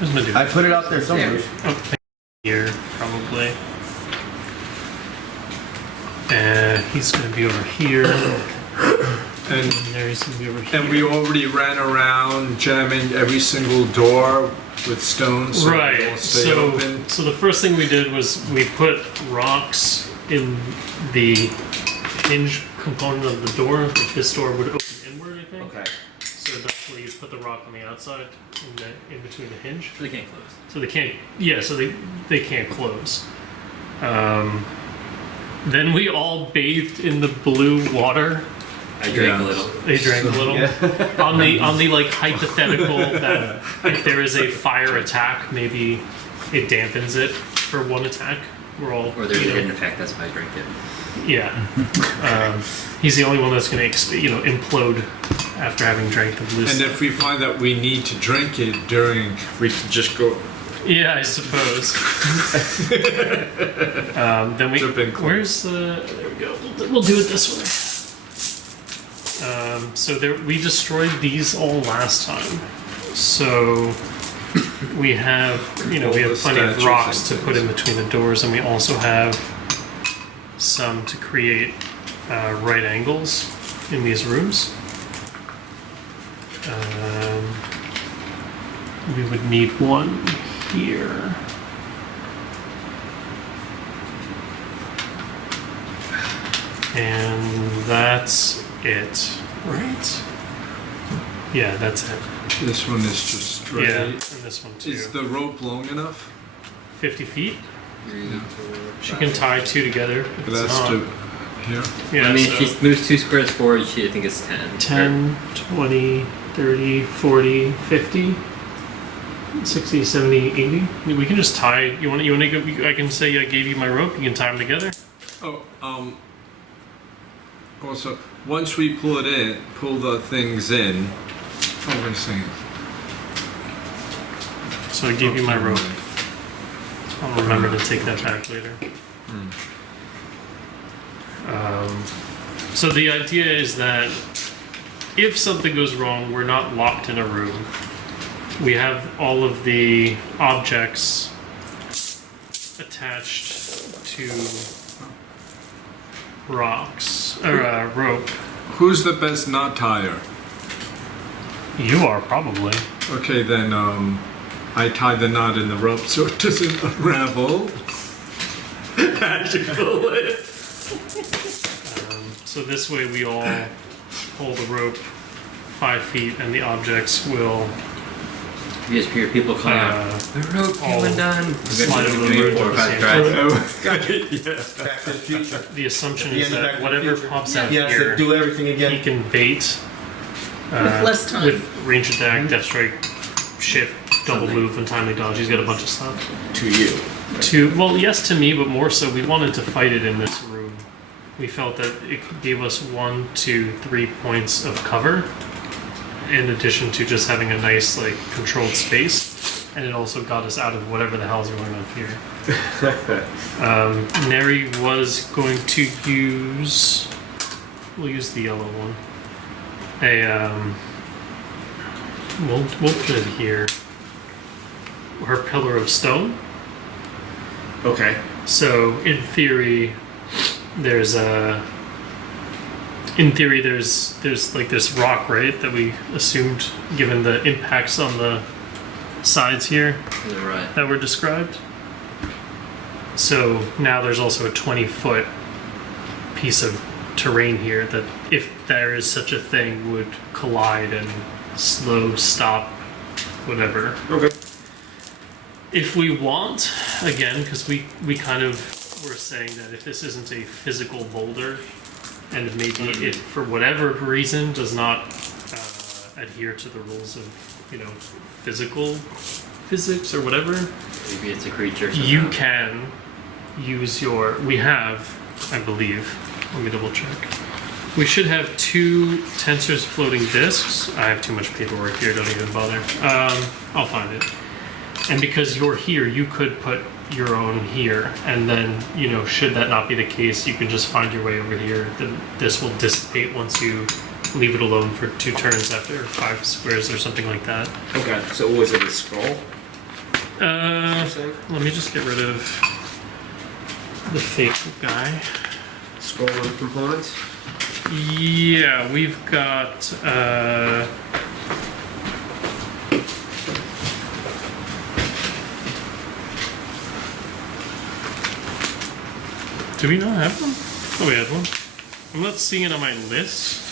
Who's gonna do I that? put it out there somewhere. Oh, here, probably. He's gonna be over here. And Neri's gonna be over here. and we already ran around jamming every single door with stones, so they all Right. stay open. So the first thing we did was we put rocks in the hinge component of the door. Like this door would open inward, I think. Okay. So that's where you put the rock on the outside, in between the hinge. So they can't close. So they can't. Yeah. So they can't close. Then we all bathed in the blue water. I drank a little. They drank a little. Yeah. on the like hypothetical that if there is a fire attack, maybe it dampens it for one attack. We're all. Or there's a hidden effect, that's why I drank it. Yeah. He's the only one that's going to implode after having drank the blue And stuff. if we find that we need to drink it during, we can just go. Yeah, I suppose. Then we. Jump in close. Where's the? There we go. We'll do it this way. So we destroyed these all last time. So we have, we All have the plenty of statues rocks and to put in between the doors, and we also have some to create right angles in these rooms. We would need one here. And that's it, right? Yeah, that's it. This one is just straight. Yeah, and this one too. Is the rope long enough? 50 feet? 3, 4, She can tie two together if But it's that's not. to here. Yeah, I mean, so if she moves 2 squares forward, I think it's 10. 10, 20, 30, 40, 50, 60, 70, 80. We can just tie. You want to go? I can say I gave you my rope. You can tie them together. Oh, also, once we pull the things in. Oh, wait a second. So I gave you my rope. I'll remember to take that back later. So the idea is that if something goes wrong, we're not locked in a room. We have all of the objects attached to rocks or rope. Who's the best knot tire? You are probably. Okay, then I tie the knot in the rope so it doesn't unravel. As you pull it. So this way we all pull the rope 5 feet, and the objects will You just hear people calling out, the rope came all undone. slide over the Maybe road 4 or at the 5 same tries. Got it, yes. Back to the future. The assumption The is end of Back that to the whatever Future. pops out He has here, to do everything he again. can bait With less time. with range attack, death strike, shift, double Something. move, and timely dodge. He's got a bunch of stuff. To you. Well, yes to me, but more so we wanted to fight it in this room. We felt that it gave us 1, 2, 3 points of cover, in addition to just having a nice controlled space, and it also got us out of whatever the hell's going on here. Neri was going to use. We'll use the yellow one. We'll put it here. Her pillar of stone. Okay. So in theory, there's this rock, right, that we assumed, given the impacts on the sides here To the right. that were described. So now there's also a 20-foot piece of terrain here that, if there is such a thing, would collide and slow, stop, whatever. Okay. If we want, again, because we kind of were saying that if this isn't a physical boulder, and maybe it, for whatever reason, does not adhere to the rules of, physical physics or whatever, Maybe it's a creature. you somehow. can use we have, I believe, let me double check. We should have 2 tensors floating discs. I have too much paperwork here, don't even bother. I'll find it. And because you're here, you could put your own here, and then, should that not be the case, you can just find your way over here. Then this will dissipate once you leave it alone for 2 turns after 5 squares or something like that. Okay. So was it a skull? Let me just get rid of the fake guy. Scroll on components. Yeah, we've got. Do we not have one? Oh, we had one. I'm not seeing it on my list.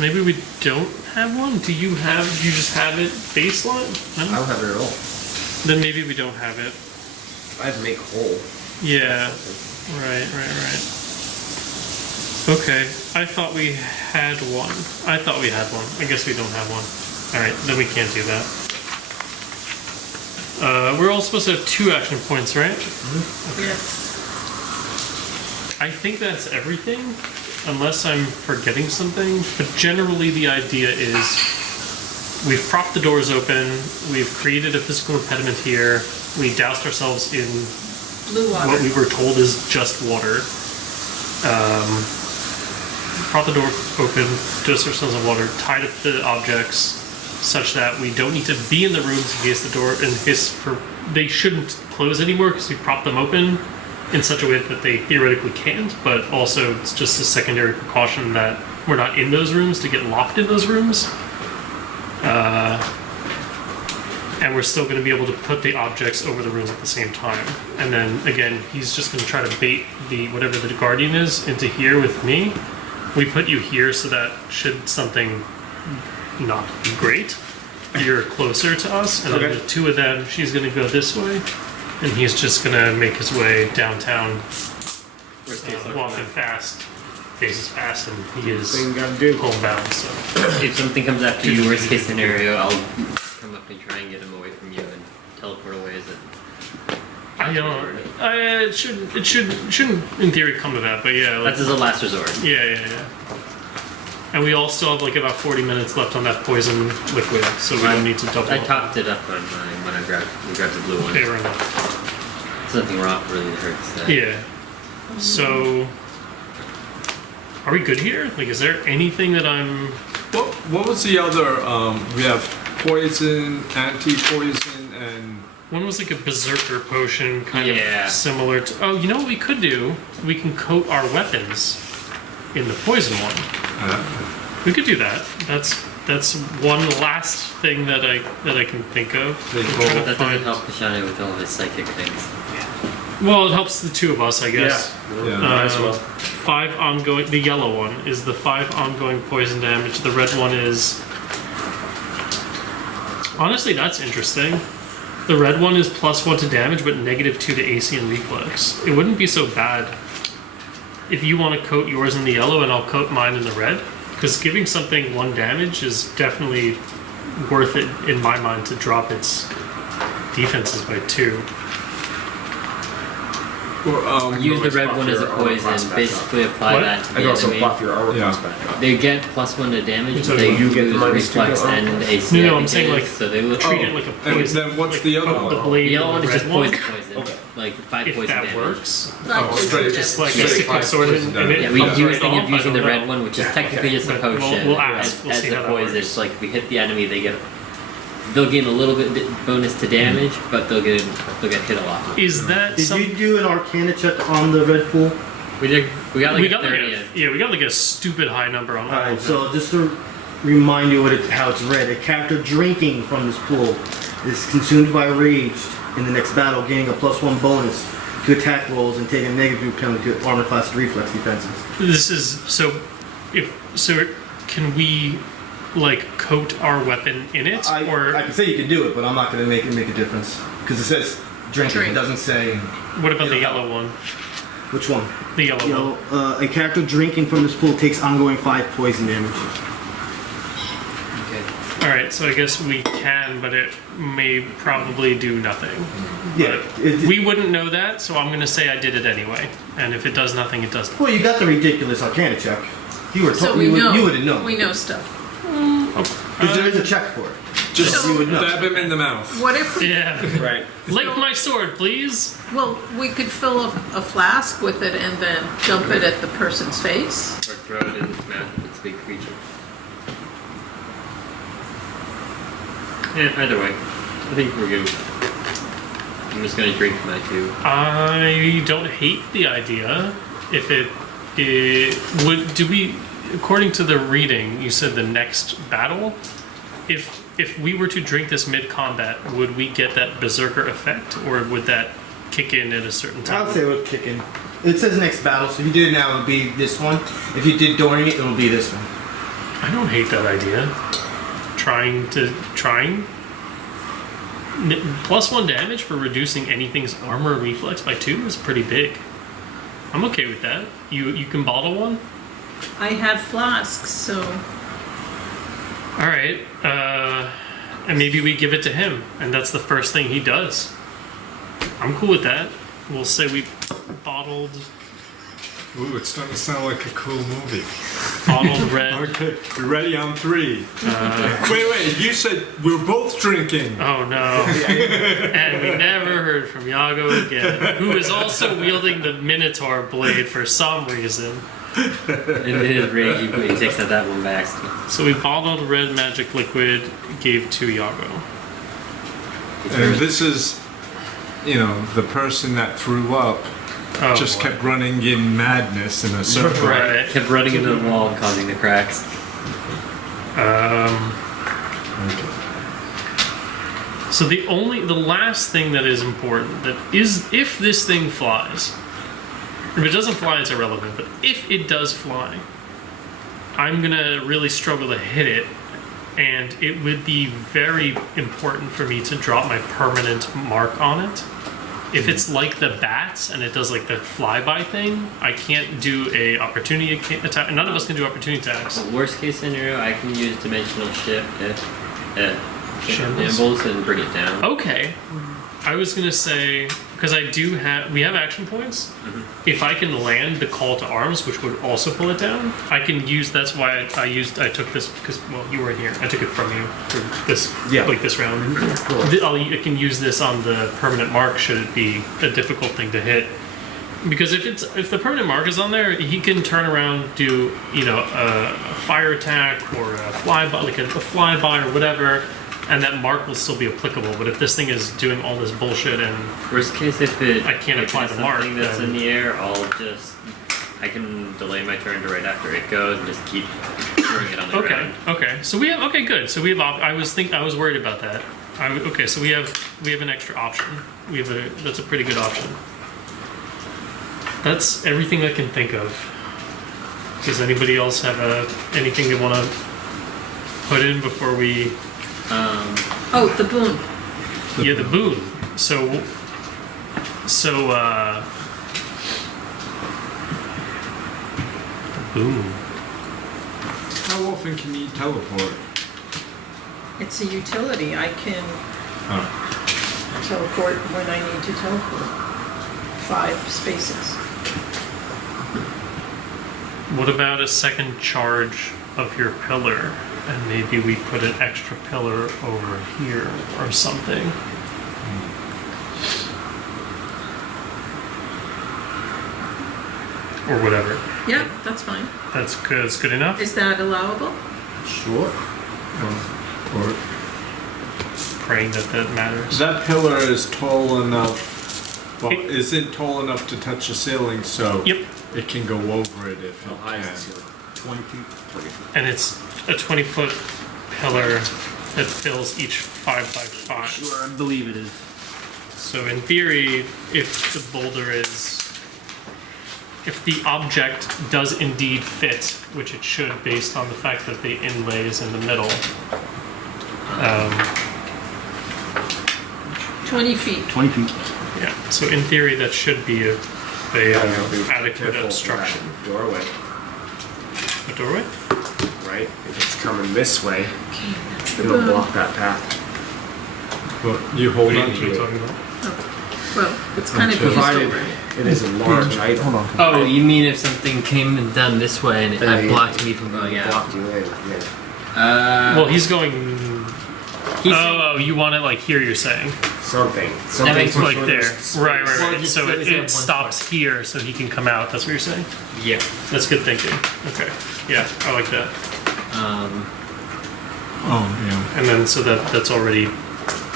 Maybe we don't have one? Do you just have it baseline? I No? don't have it at all. Then maybe we don't have it. I have make whole. Yeah. Right. Okay, I thought we had one. I guess we don't have one. Alright, then we can't do that. We're all supposed to have 2 action points, right? Yes. I think that's everything, unless I'm forgetting something. But generally the idea is we've propped the doors open, we've created a physical impediment here, we doused ourselves in Blue water. what we were told is just water. Prop the door open, dose ourselves in water, tied up the objects such that we don't need to be in the rooms in case they shouldn't close anymore because we propped them open in such a way that they theoretically can't, but also it's just a secondary precaution that we're not in those rooms to get locked in those rooms. And we're still going to be able to put the objects over the rooms at the same time. And then again, he's just going to try to bait whatever the Guardian is into here with me. We put you here so that should something not be great, you're closer to us. And then the 2 of them, she's going to go this way, and he's just going to make his way downtown, walking fast, faces fast, and he is Thing you gotta do. homebound. So If something comes after you, worst case scenario, I'll come up and try and get him away from you and teleport away. Is it? I don't. It shouldn't in theory come to that, but yeah. That's as a last resort. Yeah. And we all still have like about 40 minutes left on that poison liquid, so we don't need to double. I topped it up on mine when I grabbed the blue one. Fair enough. Something rock really hurts that. Yeah. So, are we good here? Like, is there anything that I'm? What was the other? We have poison, anti-poison, and One was like a berserker potion, kind Yeah. of similar to. Oh, you know what we could do? We can coat our weapons in the poison one. We could do that. That's one last thing that I can think of. They I'm go- trying to That find- doesn't help Bashanu with all his psychic things. Well, it helps the 2 of us, I guess. Yeah. Might as well. 5 ongoing. The yellow one is the 5 ongoing poison damage. The red one is. Honestly, that's interesting. The red one is +1 to damage, but -2 to AC and reflex. It wouldn't be so bad if you want to coat yours in the yellow and I'll coat mine in the red. Because giving something 1 damage is definitely worth it in my mind to drop its defenses by 2. Use the red buff one as a your armor class poison. back Basically apply What? that to I the can also enemy. buff your armor Yeah. class back up. They get +1 to damage, So but they you get lose -2 reflex to and armor. AC. No, I I'm think saying it is, like so they will treat it like a and poison. then what's like, the other coat one? The blade The yellow in one the is just red one. poison. Okay. Like 5 If poison that damage. works. straight, Just like straight sticking a five sword in poison and damage. it Yeah, we comes do right a thing off, of using I the don't red know. one, which is technically just a But we'll- potion. we'll ask. We'll as see the how that poison. works. It's like if we hit the enemy, they'll gain a little bit bonus to damage, but they'll get hit a lot. Is that Did some? you do an Arcana check on the red pool? We did. We got like we a got like 30. we got like a stupid high number on all Alright, of them. so just to remind you how it's read, a character drinking from this pool is consumed by rage in the next battle, gaining a +1 bonus to attack rolls and taking a negative penalty to armor class reflex defenses. This is so. Can we like coat our weapon in it, I or can say you can do it, but I'm not going to make it a difference because it says drinking. Drink. It doesn't say what about the Yeah. yellow one? which one. The yellow one. A character drinking from this pool takes ongoing 5 poison damage. Okay. All right, so I guess we can, but it may probably do nothing. Yeah, We wouldn't know that, so I'm gonna say I did it anyway. And if it does nothing, it does nothing. well, you got the ridiculous Arcana check. You were So told we know. you would know We know stuff. because there is a check for it. Just So you would know. stab him in the mouth. What if we? Yeah. Right. Lick my sword, please. Well, we could fill a flask with it and then dump it at the person's face. Or throw it in its mouth if it's a big creature. Yeah, either way. I think we're good. I'm just gonna drink my 2. I don't hate the idea. If it would, do we? According to the reading, you said the next battle. If we were to drink this mid combat, would we get that berserker effect, or would that kick in at a certain I time? would say it would kick in. It says next battle, so if you did it now, it would be this one. If you did during it, it will be this one. I don't hate that idea. Trying. +1 damage for reducing anything's armor reflex by 2 is pretty big. I'm okay with that. You can bottle one? I have flasks, so Alright. And maybe we give it to him, and that's the first thing he does. I'm cool with that. We'll say we bottled Ooh, it's starting to sound like a cool movie. red. Okay, you ready on 3? Wait, you said we're both drinking. Oh no. And we never heard from Yago again, who is also wielding the Minotaur blade for some reason. In his rage, he takes that one back. So we bottled red magic liquid, gave to Yago. And this is, the person that threw up Oh, just boy. kept running in madness in a circle. Right. Kept running into the wall and causing the cracks. Okay. So the last thing that is important that is if this thing flies. If it doesn't fly, it's irrelevant. But if it does fly, I'm gonna really struggle to hit it, and it would be very important for me to drop my permanent mark on it. If it's like the bats and it does like the flyby thing, I can't do a opportunity attack. None of us can do opportunity attacks. Worst case scenario, I can use dimensional shift if Shambles? nimbles and bring it down. Okay. I was gonna say because we have action points. If I can land the call to arms, which would also pull it down, I can use. That's why I took this because you weren't here. I took it from you for this this round. I can use this on the permanent mark should it be a difficult thing to hit. Because if the permanent mark is on there, he can turn around, do a fire attack or a flyby, like a flyby or whatever. And that mark will still be applicable, but if this thing is doing all this bullshit and Worst case, I can't apply the mark, something that's then- in the air, I can delay my turn to right after it goes and just keep throwing it on the ground. Okay. So we have good. So we have. I was worried about that. So we have an extra option. That's a pretty good option. That's everything I can think of. Does anybody else have anything they want to put in before we? the boon. The boon. So boon. How often can you teleport? It's a utility. I can teleport when I need to teleport. 5 spaces. What about a second charge of your pillar? And maybe we put an extra pillar over here or something. Or whatever. Yeah, that's fine. That's good. That's good enough. Is that allowable? Sure. Or Praying that matters. that pillar is tall enough. Well, It- is it tall enough to touch the ceiling so Yep. it can go over it if How it high can? is the ceiling? 20 feet. And it's a 20-foot pillar that fills each 5 by 5. Sure, I believe it is. So in theory, if the boulder if the object does indeed fit, which it should based on the fact that the inlay is in the middle, 20 feet. 20 feet. yeah. So in theory, that should be a adequate Careful for obstruction. that doorway, A doorway? right? If it's coming this way, Okay, that's the it'll boon. block that path. Well, you hold What on are you to it. talking about? Well, it's kind of used Provided already. it is a large item. Hold on. Oh, you mean if something came and done this way and Yeah, blocked me from going out? Blocked you in, yeah. Well, he's going. You want it like here? You're saying Something makes for like further there, space. right. Well, just So let me say it one stops spot. here, so he can come out. That's what you're saying. Yeah. That's good thinking. Okay. Yeah, I like that. Oh, yeah. And then so that's already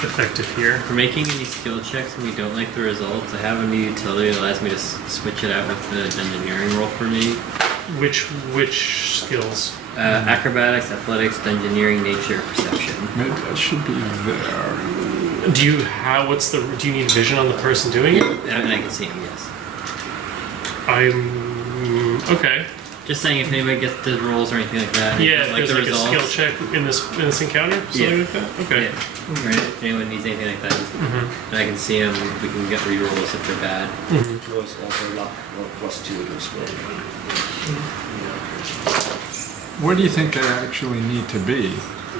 effective here. For making any skill checks and we don't like the results, I have a new utility that allows me to switch it out with the engineering roll for me. Which skills? Acrobatics, athletics, engineering, nature, perception. Maybe that should be there. Do you do you need vision on the person doing it? And I can see him, yes. Okay. Just saying, if anybody gets the rolls or anything like that, Yeah, if like there's the like results, a skill check in this encounter, something like that. Okay. Yeah. Right? If anyone needs anything like that, and I can see them, we can get rerolls if they're bad. Was also luck +2 to the score. Where do you think they actually need to be?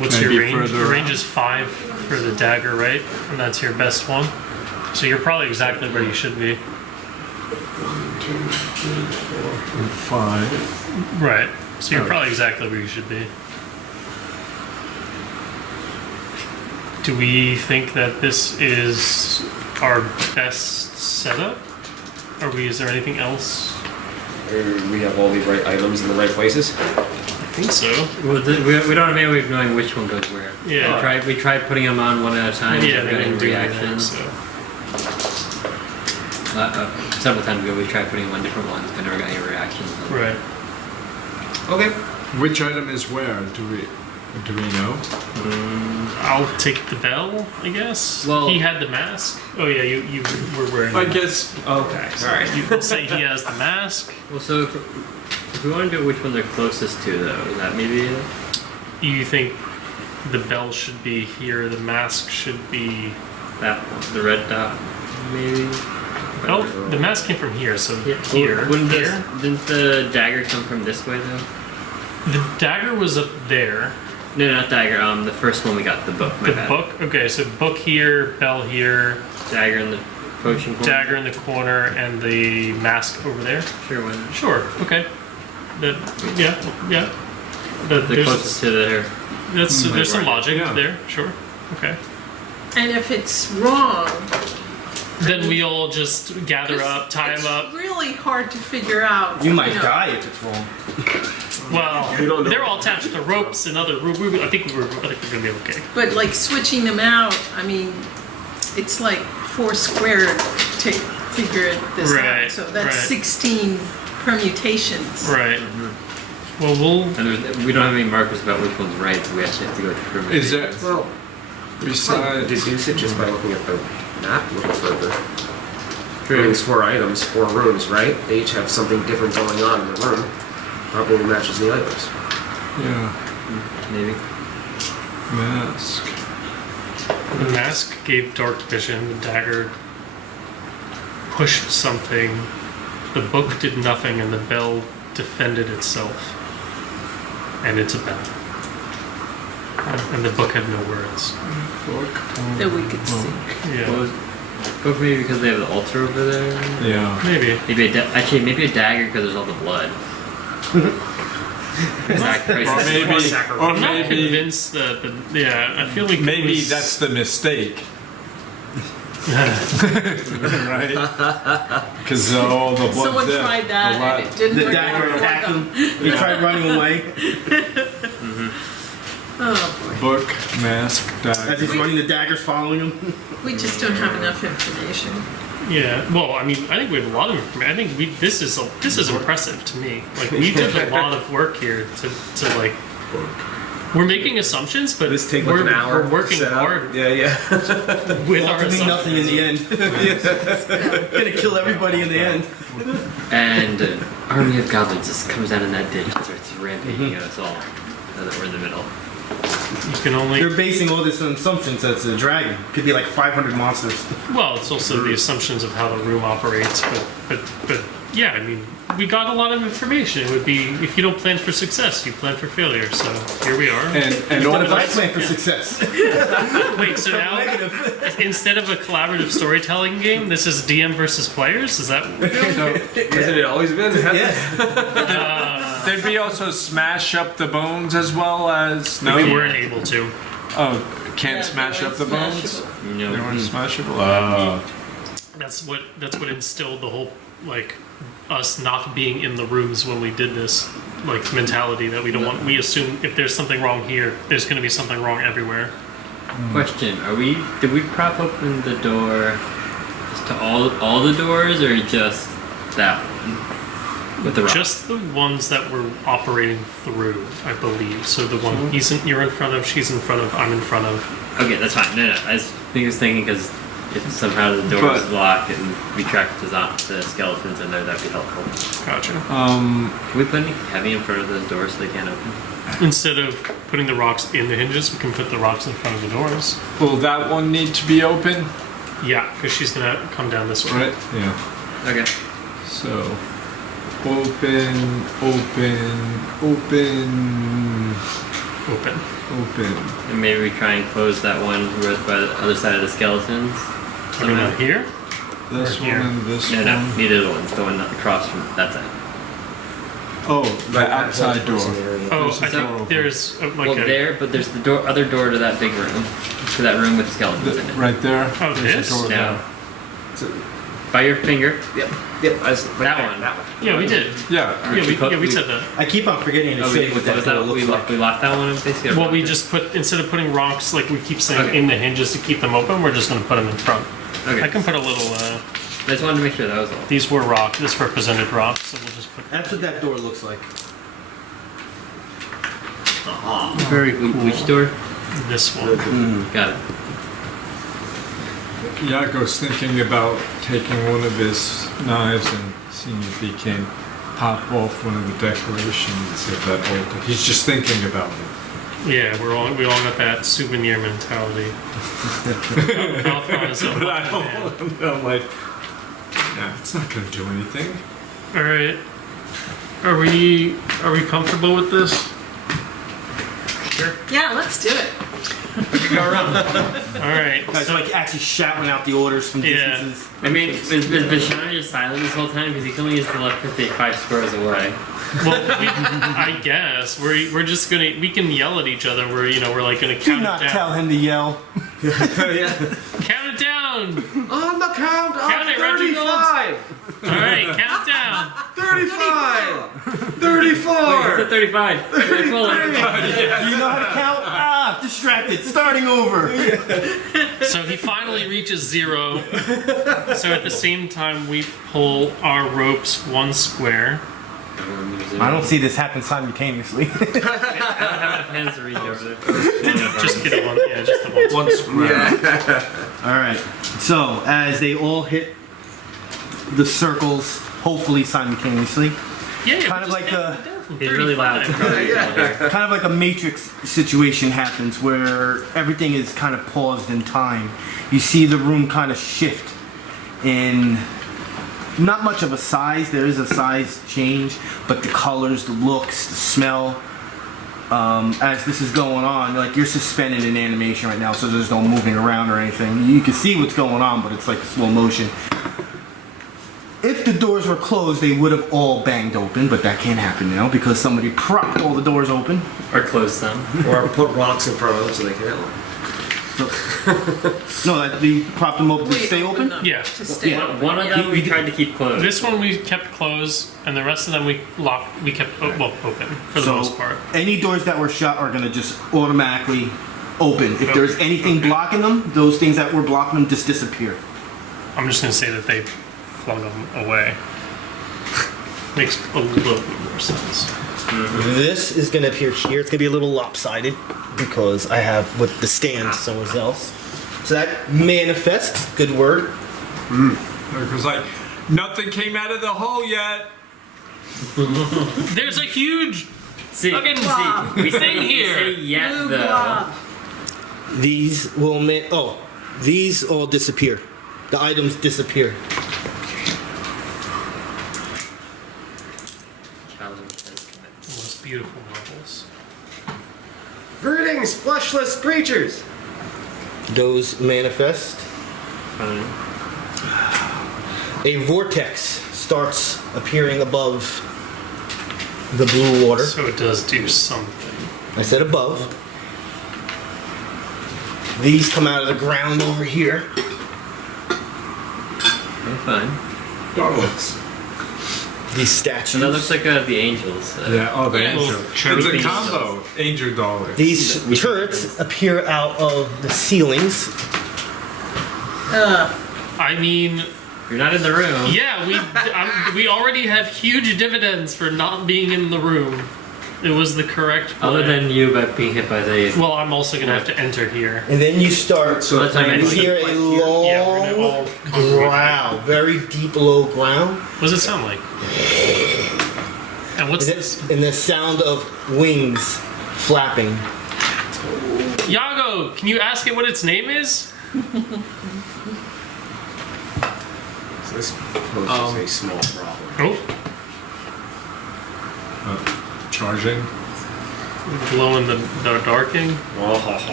What's Maybe your range? further Your range out? is 5 for the dagger, right? And that's your best one. So you're probably exactly where you should be. 1, 2, 3, 4, and 5. Right. So you're Okay. probably exactly where you should be. Do we think that this is our best setup? Is there anything else? We have all the right items in the right places. I think so. Well, we don't have any way of knowing which one goes where. Yeah. We tried putting them on one at a time. Yeah, and they getting didn't do anything, reactions. so. Several times ago, we tried putting them on different ones, but never got any reactions. Right. Okay. Which item is where? Do we know? I'll take the bell, I guess. Well- he had the mask. Oh yeah, you were wearing. I the guess. Okay. All right. You can say he has the mask. Well, so if we want to do which one they're closest to, though, is that maybe it? You think the bell should be here, the mask should be. That one, the red dot, maybe? Oh, the mask came from here, so Yeah. here. Wouldn't here. didn't the dagger come from this way, though? The dagger was up there. No, not dagger, the first one we got, the book, my The bad. book? Okay, so book here, bell here, Dagger in the potion corner. dagger in the corner, and the mask over there. Sure, one. Sure, okay. Yeah. The There's- closest to there. there's some right. logic Yeah. there, sure. Okay. And if it's wrong, Then we all just gather up, tie them up. It's really hard to figure out. You might know. die if it's wrong. Well, We don't know. they're all attached to ropes and other. I think we're gonna be okay. But like switching them out, I mean, it's like 4 squared to figure this Right, out. So that's right. 16 permutations. Right. Well, And we don't have any markers about which one's right, so we actually have to go through. Is there Well, besides? deduce it just by looking at the map a little further. True. There's 4 items, 4 rooms, right? They each have something different going on in the room. Probably matches the items. Yeah. Maybe. Mask. the mask gave dark vision. The dagger pushed something. The book did nothing, and the bell defended itself. And it's a bell. And the book had no words. Book. That we could see. Yeah. What was book maybe because they have the altar over there? Yeah. Maybe. Maybe maybe a dagger because there's all the blood. Sacrifice. Or maybe. Or I'm not maybe. convinced that. Yeah, I feel like it Maybe was- that's the mistake. Right? Because all the blood. Someone there, tried a that lot- and it didn't The work dagger out attacked for him. them. He tried running away. Oh Book, mask, As dagger. he's running, the dagger's following him. boy. We just don't have enough information. Yeah. Well, I mean, I think we have a lot of information. I think this is impressive to me. Like we did a lot of work here to like. We're making assumptions, but This take we're, like an hour. we're working set up. hard Yeah, yeah. with Well, our to me, nothing in assumptions. the end. Gonna kill everybody in the end. And army of goblins just comes out in that ditch and starts rampaging at us all. Now that we're in the middle. You can only. They're basing all this on assumptions that it's a dragon. Could be like 500 monsters. Well, it's also the assumptions of how the room operates, but yeah, I mean, we got a lot of information. It would be if you don't plan for success, you plan for failure. So here we are. And all What if I that. plan for success? Wait, so now instead of a collaborative storytelling game, this is DM versus players? Is that? So, Hasn't it always been? did we also smash up the bones as well as? No. We weren't able to. Oh, can't Yeah, smash they up the weren't bones. smashable. They No. weren't smashable. That's what instilled the whole like us not being in the rooms when we did this like mentality that we don't want. We assume if there's something wrong here, there's going to be something wrong everywhere. Question: Did we prop open the door just to all the doors, or just that one with the rock? Just the ones that we're operating through, I believe. So the one you're in front of, she's in front of, I'm in front of. Okay, that's fine. No. I was thinking because if somehow the door is locked and we track the skeletons in there, that'd be helpful. Gotcha. Can we put anything heavy in front of those doors so they can't open? Instead of putting the rocks in the hinges, we can put the rocks in front of the doors. Will that one need to be open? Yeah, because she's gonna come down this way. Right? Yeah. Okay. So, open. And maybe we try and close that one by the other side of the skeletons. I mean, out here? This Or one here. and this one. No, neither one's the one across from that side. Oh, the outside door. Oh, There's a I door think open. there's Well, there, but there's the other door to that big room, to that room with the skeletons in it. Right there. Oh, There's this? a door No. there. By your finger. Yep. Right That there, one. That one. Yeah, we did. Yeah. Yeah, we said that. I keep on forgetting to Oh, show you what that door looks like. we locked that one basically. Well, we just put, instead of putting rocks like we keep saying Okay. in the hinges to keep them open, we're just gonna put them in front. Okay. I can put a little, I just wanted to make sure that was all. these were rock, this represented rock, so we'll just put That's what that door looks like. very cool. Which door? This one. Got it. Yago's thinking about taking one of his knives and seeing if he can pop off one of the decorations of that altar. He's just thinking about it. Yeah, we all got that souvenir mentality. Valthron is a But I lucky man. I'm like, yeah, it's not going to do anything. All right. Are we comfortable with this? Sure. Yeah, let's do it. All right. Guys, So, like actually shouting out the orders from Yeah. distances. I mean, is Bashanu just silent this whole time? Because he can only use the telepathy 5 squares away. well, I guess we can yell at each other. We're like gonna Do count not it down. tell him to yell. Count it down. On the count of Count it, Reginald. 35! All right, count it down. 35! Wait, 34! it's at 35. Do you know how to count? Ah, distracted. Starting over. So he finally reaches 0. So at the same time, we pull our ropes 1 square. I don't see this happen simultaneously. I don't have hands to reach over there. Just get it one. Yeah, just the one. One square. All right. So as they all hit the circles, hopefully simultaneously, Yeah, kind of like the He's really loud. So probably you can't hear. kind of like a Matrix situation happens where everything is kind of paused in time. You see the room kind of shift in not much of a size. There is a size change, but the colors, the looks, the smell. As this is going on, like you're suspended in animation right now, so there's no moving around or anything. You can see what's going on, but it's like slow motion. If the doors were closed, they would have all banged open, but that can't happen now because somebody propped all the doors open. Or close them. Or put rocks in front of them so they can hit them. No, like they propped them open to stay open. them Yeah. To stay Yeah. open. One of them we tried to keep closed. This one we kept closed, and the rest of them we kept open for the So most part. any doors that were shut are going to just automatically open. If there's anything Okay. blocking them, those things that were blocking them just disappear. I'm just gonna say that they flung them away. Makes a little bit more sense. This is going to appear here. It's going to be a little lopsided because I have with the stand someone else. So that manifests, good word. Because like, nothing came out of the hole yet. There's a huge See, fucking Blob. we say thing here. We say yet Blue though. blob. These will these all disappear. The items disappear. most beautiful marbles. Greetings, fleshless creatures! Those manifest. Fine. A vortex starts appearing above the blue water. So it does do something. I said above. These come out of the ground over here. I'm fine. Darlings. these statues. So that looks like the angels. Yeah, oh, the Yeah. angel. Cherubim. It's a combo. Angel dollars. These turrets appear out of the ceilings. I mean, You're not in the room. yeah, we already have huge dividends for not being in the room. It was the correct play. Other than you being hit by the. Well, I'm also gonna have to enter here. And then you start. So That's what I You meant. hear a Yeah, we're gonna all long congregate. growl, very deep, low growl, What does it sound like? And what's this? and the sound of wings flapping. Yago, can you ask it what its name is? So this poses a small problem. Oh, Charging. glow in the darking.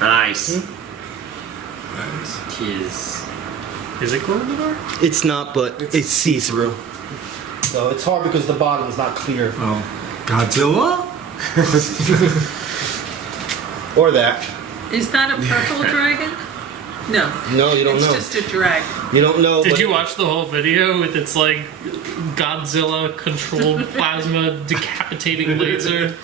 Nice. Jeez. Is it glow in the dark? It's not, but it's see-through. So it's hard because the bottom's not clear. Oh, Godzilla? Or that. Is that a purple dragon? No. No, you don't It's know. just a dragon. You don't know. Did but- you watch the whole video with its like Godzilla controlled plasma decapitating laser?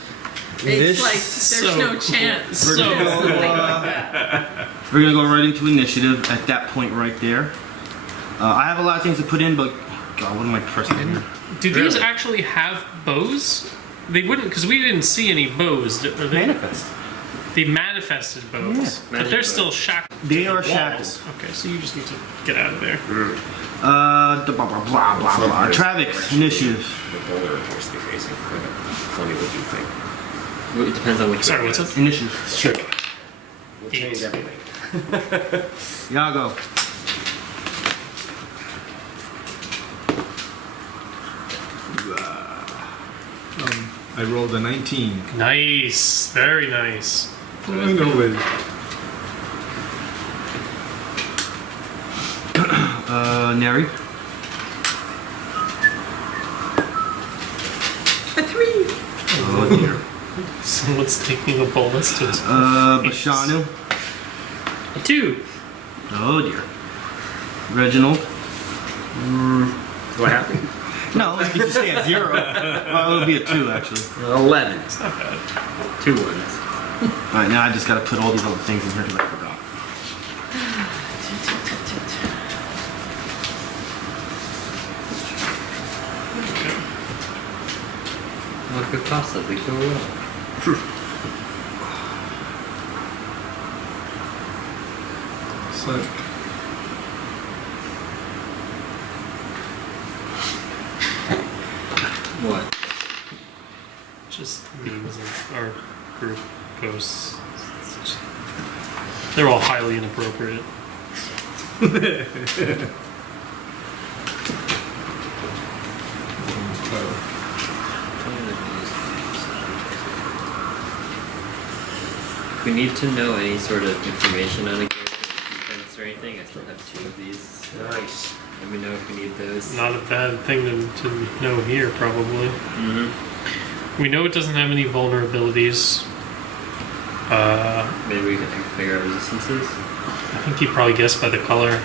This- It's like there's so no cool. chance. So We're gonna cool. We're gonna go right into initiative at that point right there. I have a lot of things to put in, but God, what am I pressing here? Do these actually have bows? They wouldn't, because we didn't see any bows. Are they? Manifest. They manifested bows, Yeah. but Magic they're bows. still shackled. They are walls. shackled. Okay, so you just need to get out of there. The blah blah blah blah blah. Travex initiative. The boulder appears to be facing. Funny what you think. Well, it depends on which. Sorry, way what's it up? is. Initiative. Sure. We'll change everything. Yago. I rolled a 19. Nice, very nice. Finally. Neri. A 3. Oh dear. Someone's taking a bolus to Bashanu. A 2. Oh dear. Reginald. What happened? No, you can stay at 0. Well, it'll be a 2 actually. 11. It's not bad. 2 ones. Alright, now I just gotta put all these other things in here because I forgot. What could possibly go wrong? It's like, What? Just memes of our group posts. They're all highly inappropriate. If we need to know any sort of information on a character, defense or anything, I still have 2 of these. Nice. Let me know if we need those. Not a bad thing to know here, probably. Mm-hmm. We know it doesn't have any vulnerabilities. Maybe we can figure out resistances. I think you probably guessed by the color.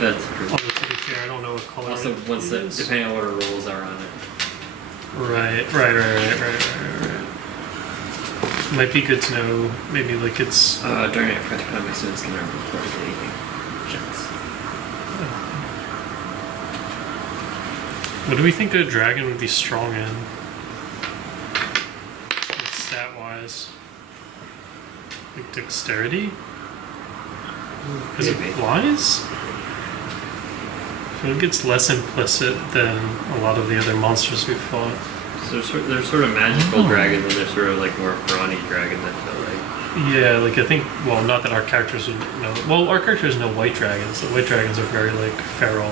That's true. Although to be fair, I don't know what color Also, it once the, is. depending on what our rolls are on it. Right. Might be good to know. Maybe like it's. During it, I forgot to put on my students can remember before I do anything. Checks. What do we think a dragon would be strong in? Like stat wise. Like dexterity? Because it Maybe. flies? I feel like it's less implicit than a lot of the other monsters we've fought. So they're sort of magical dragons, and they're sort of like more brawny dragons, I feel like. Yeah, like I think, well, not that our characters would know. Well, our characters know white dragons. The white dragons are very like feral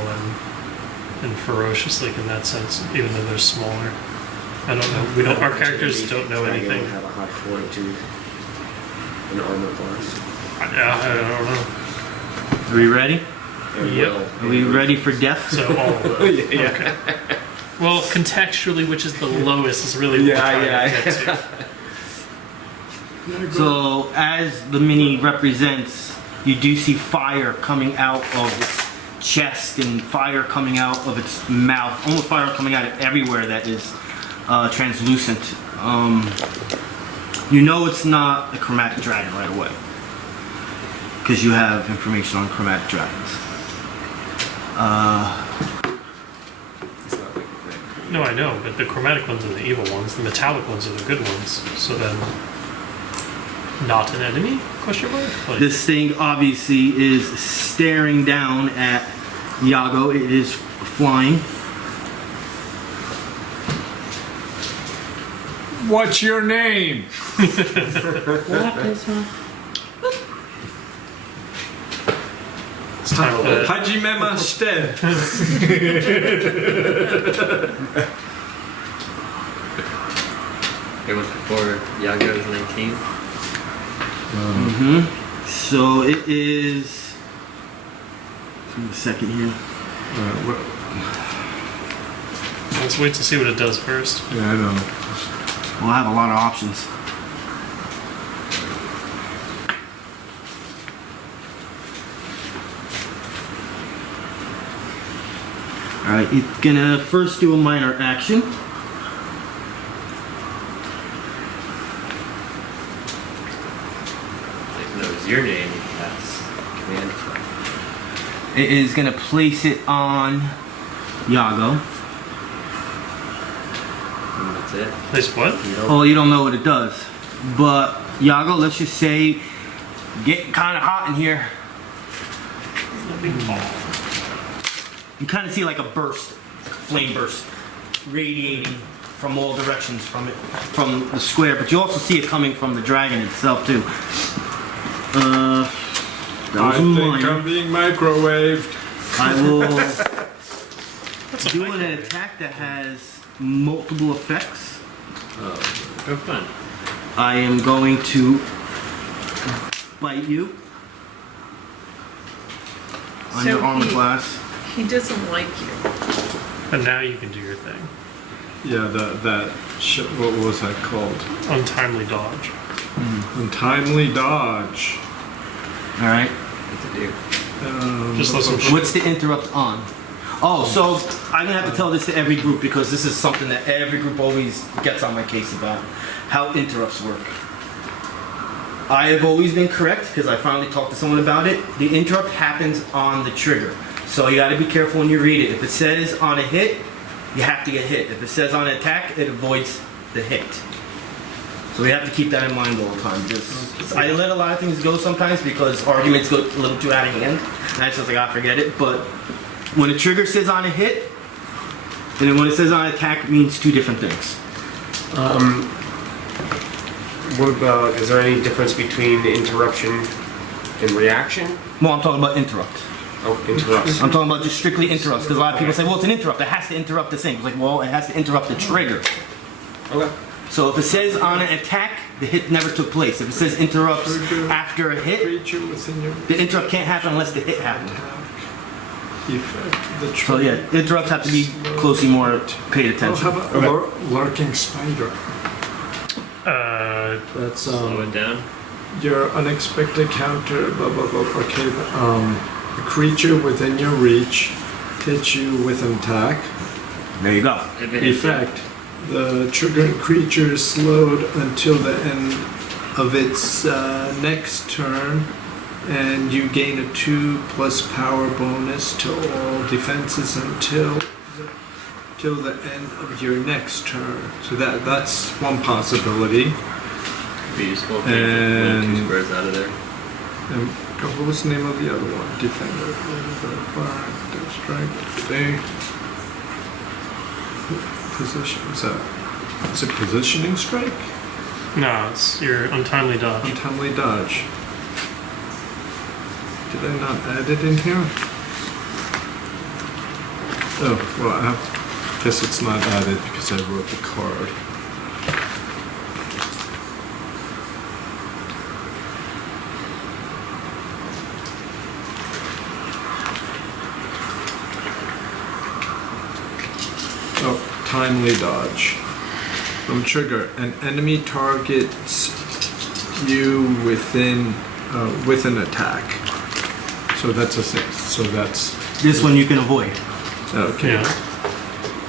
and ferocious, like in that sense, even though they're smaller. I don't know. We don't. Our characters don't know Dragon anything. would have a high fortitude and armor class. I don't know. Are we ready? And Yep. will. Are we ready for death? So all of them. Yeah. Okay. Well, contextually, which is the lowest is really what we're trying to get to. So, as the mini represents, you do see fire coming out of chest and fire coming out of its mouth, almost fire coming out of everywhere that is translucent. You know it's not a chromatic dragon right away, because you have information on chromatic dragons. It's not like that. No, I know, but the chromatic ones are the evil ones. The metallic ones are the good ones. So then, not an enemy? Question mark. Like, This thing obviously is staring down at Yago. It is flying. What's your name? it's time for Hajime Maste. It was before Yago was 19. So it is. Give me a second here. Let's wait to see what it does first. Yeah, I know. Well, I have a lot of options. Alright, it's gonna first do a minor action. It knows your name. You cast command flag. It is gonna place it on Yago. And that's it. Place what? You don't Oh, you don't know what it does. But Yago, let's just say, getting kind of hot in here. You kind of see like a burst, flame burst, radiating from all directions from it, from the square. But you also see it coming from the dragon itself too. That I was a think minor. I'm being microwaved. I will That's a do an microwave. attack that has multiple effects. Have fun. I am going to bite you on So your armor he- class. He doesn't like you. And now you can do your thing. Yeah, that shit. What was that called? Untimely dodge. Untimely dodge. All right. What's it do? Just listen. What's the interrupt on? Oh, so I'm gonna have to tell this to every group because this is something that every group always gets on my case about. How interrupts work. I have always been correct because I finally talked to someone about it. The interrupt happens on the trigger. So you gotta be careful when you read it. If it says on a hit, you have to get hit. If it says on an attack, it avoids the hit. So we have to keep that in mind all the time. Just, I let a lot of things go sometimes because arguments go a little too out of hand. And I just like, I forget it. But when a trigger says on a hit, and then when it says on an attack, it means two different things. What about, is there any difference between interruption and reaction? Well, I'm talking about interrupt. Oh, interrupts. I'm talking about just strictly interrupts because a lot of people say, well, it's an interrupt. It has to interrupt the thing. It's like, well, it has to interrupt the trigger. Okay. So if it says on an attack, the hit never took place. If it says interrupts after a hit, Creature within your the interrupt can't happen unless the hit happened. effect. The So yeah, interrupts have to be closely more paid Oh, attention. how about lurking spider? That's Slow it down. your unexpected counter. Blah blah blah. Okay, a creature within your reach hits you with an attack. There you go. If it hits you, Effect: the triggering creature is slowed until the end of its next turn, and you gain a 2+ power bonus to all defenses until the end of your next turn. So that's one possibility. be useful. If And- you 2 squares out of there. And what was the name of the other one? Defender. Fire, strike. Position. Is it positioning strike? No, it's your untimely dodge. Untimely dodge. Did I not add it in here? Oh, well, I guess it's not added because I wrote the card. Oh, timely dodge. From trigger, an enemy targets you with an attack. So that's a 6. So that's This one you can avoid. Okay. Yeah.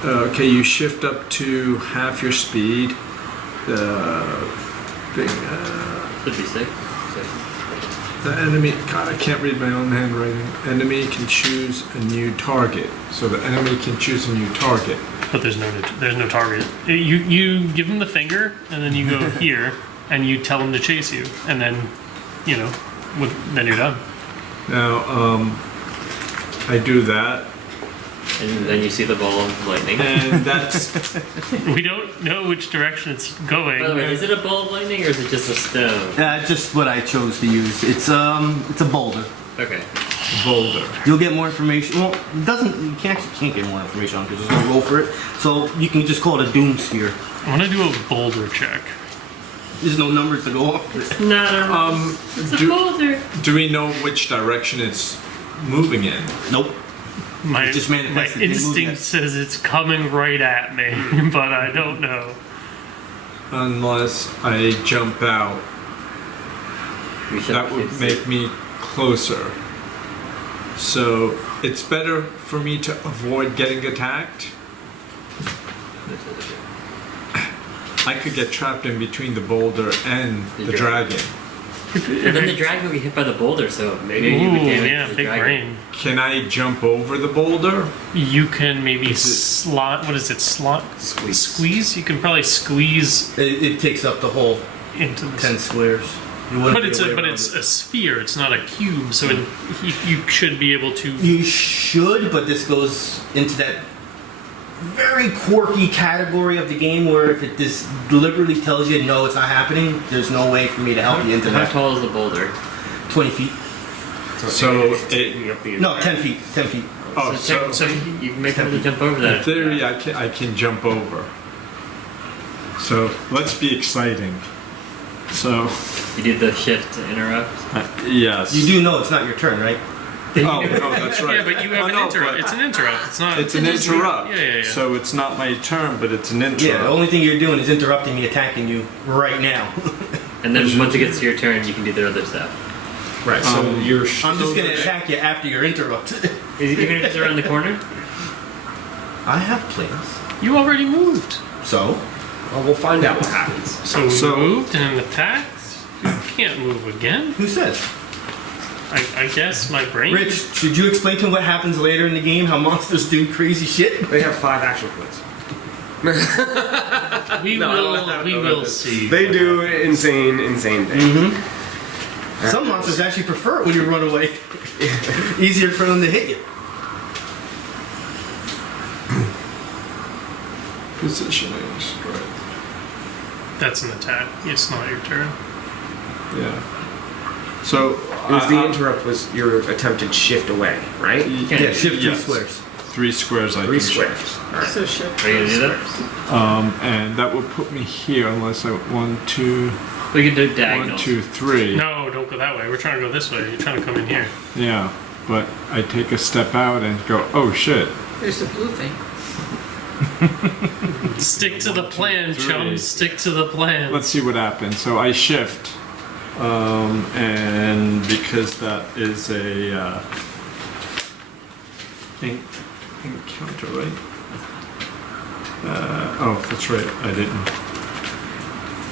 Okay, you shift up to half your speed. The thing, Should be safe. the enemy. God, I can't read my own handwriting. Enemy can choose a new target. So the enemy can choose a new target. But there's no target. You give him the finger, and then you go here, and you tell him to chase you, and then, then you're done. Now, I do that, And then you see the ball of lightning. and that's We don't know which direction it's going. By the way, is it a ball of lightning or is it just a stone? Just what I chose to use. It's a boulder. Okay. boulder. You'll get more information. Well, it doesn't. You can't get more information on it because there's no roll for it. So you can just call it a doom sphere. I want to do a boulder check. There's no numbers to go off. Not a it's a boulder. Do we know which direction it's moving in? Nope. My, It just my manifested in instinct movement. says it's coming right at me, but I don't know. Unless I jump out, We should that would make me closer. So it's better for me to avoid getting attacked. I could get trapped in between the boulder and the dragon. And then the dragon will be hit by the boulder, so maybe you would Ooh, damage yeah, the big dragon. brain. Can I jump over the boulder? You can maybe Is it- slot. What is it? Slot? Squeeze. Squeeze? You can probably squeeze It takes up the whole into the 10 squares. You wouldn't But be it's away around a it. sphere. It's not a cube. So you should be able to. You should, but this goes into that very quirky category of the game where if it this deliberately tells you no, it's not happening, there's no way for me to help you into How that. tall is the boulder? 20 feet. So it's taking up the No, entire- 10 feet. 10 feet. Oh, so so you can make them to jump over in that. theory, I can jump over. So let's be exciting. So You did the shift to interrupt. yes. You do know it's not your turn, right? Oh no, that's right. Yeah, but you have Oh, an no, interrupt. but It's an interrupt. It's not. It's an interrupt. Yeah. So it's not my turn, but it's an interrupt. Yeah, the only thing you're doing is interrupting me attacking you right now. And then once it gets to your turn, you can do the other stuff. Right, so you're. I'm just gonna attack you after you're interrupted. Even if it's around the corner? I have plans. You already moved. So? Well, we'll find out what happens. So we So- moved and attacked. You can't move again. Who says? I guess my brain. Rich, should you explain to him what happens later in the game? How monsters do crazy shit? They have 5 action points. We will see. They do insane things. Mm-hmm. Some monsters actually prefer it when you run away. Easier for them to hit you. Positioning, right? That's an attack. It's not your turn. Yeah. So It was the interrupt was your attempted shift away, right? Yeah, shift 2 yes. squares. 3 squares. I 3 can squares. shift. Alright. So shift. Are you gonna do that? And that will put me here unless I 1, 2, We can do 1, diagonals. 2, 3. No, don't go that way. We're trying to go this way. You're trying to come in here. Yeah, but I take a step out and go, oh shit. There's the blue thing. Stick to the plan, 3. chum. Stick to the plan. Let's see what happens. So I shift, and because that is a encounter, right? Oh, that's right. I didn't.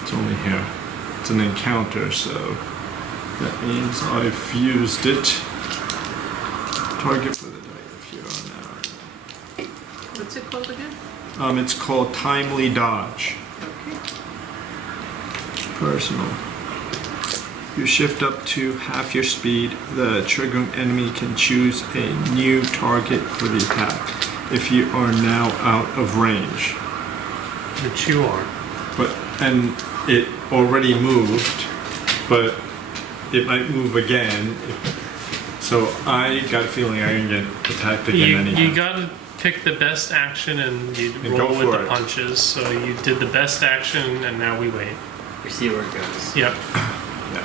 It's only here. It's an encounter, so that means I've used it. Target for the die if you're on What's it called again? now. It's called Timely Dodge. Okay. Personal. You shift up to half your speed. The triggering enemy can choose a new target for the attack if you are now out of range. Which you are. And it already moved, but it might move again. So I got a feeling I'm gonna get attacked again anyhow. You gotta pick the best action and you And roll go with for the it. punches. So you did the best action and now we wait. We see where it goes. Yep. Yeah.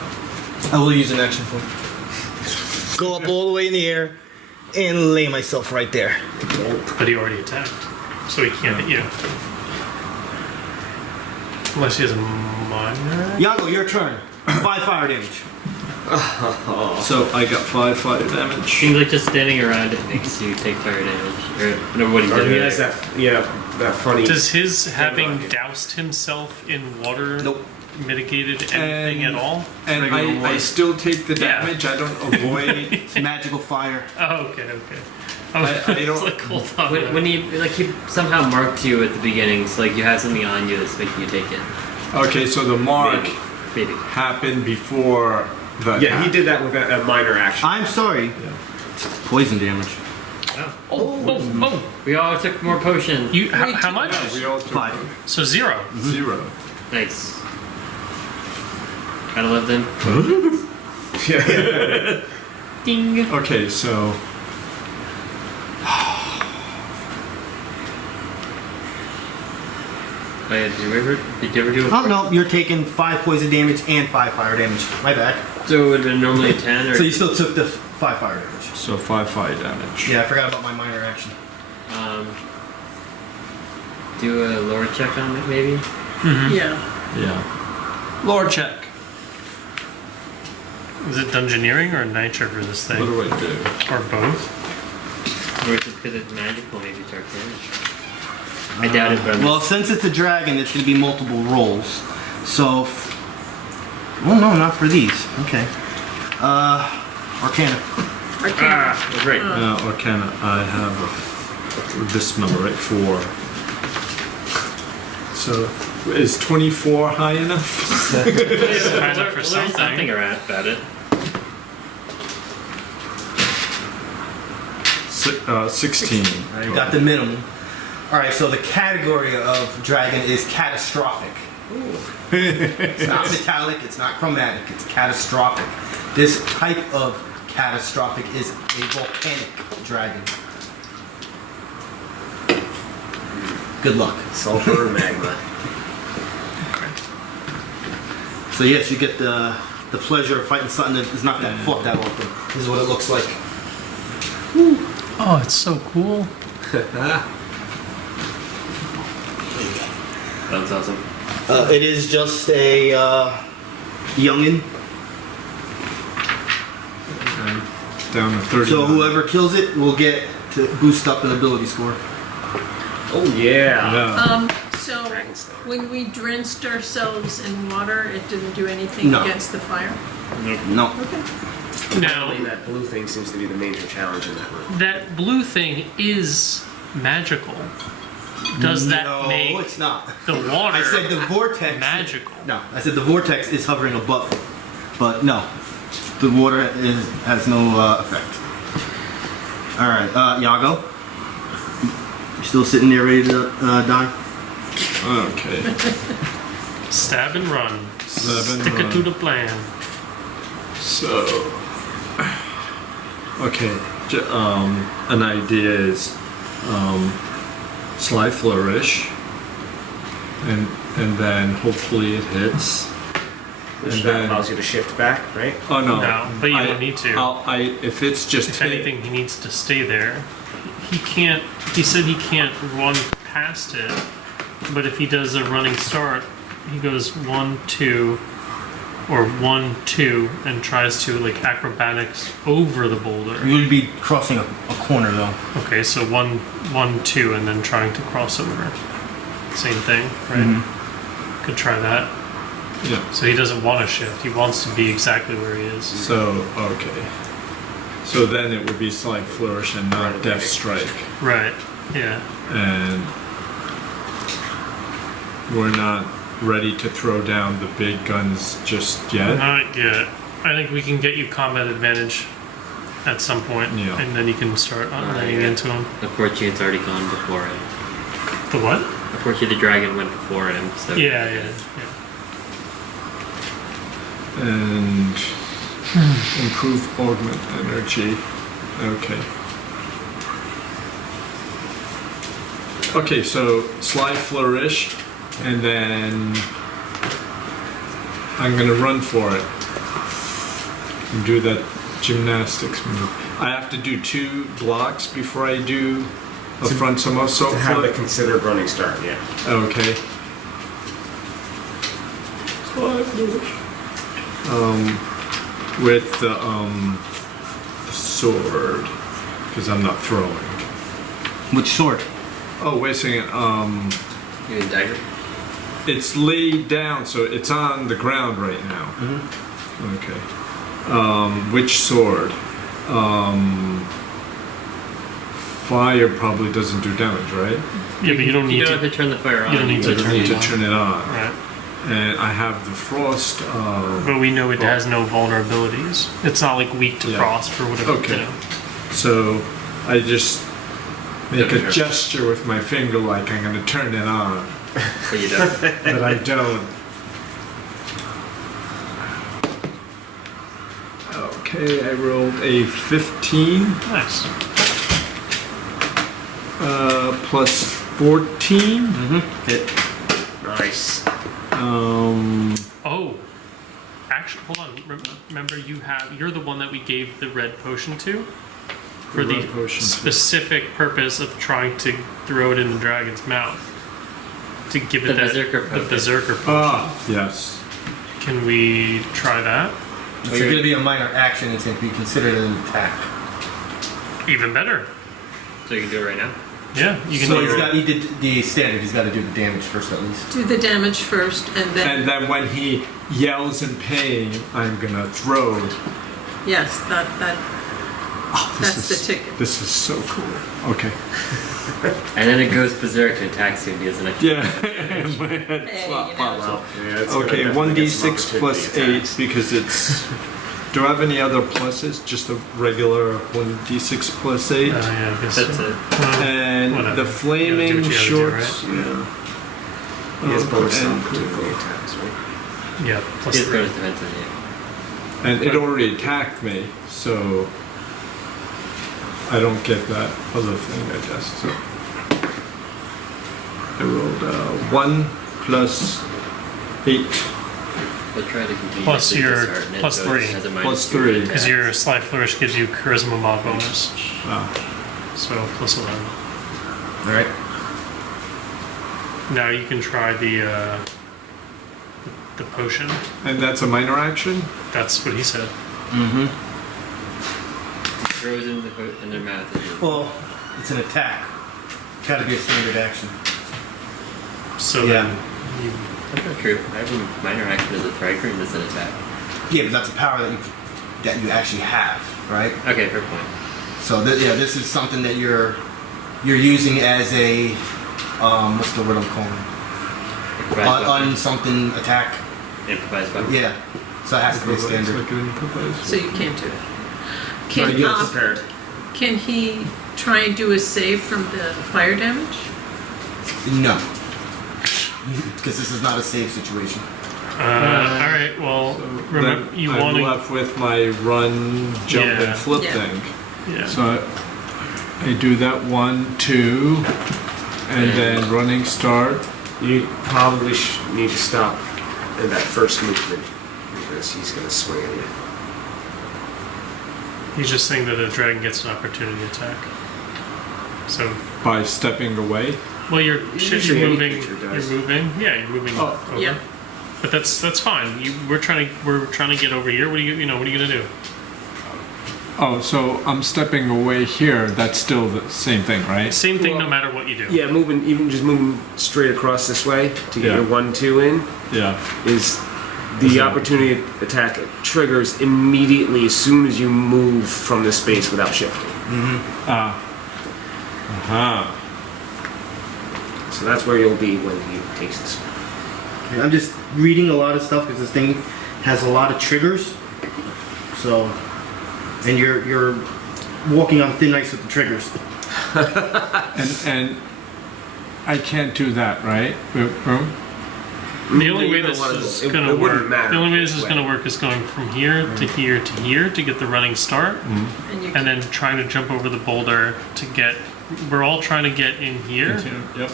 I will use an action point. Go up all the way in the air and lay myself right there. But he already attacked. So he can't hit you. Unless he has a minor. Yago, your turn. 5 fire damage. So I got 5 fire damage. Seems like just standing around it makes you take fire damage. Or whatever what he Or did. he has that, that funny. Does his having rocket. doused himself in water Nope. mitigated anything And- at all? And Regular I water. still take the Yeah. damage. I don't avoid. It's magical fire. Oh, okay. I It's don't- like, hold on. When he somehow marked you at the beginning, so like you had something on you that's making you take it. Okay, so the mark Maybe. happened before the. Yeah, he did that with a minor action. I'm sorry. It's poison damage. Oh. We all took more potion. You how much? Yeah, we all took 5. So 0. 0. Nice. Gotta love them. Ding. Okay, so Oh, yeah, did you ever do it? Oh no, you're taking 5 poison damage and 5 fire damage. My bad. So it would have been normally 10 or So you still took the 5 fire damage. 5 fire damage. Yeah, I forgot about my minor action. do a lore check on it maybe? Yeah. Yeah. Lore check. Is it dungeoneering or nitro for this thing? What do I do? Or both? Or is it because it's magical maybe it's dark damage? I doubt it, but Well, since it's a dragon, it's going to be multiple rolls. So, well, no, not for these. Okay. Arcana. that's right. Arcana. I have this number, right? 4. So, is 24 high enough? Kind of for Learn something. something about it. 16. You got the minimum. All right, so the category of dragon is catastrophic. It's not metallic, it's not chromatic, it's catastrophic. This type of catastrophic is a volcanic dragon. Good luck. Sulfur or magma. So yes, you get the pleasure of fighting something that is not that fought that often. This is what it looks like. Oh, it's so cool. That's awesome. It is just a youngin. Down to 30. So whoever kills it will get to boost up an ability score. Oh yeah. Yeah. So when we drenched ourselves in water, it didn't do anything No. against the fire? No. Okay. Now, Apparently that blue thing seems to be the major challenge in that room. that blue thing is magical. Does that no, make it's not. the water I said the vortex. magical? No, I said the vortex is hovering above it. But no, the water has no effect. All right, Yago. You still sitting there ready to die? Okay. Stab and run. Stab and Stick it run. to the plan. So, okay, an idea is Sly Flourish, and then hopefully it hits. Which And that then- allows you to shift back, right? Oh no, No, but you don't need to. If it's just If hit, anything, he needs to stay there. He can't. He said he can't run past it, but if he does a running start, he goes 1, 2, or 1, 2, and tries to like acrobatics over the boulder. You would be crossing a corner though. Okay, so 1, 1, 2, and then trying to cross over. Same thing, right? Could try that. yeah. So he doesn't want to shift. He wants to be exactly where he is. So okay, so then it would be Sly Flourish and not Death Strike, Right. Yeah. and we're not ready to throw down the big guns just yet. Not yet. I think we can get you combat advantage at some point, Yeah. and then you can start running yeah. into him. Unfortunately, it's already gone before him. The what? Unfortunately, the dragon went before him. So Yeah. And improve augment energy. Okay. Okay, so Sly Flourish, and then I'm gonna run for it and do that gymnastics move. I have to do 2 blocks before I do a front somersault To have the flip. considered running start, yeah. Okay. Sly Flourish. with the sword, because I'm not throwing. Which sword? Oh, wait a second. You need a dagger? It's laid down, so it's on the ground right now. Okay. Which sword? Fire probably doesn't do damage, right? Yeah, but you don't need You don't to. have to turn the fire on. You don't need to I turn need it to on. turn it on. Right. And I have the frost. But we know it has no vulnerabilities. It's not like weak to Yeah. frost for whatever. Okay. You know. So I just make Okay. a gesture with my finger like I'm going to turn it on, But you don't. but I don't. Okay, I rolled a 15 Nice. plus 14. Hit. Nice. Oh, actually, hold on. Remember, you're the one that we gave the red potion to for The the red potion to- specific purpose of trying to throw it in the dragon's mouth to give it The that berserker the potion. berserker potion. Ah, yes. Can we try that? It's going to be a minor action. It's going to be considered an attack. Even better. So you can do it right now? Yeah, you can So do he's your- got, he did the standard. He's got to do the damage first, at least. Do the damage first, and And then when he yells in pain, I'm going to throw. yes, that Oh, that's the ticket. This is so cool. Okay. And then it goes berserk and attacks you and deals an extra. Yeah. Hey, you know, Yeah, it's Okay, gonna definitely get some 1d6 plus opportunity 8 attacks. because it's. Do I have any other pluses? Just a regular 1d6 plus 8. yeah, I guess That's so. it. And Whatever. the You flaming gotta do what you shorts. gotta Yeah. He has bonus and opportunity attacks, right? Yeah, plus He has 3. bonus defense on you. And it already attacked me, so I don't get that other thing, I guess. So I rolled 1 plus 8. We'll try to continue Plus to your- dishearten it, plus so it 3. has a Plus -2 3. Because attack. your Sly Flourish gives you Charisma Mod bonus. Ah, So plus 11. all right. Now you can try the potion. And that's a minor action. That's what he said. Mm-hmm. He throws it in their mouth. And you- Well, it's an attack. It's got to be a standard action. So Yeah. then you, That's not true. I have a minor action as a striker and that's an attack. Yeah, but that's a power that you actually have, right? Okay, fair point. So this is something that you're using as a what's the word I'm calling? Improvised weapon. On something attack. Improvised weapon. Yeah. So it has to be a standard. Like an improvised. So you can't do it. Can, Right, yes. Prepared. can he try and do a save from the fire damage? No. Because this is not a save situation. all right. Well, remember Then you I'm want to. left with my run, jump, Yeah. and flip Yeah. thing. Yeah. So I do that 1, 2, and then running start. You probably need to stop in that first movement because he's going to swing at you. He's just saying that a dragon gets an opportunity attack. So, By stepping away. well, you're Usually any moving. creature You're does. moving. Yeah, you're moving Oh. over. Yeah. But that's fine. We're trying to get over here. What are you what are you gonna do? Oh, so I'm stepping away here. That's still the same thing, right? Same thing, no Well, matter what you do. Yeah, just moving straight across this way to get Yeah. your 1, 2 in Yeah. is the opportunity attack triggers immediately as soon as you move from this space without shifting. Uh-huh. So that's where you'll be when he takes this. And I'm just reading a lot of stuff because this thing has a lot of triggers. So, and you're walking on thin ice with the triggers. And I can't do that, right? The only way Either this one of is those. gonna It wouldn't work. matter The only way this is which gonna way. work is going from here to here to here to get the running start, And you and then trying to jump over the boulder to get. We're all trying to get in here. Yep.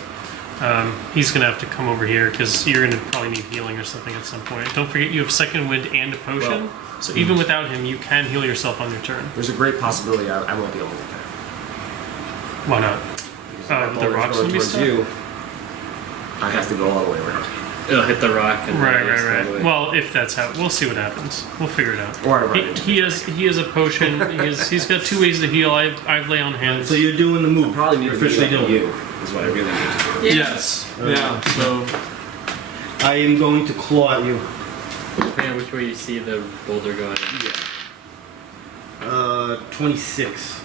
He's gonna have to come over here because you're gonna probably need healing or something at some point. Don't forget you have second wind and a potion, so even without him, you can heal yourself on your turn. There's a great possibility I won't be able to get there. Why not? Because if The that boulder's rocks going will be towards stuck? you, I have to go all the way around. it'll hit the rock. And Right, then right, it's all the right. way. Well, if that's how, we'll see what happens. We'll figure it out. Or I run into He has a potion. He's got 2 ways to heal. I've lay on hands. So you're doing the move. Probably need You're to officially be like doing it. you. Is what I really need to do. Yes. Yeah. So I am going to claw at you. Depending on which way you see the boulder going. 26.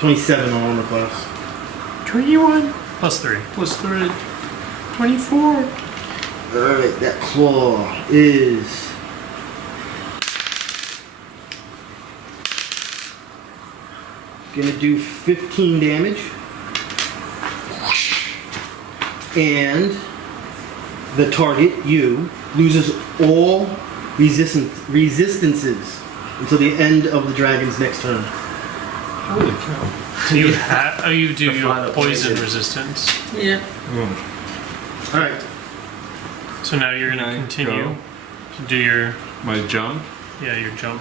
27 on armor class. 21 plus 3. plus 3. 24. Alright, that claw is... Gonna do 15 damage. And the target, you, loses all resistances until the end of the dragon's next turn. Holy cow. You have. Oh, you do The your final poison poison. resistance. Yeah. Alright, So now you're gonna Can I continue go? to do your My jump. your jump.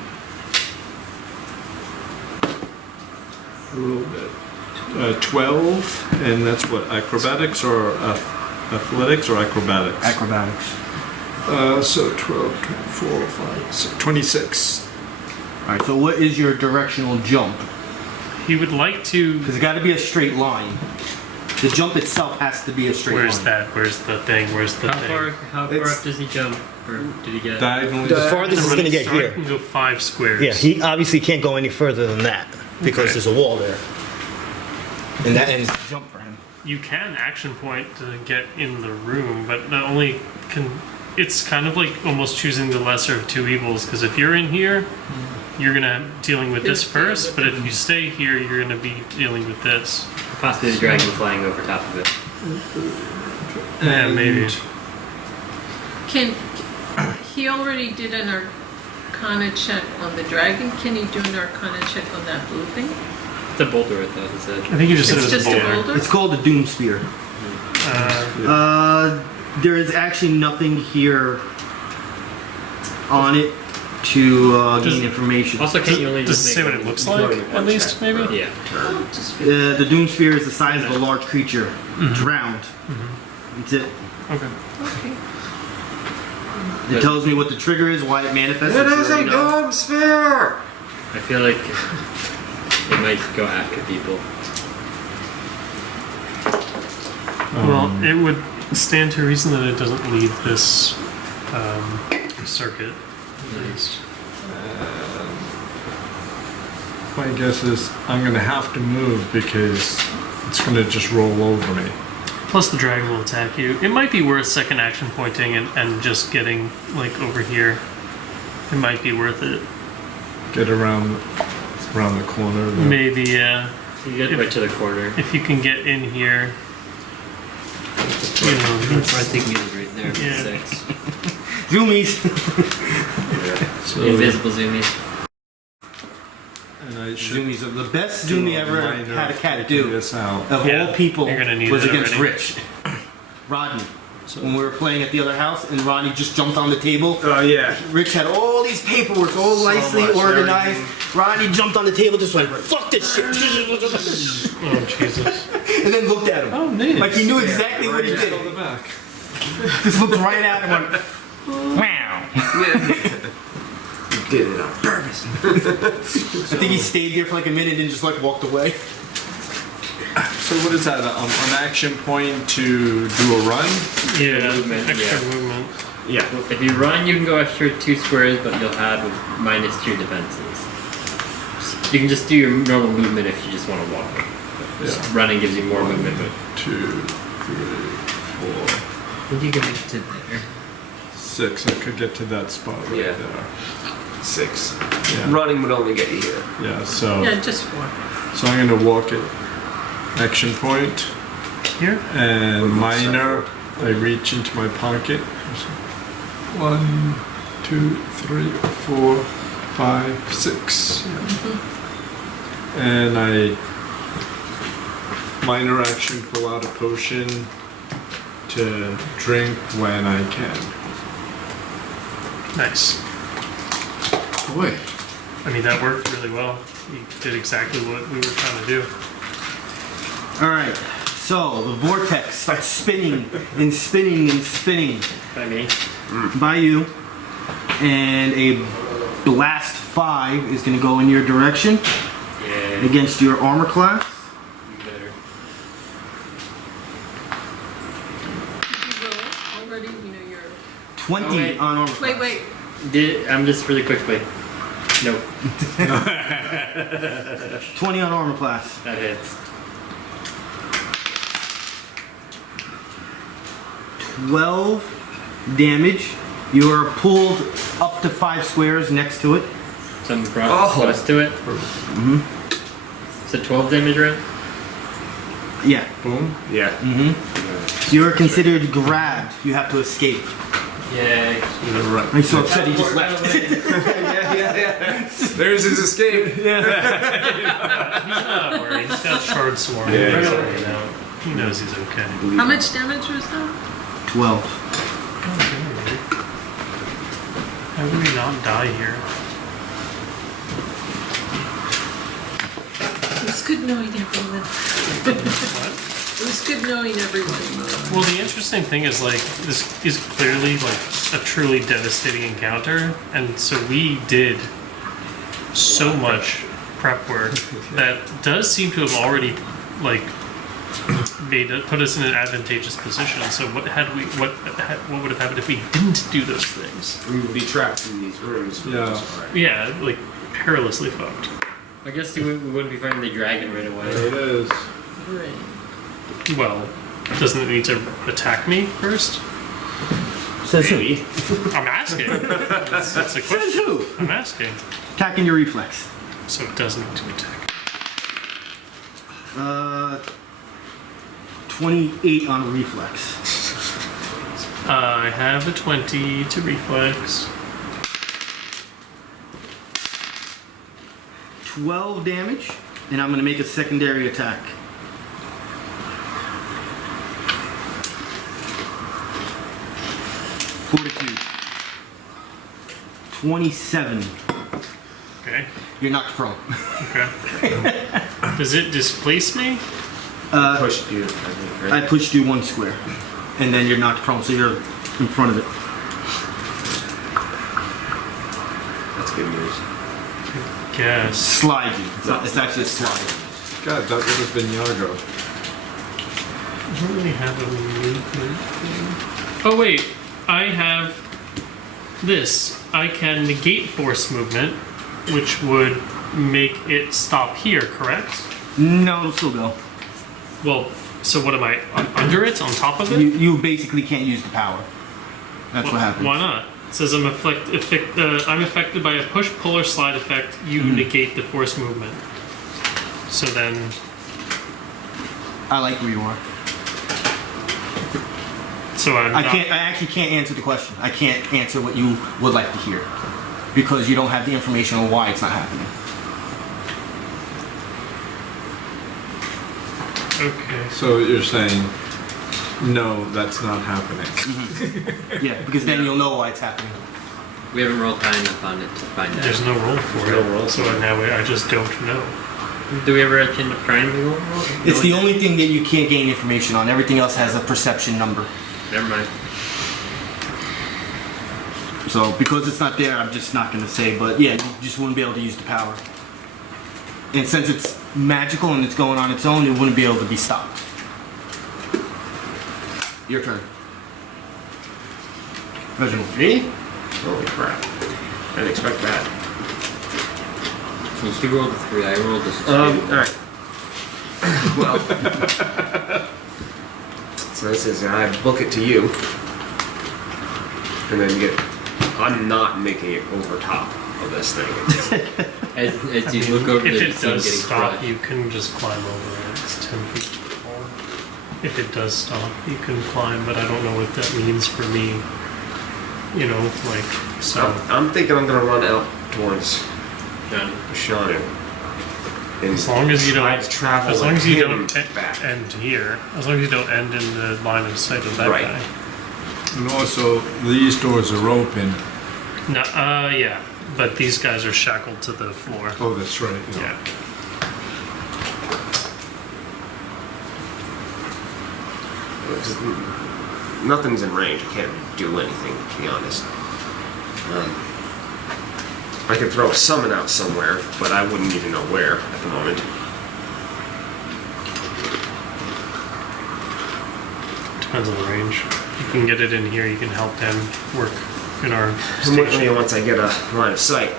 A little bit. 12, and that's what, acrobatics or athletics or acrobatics? acrobatics. So 12, 24, 5, 6, 26. Alright, so what is your directional jump? He would like to. Because it got to be a straight line. The jump itself has to be a straight Where's line. that? Where's the thing? Where's the How thing? far It's- up does he jump? Or did he get? Diagonally. The farthest is going to get So I here. can go 5 squares. Yeah, he obviously can't go any further than that because Okay. there's a wall there. And that ends the jump for him. You can action point to get in the room, but not only can. It's kind of like almost choosing the lesser of two evils, because if you're in here, you're gonna dealing with this first, but if you stay here, you're gonna be dealing with this. Possibly the dragon flying over top of it. Yeah, maybe. Can he already did an Arcana check on the dragon? Can he do an Arcana check on that blue thing? It's a boulder, I thought it said. I think you just said It's it was just a a boulder. boulder. It's called the Doom Spear. There is actually nothing here on it to gain information. Also, can't you only Does just it say make what it one- looks like, at least, maybe? Yeah. The Doom Spear is the size of a large creature. Drowned. That's it. Okay. Okay. It tells me what the trigger is, why it manifests. It which is you a already know. dome sphere! I feel like it might go after people. Well, it would stand to reason that it doesn't leave this circuit. At least. My guess is I'm going to have to move because it's going to just roll over me. Plus, the dragon will attack you. It might be worth second action pointing and just getting like over here. It might be worth it. Get around the corner. There. Maybe, yeah. You get If- right to the corner. If you can get in here. You know, I think it is right there. Yeah. 6. Zoomies! So, Invisible zoomies. and I should Zoomies are the best zoomie I ever minor had a cat figure do. this out. Of Yeah, all people, you're gonna need was it against already. Rich. Rodney. When we were playing at the other house and Rodney just jumped on the table. Oh, yeah. Rich had all these paperwork, all nicely much, organized. Rodney jumped on the table, just went, fuck this shit. oh, Jesus. And then looked at him. Oh, neat. Like he knew exactly what he Just did. on the back. Just looked right at him and went, wow. You did it on purpose. I think he stayed there for like a minute and just like walked away. So what is that? An action point to do a run? Yeah, Movement, extra yeah. movement. Yeah. If you run, you can go extra 2 squares, but you'll have minus 2 defenses. You can just do your normal movement if you just want to walk. Just Yeah. running gives you more movement. 2, 3, 4, I think you can make it to there. 6. I could get to that spot right Yeah. there. 6. Yeah. Running would only get you here. Yeah. So Yeah, just walk. so I'm gonna walk it. Action point Here? and minor. I reach into my pocket. 1, 2, 3, 4, 5, 6. Yeah. And I minor action pull out a potion to drink when I can. Nice. Boy. I mean, that worked really well. You did exactly what we were trying to do. Alright, So the vortex starts spinning and spinning and spinning By me. by you, and a blast 5 is going to go in your direction Yeah. against your armor class. Better. Did you roll already? You know your. 20 Oh, wait. on armor Wait, class. wait. I'm just really quickly. Nope. 20 on armor class. That hits. 12 damage. You are pulled up to 5 squares next to it. Some brought plus to it. Mm-hmm. So 12 damage, right? Yeah. Boom. Yeah. Mm-hmm. You are considered grabbed. You have to escape. Yay. Right. I'm so upset he just left. There's his escape. He's not worried. He's got shard swarm. Yeah, He's yeah. already out. He knows he's okay. How much damage was that? 12. How do we not die here? It was good knowing everyone. What? It was good knowing everyone. Well, the interesting thing is, like, this is clearly, like, a truly devastating encounter, and so we did so much prep work that does seem to have already, like, put us in an advantageous position. So what would have happened if we didn't do those things? We would be trapped in these rooms. For Yeah. the most part. Yeah, like, perilously fucked. I guess we wouldn't be fighting the dragon right away. It is. Right. Well, doesn't it need to attack me first? Says who? Maybe. I'm asking. That's a Says question. who? I'm asking. Attacking your reflex. So it doesn't need to attack. 28 on reflex. I have a 20 to reflex. 12 damage, and I'm going to make a secondary attack. Fortitude. 27. Okay. You're knocked prone. Okay. Does it displace me? Pushed you, I think, right? I pushed you 1 square, and then you're knocked prone, so you're in front of it. That's good news. Guess. Slide you. It's actually a slide. God, that would have been Yago. I don't really have a movement thing. Oh wait, I have this. I can negate force movement, which would make it stop here, correct? No, it'll still go. Well, so what am I, under it, on top of it? You basically can't use the power. That's what happens. Why not? It says I'm affected by a push, pull, or slide effect. You negate the force movement. So then, I like where you are. so I'm I not- actually can't answer the question. I can't answer what you would like to hear. Because you don't have the information on why it's not happening. Okay. So you're saying, no, that's not happening. Yeah, because then you'll know why it's happening. We haven't rolled high enough on it to find out. There's no roll for There's it. no roll so for it. now I just don't know. Do we ever actually end up trying to roll? It's the only thing that you can't gain information on. Everything else has a perception number. Never mind. So because it's not there, I'm just not going to say. But yeah, you just wouldn't be able to use the power. And since it's magical and it's going on its own, it wouldn't be able to be stopped. Your turn. Reginald. Me? Holy crap. I didn't expect that. You rolled a 3, I rolled a 2. Alright. Well. So this is, I book it to you. And then I'm not making it over top of this thing. As you look over If the it sun does getting stop, crushed. you can just climb over it. It's 10 feet tall. If it does stop, you can climb, but I don't know what that means for me. You know, like, so. I'm thinking I'm gonna run out towards Done. Bashanu. As long as you try don't, to travel as long as you him don't back. end here, as long as you don't end in the line of sight of that Right. guy. And also, these doors are open. No, yeah, but these guys are shackled to the floor. Oh, that's right. Yeah. 'cause nothing's in range. I can't do anything, to be honest. I could throw a summon out somewhere, but I wouldn't even know where at the moment. Depends on the range. If you can get it in here, you can help them work in our Only station. once I get a line of sight.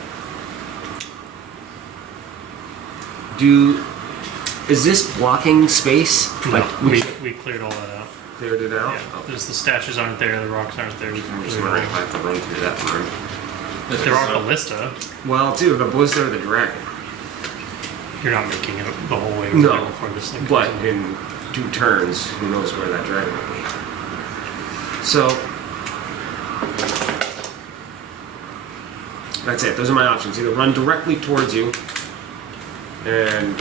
Is this blocking space? No, we we cleared all that out. cleared it out? Yeah, there's the statues aren't there, the rocks aren't there. We I'm just cleared it wondering if I all. have to run through that room. But there are ballista. Well, dude, the ballista or the dragon. You're not making it the whole way over No, there before this thing but comes in. in 2 turns, who knows where that dragon will be. So, that's it. Those are my options. Either run directly towards you, and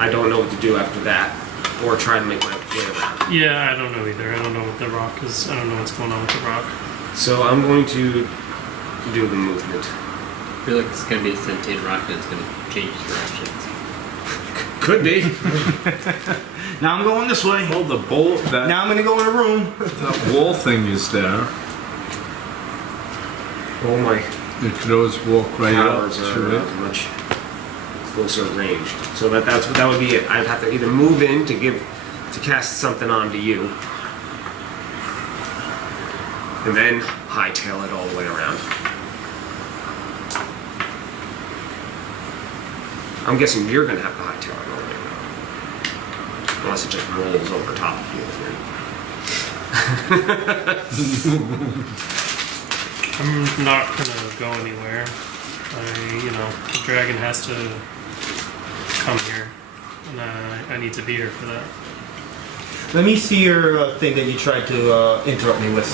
I don't know what to do after that, or try to make my way around. Yeah, I don't know either. I don't know what the rock is. I don't know what's going on with the rock. So I'm going to do the movement. I feel like it's gonna be a sentient rock that's gonna change directions. Could be. Now I'm going this way. Oh, the bowl, that, Now I'm gonna go in a room. that wall thing is there. Oh my You could always walk right up powers to are it. much closer range. So that would be it. I'd have to either move in to cast something onto you, and then hightail it all the way around. I'm guessing you're gonna have to hightail it all the way around, unless it just rolls over top of you. I'm not gonna go anywhere. The dragon has to come here, and I need to be here for that. Let me see your thing that you tried to interrupt me with.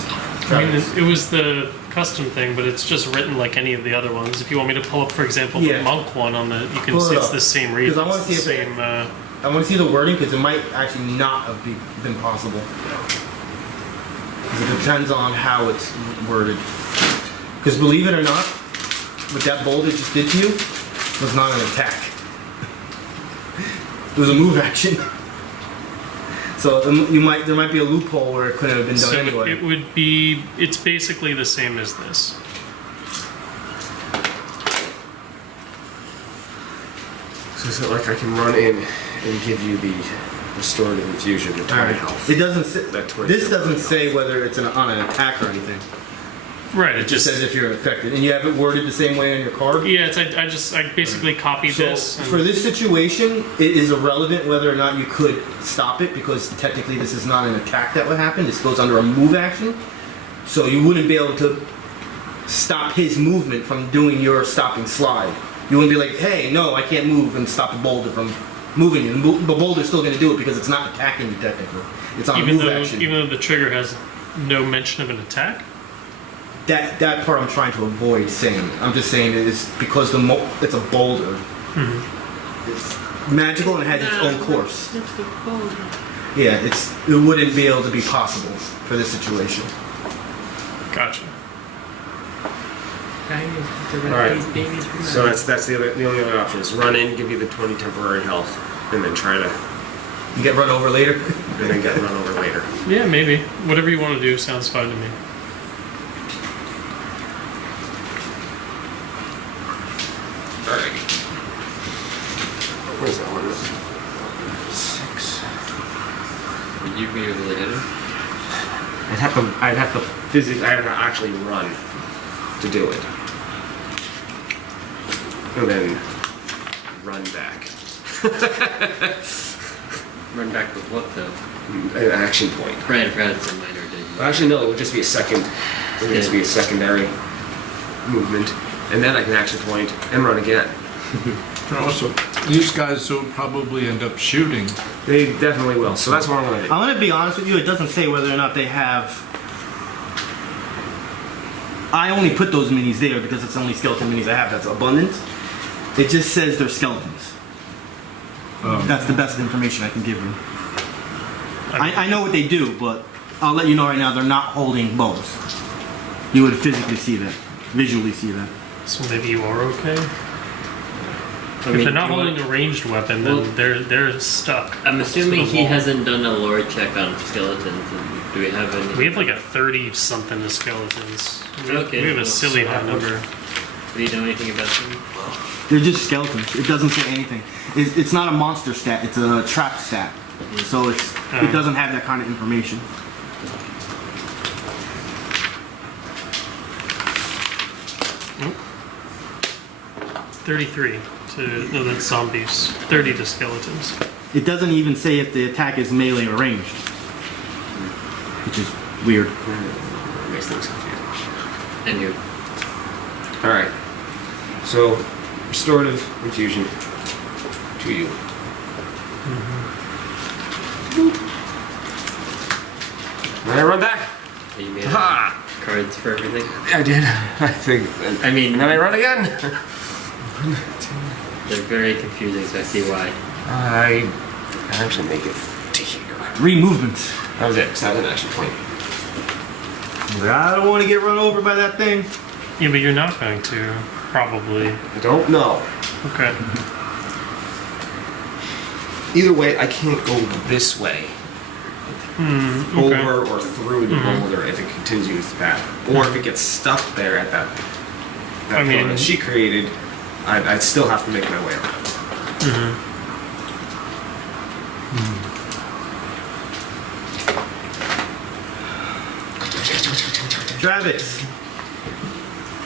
I mean, it was the custom thing, but it's just written like any of the other ones. If you want me to pull up, for example, Yeah. the monk one on the, you can Pull it see it's up. the same read. 'Cause I wanna It's the see if- same. I want to see the wording because it might actually not have been possible. 'Cause it depends on how it's worded. Because believe it or not, what that boulder just did to you was not an attack. It was a move action. So there might be a loophole where it couldn't have been done So anyway. it would be. It's basically the same as this. So is it like I can run in and give you the restorative infusion to 20 health? It doesn't say, That 20 this doesn't health. say whether it's on an attack or anything. Right. It just says if you're affected, and you have it worded the same way on your card. Yeah. It's I basically copied So this. And for this situation, it is irrelevant whether or not you could stop it because technically this is not an attack that would happen. This goes under a move action, so you wouldn't be able to stop his movement from doing your stopping slide. You wouldn't be like, hey, no, I can't move and stop the boulder from moving you. The boulder's still going to do it because it's not attacking you technically. It's on a move action. even though the trigger has no mention of an attack. That part I'm trying to avoid saying. I'm just saying it is because it's a boulder. It's magical and it has its own course. It's the boulder. Yeah, it wouldn't be able to be possible for this situation. Gotcha. Alright. So that's the only other option is run in, give you the 20 temporary health, and then try to You get run over later. and then get run over later. Yeah, maybe. Whatever you want to do sounds fine to me. Alright. Where's that one? 6. Would you be able to hit him? I'd have to physically, I have to actually run to do it. And then run back. Run back with what though? An action point. Right, I forgot it's a minor dig. Actually, no, it would just be a second. It would just be a secondary movement. And then I can action point and run again. And also, these guys will probably end up shooting. They definitely will. So that's what I'm going to do. I'm gonna be honest with you. It doesn't say whether or not they have. I only put those minis there because it's the only skeleton minis I have that's abundant. It just says they're skeletons. That's the best information I can give you. I know what they do, but I'll let you know right now they're not holding bows. You would physically see that, visually see that. So maybe you are okay. I If mean, they're not do you holding a ranged weapon, then Well- they're stuck. I'm assuming to the he wall. hasn't done a lore check on skeletons. Do we have any? We have like a 30 something to skeletons. Okay, We have a well, silly so high number. Do you know anything about them? They're just skeletons. It doesn't say anything. It's not a monster stat. It's a trap stat. So it doesn't have that kind of information. Nope. 33 to no, that's zombies. 30 to skeletons. It doesn't even say if the attack is melee or ranged, which is weird. Makes things confusing. And you? All right. So, restorative infusion to you. May I run back? Are you made Ha! cards for everything? I did. I think. I mean, And then I run again. they're very confusing, so I see why. I actually make it to here. 3 movements. That was it. 'Cause that was an action point. I don't want to get run over by that thing. Yeah, but you're not going to. Probably. I don't know. Okay. Either way, I can't go this way. Okay. Over or through the boulder if it continues the path. Or if it gets stuck there at that I mean- pillar that she created, I'd still have to make my way around. Travex.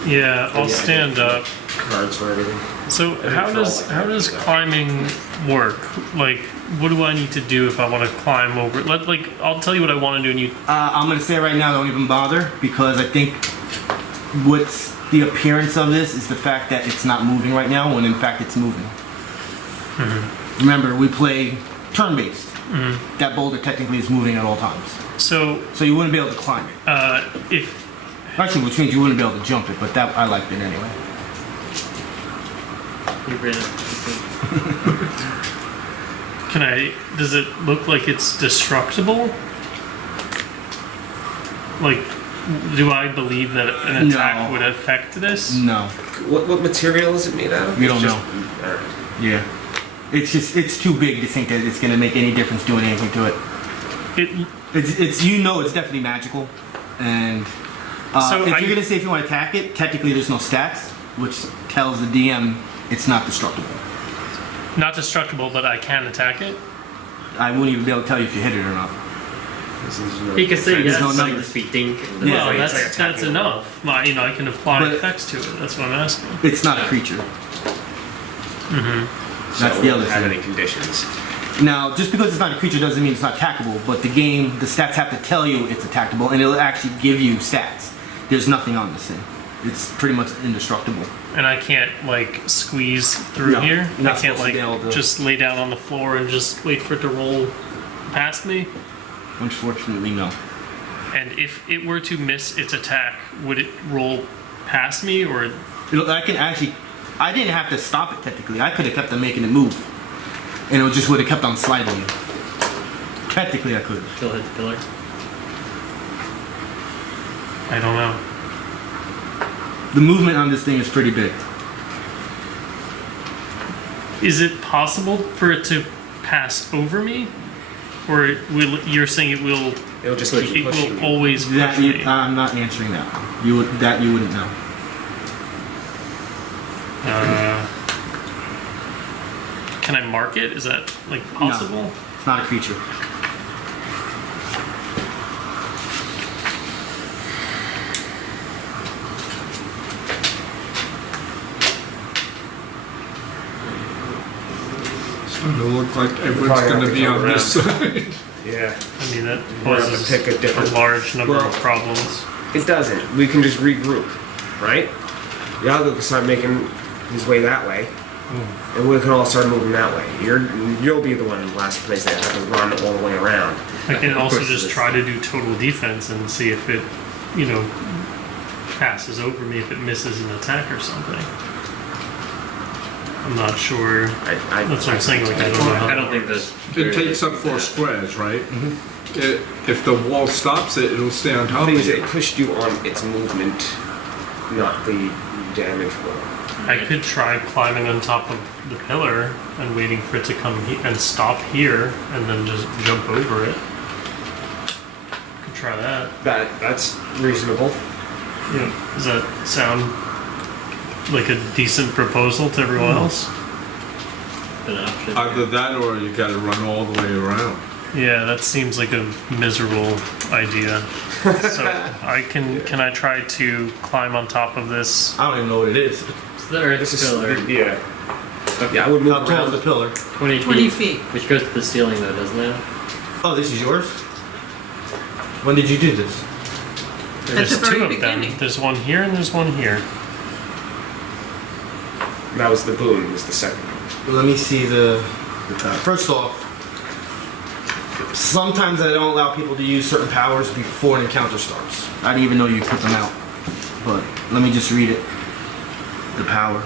Yeah, I'll stand up. Cards for everything. So didn't how feel does like how that. does climbing work? Like, what do I need to do if I want to climb over? Like, I'll tell you what I want to do, and you. I'm gonna say right now, don't even bother, because I think what's the appearance of this is the fact that it's not moving right now, when in fact it's moving. Remember, we play turn-based. That boulder technically is moving at all times, So, so you wouldn't be able to climb it. if Actually, which means you wouldn't be able to jump it, but that I liked it anyway. You ran up. can I? Does it look like it's destructible? Like, do I believe that an attack No. would affect this? No, What material is it made out of? We don't It's know. just- Alright. yeah, it's too big to think that it's gonna make any difference doing anything to it. It. It's you know it's definitely magical, and So if I- you're gonna say if you want to attack it, technically there's no stats, which tells the DM it's not destructible. Not destructible, but I can attack it. I wouldn't even be able to tell you if you hit it or not. This is no He could say defense. yes, no like numbers. the speed dink. Yeah. Well, it's that's like that's attacking. enough. I can apply But- effects to it. That's what I'm asking. It's not a creature. That's So the other it had thing. any conditions. Now, just because it's not a creature doesn't mean it's not attackable, but the game, the stats have to tell you it's attackable, and it'll actually give you stats. There's nothing on this thing. It's pretty much indestructible. And I can't like squeeze through No, here. you're I not can't supposed to like be able to. just lay down on the floor and just wait for it to roll past me. Unfortunately, no. And if it were to miss its attack, would it roll past me or? I can actually, I didn't have to stop it technically. I could have kept on making it move, and it just would have kept on sliding you. Technically, I could. Still hit the pillar. I don't know. The movement on this thing is pretty big. Is it possible for it to pass over me, or will you're saying it will? It'll just It keep pushing will you. always push That me. I'm not answering that. You would that you wouldn't know. Can I mark it? Is that like possible? It's not a creature. Starting to look like everyone's Probably have going to to be come on this side. Yeah. I mean, that We'll have to poses pick a different- large number Well- of problems. It doesn't. We can just regroup, right? Yago can start making his way that way, and we can all start moving that way. You'll be the one in the last place that has to run all the way around. I can Of also course just it is. try to do total defense and see if it, passes over me if it misses an attack or something. I'm not sure. That's what I'm saying. Like I don't know how. I don't think this. It takes up 4 squares, right? If the wall stops it, it'll stay on The top thing of is, it you. pushed you on its movement. not the damage roll. I could try climbing on top of the pillar and waiting for it to come and stop here, and then just jump over it. Could try that. That's reasonable. Yeah. Does that sound like a decent proposal to everyone else? An option. Either that or you gotta run all the way around. Yeah, that seems like a miserable idea. So can I try to climb on top of this? I don't even know what it is. It's the earth This is pillar. yeah. Yeah, I would move How tall is the around. pillar? 20 feet. 20 feet. Which goes to the ceiling though, doesn't it? Oh, this is yours? When did you do this? There's the very two of beginning. them. There's one here and there's one here. That was the boon. Was the second. Let me see the first off, sometimes I don't allow people to use certain powers before an encounter starts. I didn't even know you put them out. But let me just read it. The power.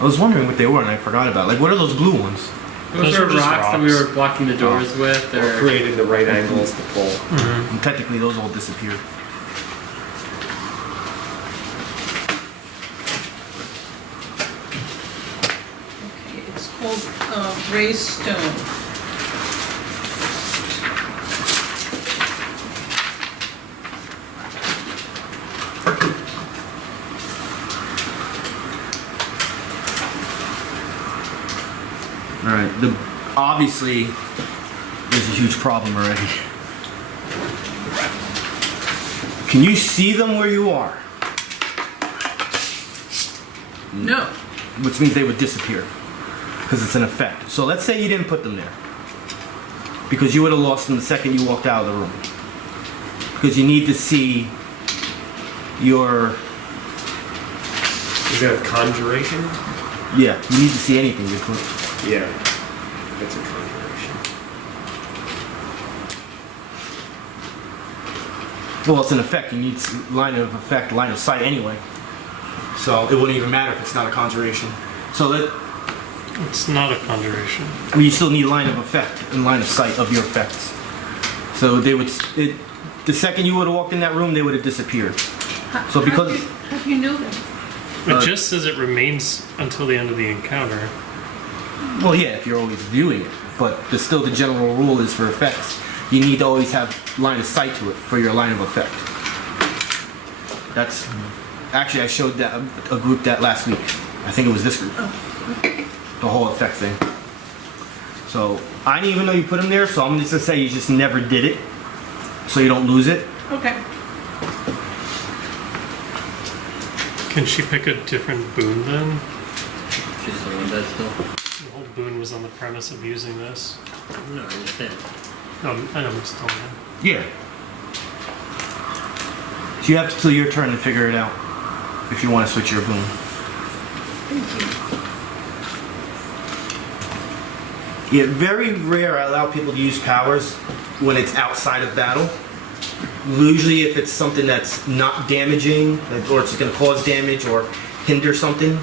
I was wondering what they were and I forgot about. Like, what are those blue ones? Those Those are are just rocks that we rocks. were blocking the doors with. Or Or created the right angles to pull. And technically, those all disappeared. Okay, it's called raised stone. All right. Obviously, there's a huge problem already. Can you see them where you are? No. Which means they would disappear because it's an effect. So let's say you didn't put them there because you would have lost them the second you walked out of the room. Because you need to see your Is that a conjuration? you need to see anything you put. Yeah. That's a conjuration. Well, it's an effect. You need line of effect, line of sight anyway. So it wouldn't even matter if it's not a conjuration. So that It's not a conjuration. you still need line of effect and line of sight of your effects. So they would. The second you would have walked in that room, they would have disappeared. So because How do you know that? It just says it remains until the end of the encounter. well, yeah, if you're always viewing it, but still the general rule is for effects, you need to always have line of sight to it for your line of effect. That's actually I showed that a group that last week. I think it was this group. The whole effect thing. So I didn't even know you put them there, so I'm just gonna say you just never did it, so you don't lose it. Okay. Can she pick a different boon then? she's the one that's still. The whole boon was on the premise of using this. No, I understand. No, I know, I'm just telling you. Yeah. So you have till your turn to figure it out if you want to switch your boon. Yeah, very rare I allow people to use powers when it's outside of battle. Usually if it's something that's not damaging, or it's going to cause damage or hinder something,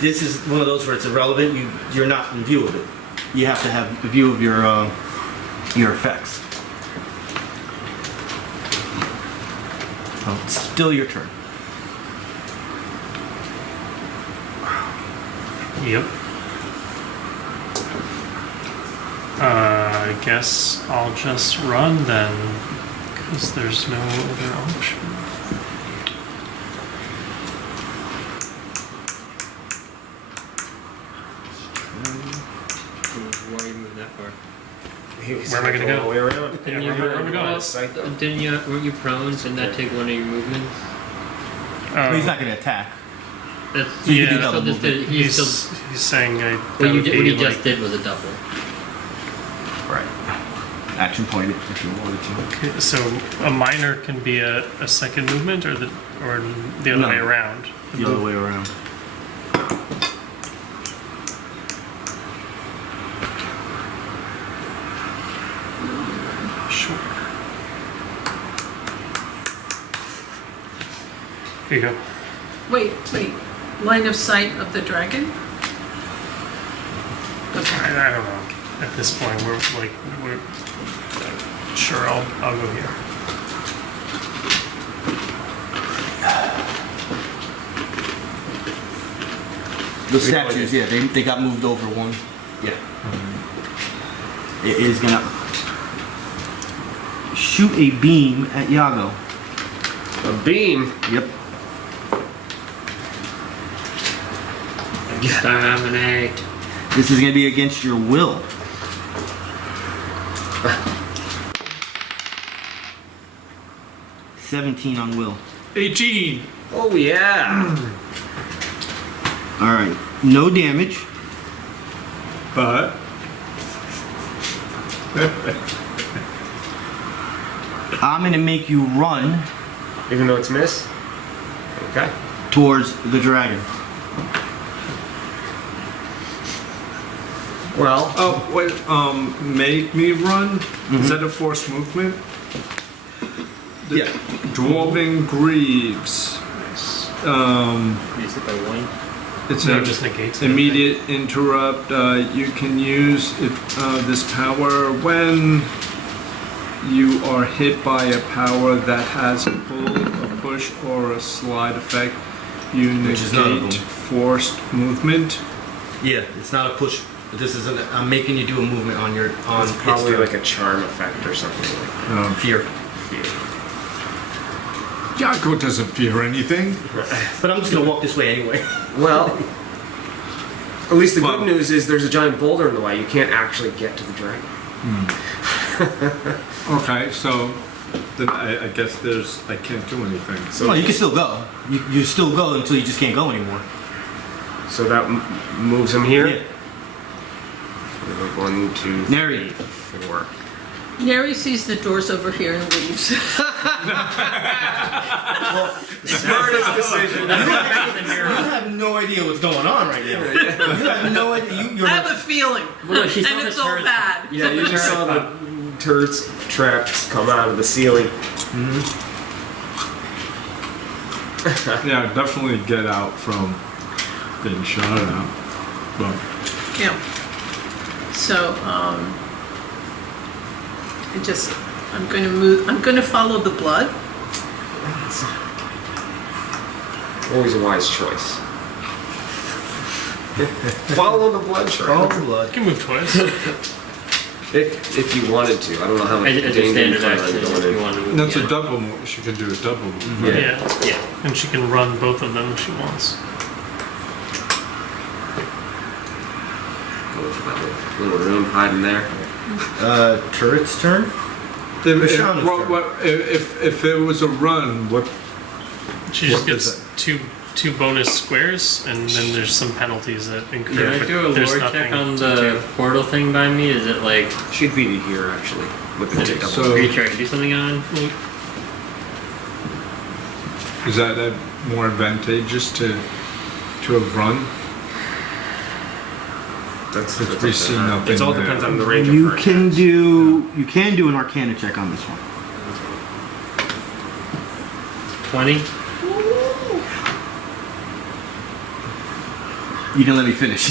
this is one of those where it's irrelevant. You're not in view of it. You have to have a view of your effects. Oh, it's still your turn. Yep. I guess I'll just run then, because there's no other option. Why are you moving that far? Where am I gonna go? All the way around. Didn't Yeah, you where am I going? Line of sight, though. Didn't you? Weren't you prone? Didn't that take one of your movements? But he's not going to attack. That's So you Yeah, can do so double this movement. did, he's he's, still. he's saying I, What that you would did, be what he like, just did was a double. Right. Action point it if you wanted to. okay, so a minor can be a second movement, or the other No. way around. The other way around. Sure. Here you go. Wait. Line of sight of the dragon? Okay. I don't know. At this point, we're Sure, I'll go here. The statues, yeah, they got moved over one. Yeah. It is gonna shoot a beam at Yago. A beam. Yep. Exterminate. This is gonna be against your will. $17 on will. 18. Oh yeah. All right, no damage. But I'm gonna make you run Even though it's miss. Okay. towards the dragon. Well, Oh, wait, make me run? Is that a forced movement? Yeah. Dwarven Greaves. Use it by one. It's No, an just negates it. immediate interrupt. You can use this power when you are hit by a power that has a pull, a push, or a slide effect. You Which is none of negate them. forced movement. Yeah, it's not a push. This is I'm making you do a movement on your it's probably like a charm effect or something like that. fear. Yago doesn't fear anything. But I'm just gonna walk this way anyway. Well, at least the Well- good news is there's a giant boulder in the way. You can't actually get to the dragon. Okay, so then I guess I can't do anything. Well, you can still go. You still go until you just can't go anymore. So that moves him here. Yeah. 1, 2, Neri. 4. Neri sees the doors over here and leaves. Smartest decision. You have no idea what's going on right now. You have no idea. You're I have a feeling, Well, she saw and the it's all turret. bad. Yeah, you just saw the turrets traps come out of the ceiling. Yeah, definitely get out from being shot at. But Yeah. So, I'm going to move. I'm going to follow the blood. Always a wise choice. Follow the blood trail. Follow the blood. You can move twice. If you wanted to. I don't know how much As a danger you standard plan on action, going if you in. want to move. that's yeah. a double move. She could do a double move. Yeah. Yeah. And she can run both of them if she wants. Go for that little room hiding there. Turret's turn. Bashanu's If it was a run, what? She just What is gets two bonus squares, and then there's some penalties that incur. Can I but do a there's lore nothing check on to the do. portal thing by me? Is it like Should be to here actually. With the double. So- creature I can do something on? Is that more advantageous to have run? That's we see nothing It all there. depends on the range of You her can attacks. do an Arcana check on this one. 20? You didn't let me finish.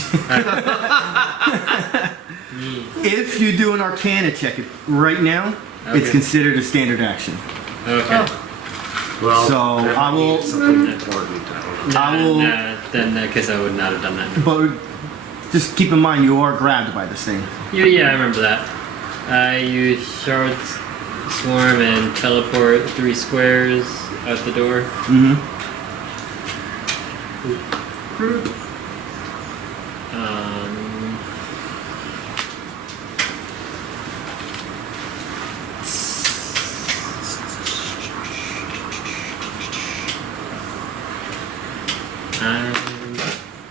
If you do an Arcana check right now, it's Okay. considered a standard action. Okay. Well, So, that I might will- be something important. I don't know. I will- Then I guess I would not have done that. But just keep in mind, you are grabbed by this thing. Yeah, I remember that. I use Shard Swarm and teleport 3 squares out the door. Mm-hmm. And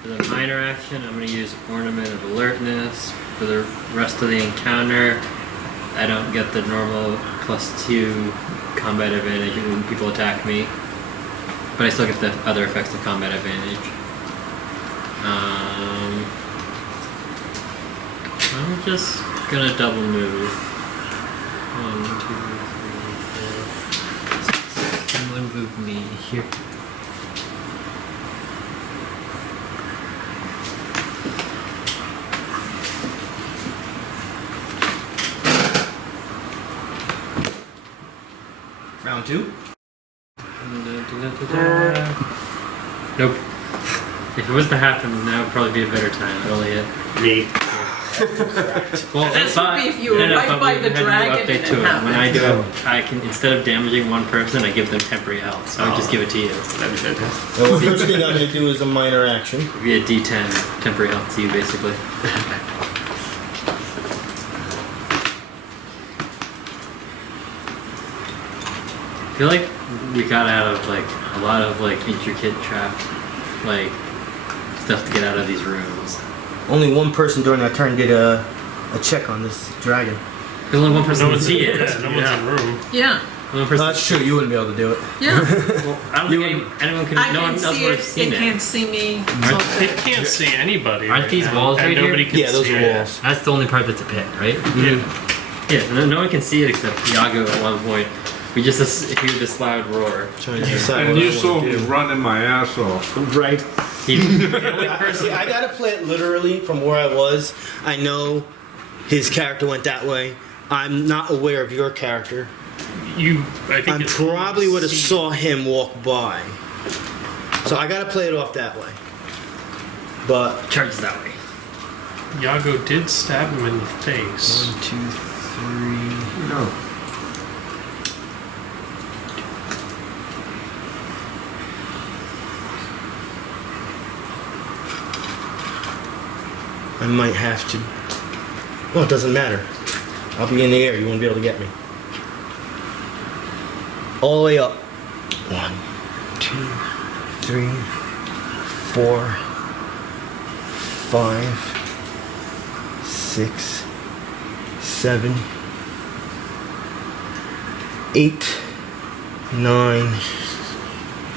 for the minor action, I'm going to use Ornament of Alertness. For the rest of the encounter, I don't get the normal +2 combat advantage when people attack me, but I still get the other effects of combat advantage. I'm just gonna double move. 1, 2, 3, 4. Someone move me here. round 2. Nope. If it was to happen, now would probably be a better time. It only hit. Me. Well, This would be if you were right but by we the had a new dragon update and to it it. When I happened. do it, I can, instead of damaging one person, I give them temporary health. So I would just give it to you. That'd be fantastic. Well, the first thing I'm going to do is a minor action. It'd be a D10 temporary health to you, basically. I feel like we got out of like a lot of like intricate trap, like stuff to get out of these rooms. Only one person during that turn did a check on this dragon. There's only one person No can one's see in, it. yeah, no one's in the room. Yeah, Only one person. That's true, you wouldn't be able to do it. yeah. Well, I don't think anyone can. I No one can else see would it. have seen It it. can't see me. It can't see anybody. Aren't right these now, walls and right nobody here? can Yeah, those see are it. walls. That's the only part that's a pit, right? Yeah. Yeah. No one can see it except Yago at one point. We just hear this loud roar. Trying to decide And what you I saw wanna me do. running my ass off. Right. The only See, I gotta play it literally from where I was. I know his character went that way. I'm not aware of your character. I think I it's probably would have seen- saw him walk by. So I gotta play it off that way. But charges that way. Yago did stab him in the face. 1, 2, 3. No. I might have to. Well, it doesn't matter. I'll be in the air. You won't be able to get me. All the way up. 1, 2, 3, 4, 5, 6, 7, 8, 9,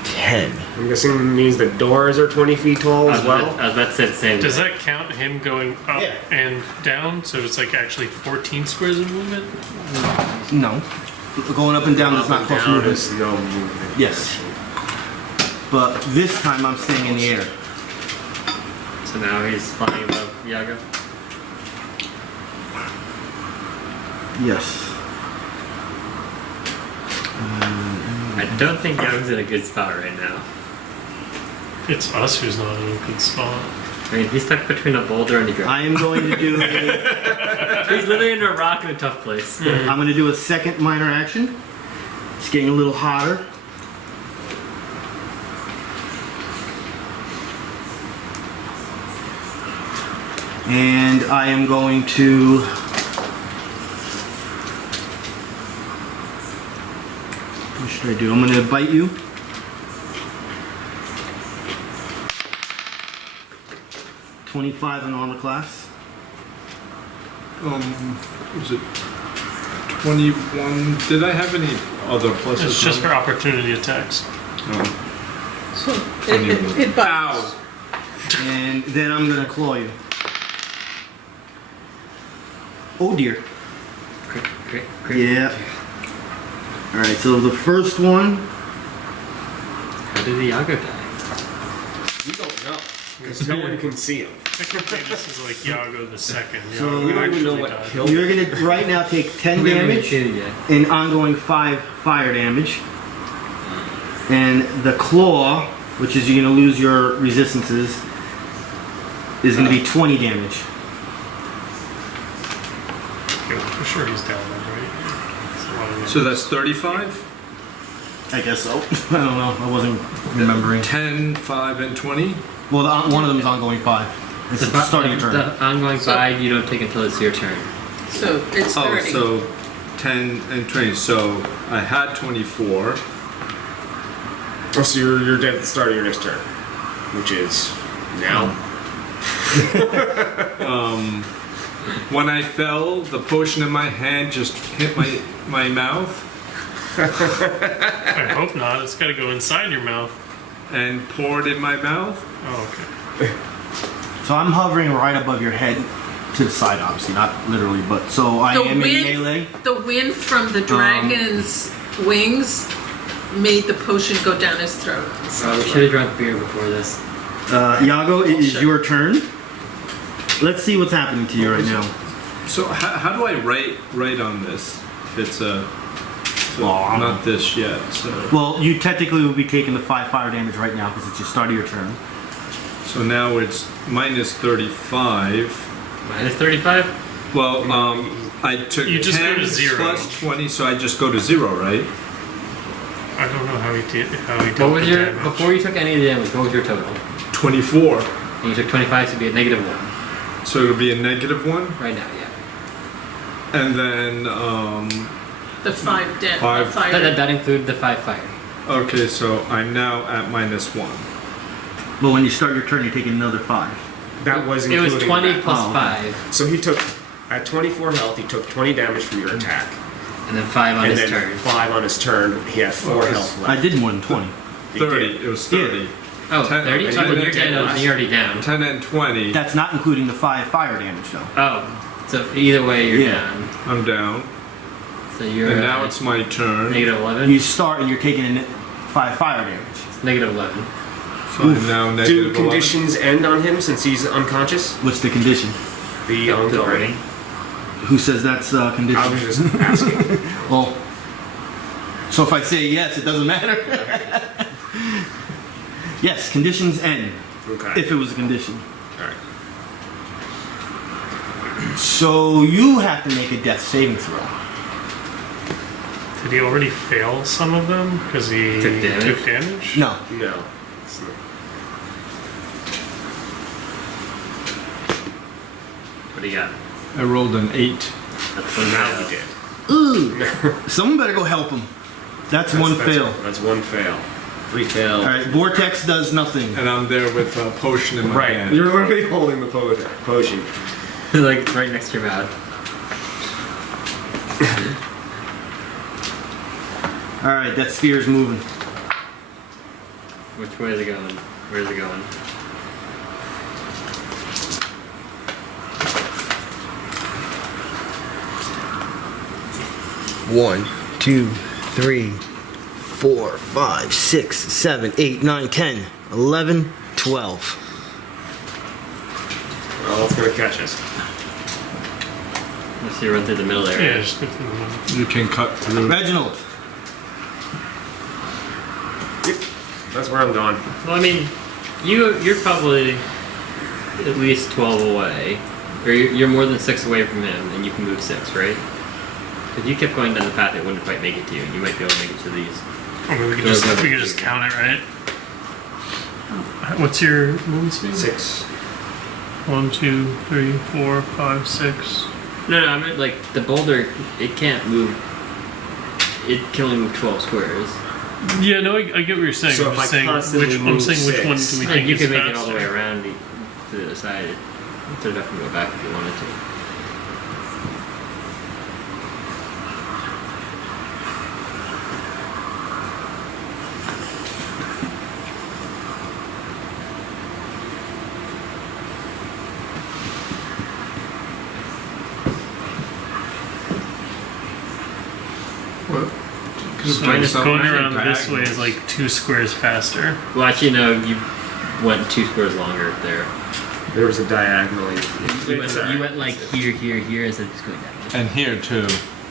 10. I'm guessing it means the doors are 20 feet tall as well. I was about to say the same. Does thing. that count him going up Yeah. and down? So it's like actually 14 squares of movement? No. Going up and down does not cost Down movement. is no movement. Yes. But this time I'm staying in the air. So now he's flying above Yago. Yes. I don't think Yago's in a good spot right now. It's us who's not in a good spot. I mean, he's stuck between a boulder and a dragon. I am going to do a, He's literally in a rock in a tough place. I'm going to do a second minor action. It's getting a little hotter. And I am going to what should I do? I'm going to bite you. $25 in armor class. Was it 21? Did I have any other pluses? It's just for opportunity attacks. So it bites. And then I'm going to claw you. Oh dear. Great. Yeah. Alright, so the first one. How did the Yago die? We don't know. Because no one can see him. Technically, this is like Yago the second. So Yago We don't even know actually what died. killed You're him. gonna right now take 10 We haven't even damage seen it yet. and ongoing 5 fire damage. And the claw, which is you're gonna lose your resistances, is gonna be 20 damage. Okay, well, for sure he's down there, right? That's a lot of So that's 35? I guess so. I don't know. I wasn't remembering. 10, 5, and 20? Well, one of them is ongoing 5. It's starting your turn. The ongoing 5 you don't take until it's your turn. So it's 30. Oh, so 10 and 20. So I had 24. Oh, so you're dead at the start of your next turn, which is now. When I fell, the potion in my hand just hit my mouth I hope not. It's got to go inside your mouth. and poured in my mouth. Oh, okay. So I'm hovering right above your head to the side, obviously, not literally, but so I am in melee. The wind from the dragon's wings made the potion go down his throat. We should have drunk beer before this. Yago, it is your turn. Let's see what's happening to you right now. So how do I write on this? If it's a So Well, not this yet. So you technically will be taking the 5 fire damage right now because it's your start of your turn. now it's minus 35. Minus 35? Well, I took You just go 10 to 0. plus 20, so I just go to 0, right? I don't know how he did. What was the your damage. before you took any of the damage? What was your total? 24. And you took 25, so it'd be a negative 1 So it'll be a negative 1, right now. Yeah. and then The 5 dead. Five. Fire. That included the 5 fire. okay, so I'm now at minus 1. But when you start your turn, you're taking another 5. That was It including was 20 that. plus Oh, okay. 5, So he took, at 24 health, he took 20 damage from your attack. and then 5 on And his then turn. 5 on his turn, he had 4 health I left. did more than 20. He 30. did. It was 30. Oh, 10 30? and So then when you're 10 dead, last. you're already down. 10 and 20. That's not including the 5 fire damage, though. Oh, so either way, you're Yeah. down. I'm down. So you're And now it's my turn. negative 11. You start and you're taking 5 fire damage. Negative 11. So I'm now Do negative 11. conditions end on him since he's unconscious? What's the condition? The ongoing. Who says that's I condition? was just asking. Well, so if I say yes, it doesn't matter. Yes, conditions end. Okay. If it was a condition. Alright. So you have to make a death saving throw. Did he already fail some of them because he Took damage? took damage? No. No. It's not. What do you got? I rolled an 8. That's So one now fail. he did. Ooh. Someone better go help him. That's one fail. That's 1 fail. 3 fails. All right, Vortex does nothing. And I'm there with a potion in my Right. hand. You're literally holding the potion. Like right next to your mouth. All right, that spear's moving. Which way is it going? Where's it going? One, two, three, 4, 5, 6, 7, 8, 9, 10, 11, 12. Well, it's gonna catch us. Unless you run through the middle area. Yeah, just go through the middle. You can cut through. Reginald. That's where I'm going. Well, I mean, you're probably at least 12 away, or you're more than 6 away from him, and you can move 6, right? If you kept going down the path, it wouldn't quite make it to you, and you might be able to make it to these. I mean, we could Those just are- count it, right? What's your movement speed? 6. 1, 2, 3, 4, 5, 6. No, I mean like the boulder, it can't move. It can only move 12 squares. Yeah, no, I get what you're saying. So I'm if just I saying constantly which. I'm move saying which one 6, do we Like think you is could make faster? it all the way around to the side. You could definitely go back if you wanted to. So Minus going minus around this way is like 2 squares faster. Well, actually, no. You went 2 squares longer there. There was a diagonally. You went like here, instead of just going down. And here too.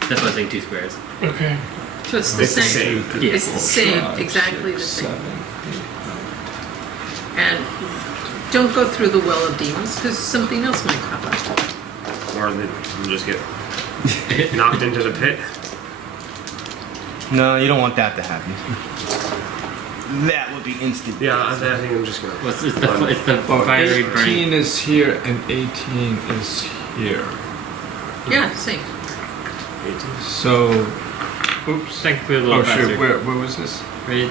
That's why I'm saying 2 squares. Okay. So it's the It's the same. same. Yeah. It's the same, exactly the same. And don't go through the well of demons because something else might pop up. Or you just get knocked into the pit. No, you don't want that to happen. That would be instant. Yeah, I think I'm just gonna. Well, it's the fiery 18 burning. is here and 18 is here. Yeah, same. 18. So, oops. Technically a little Oh faster. shit, where was this? Right?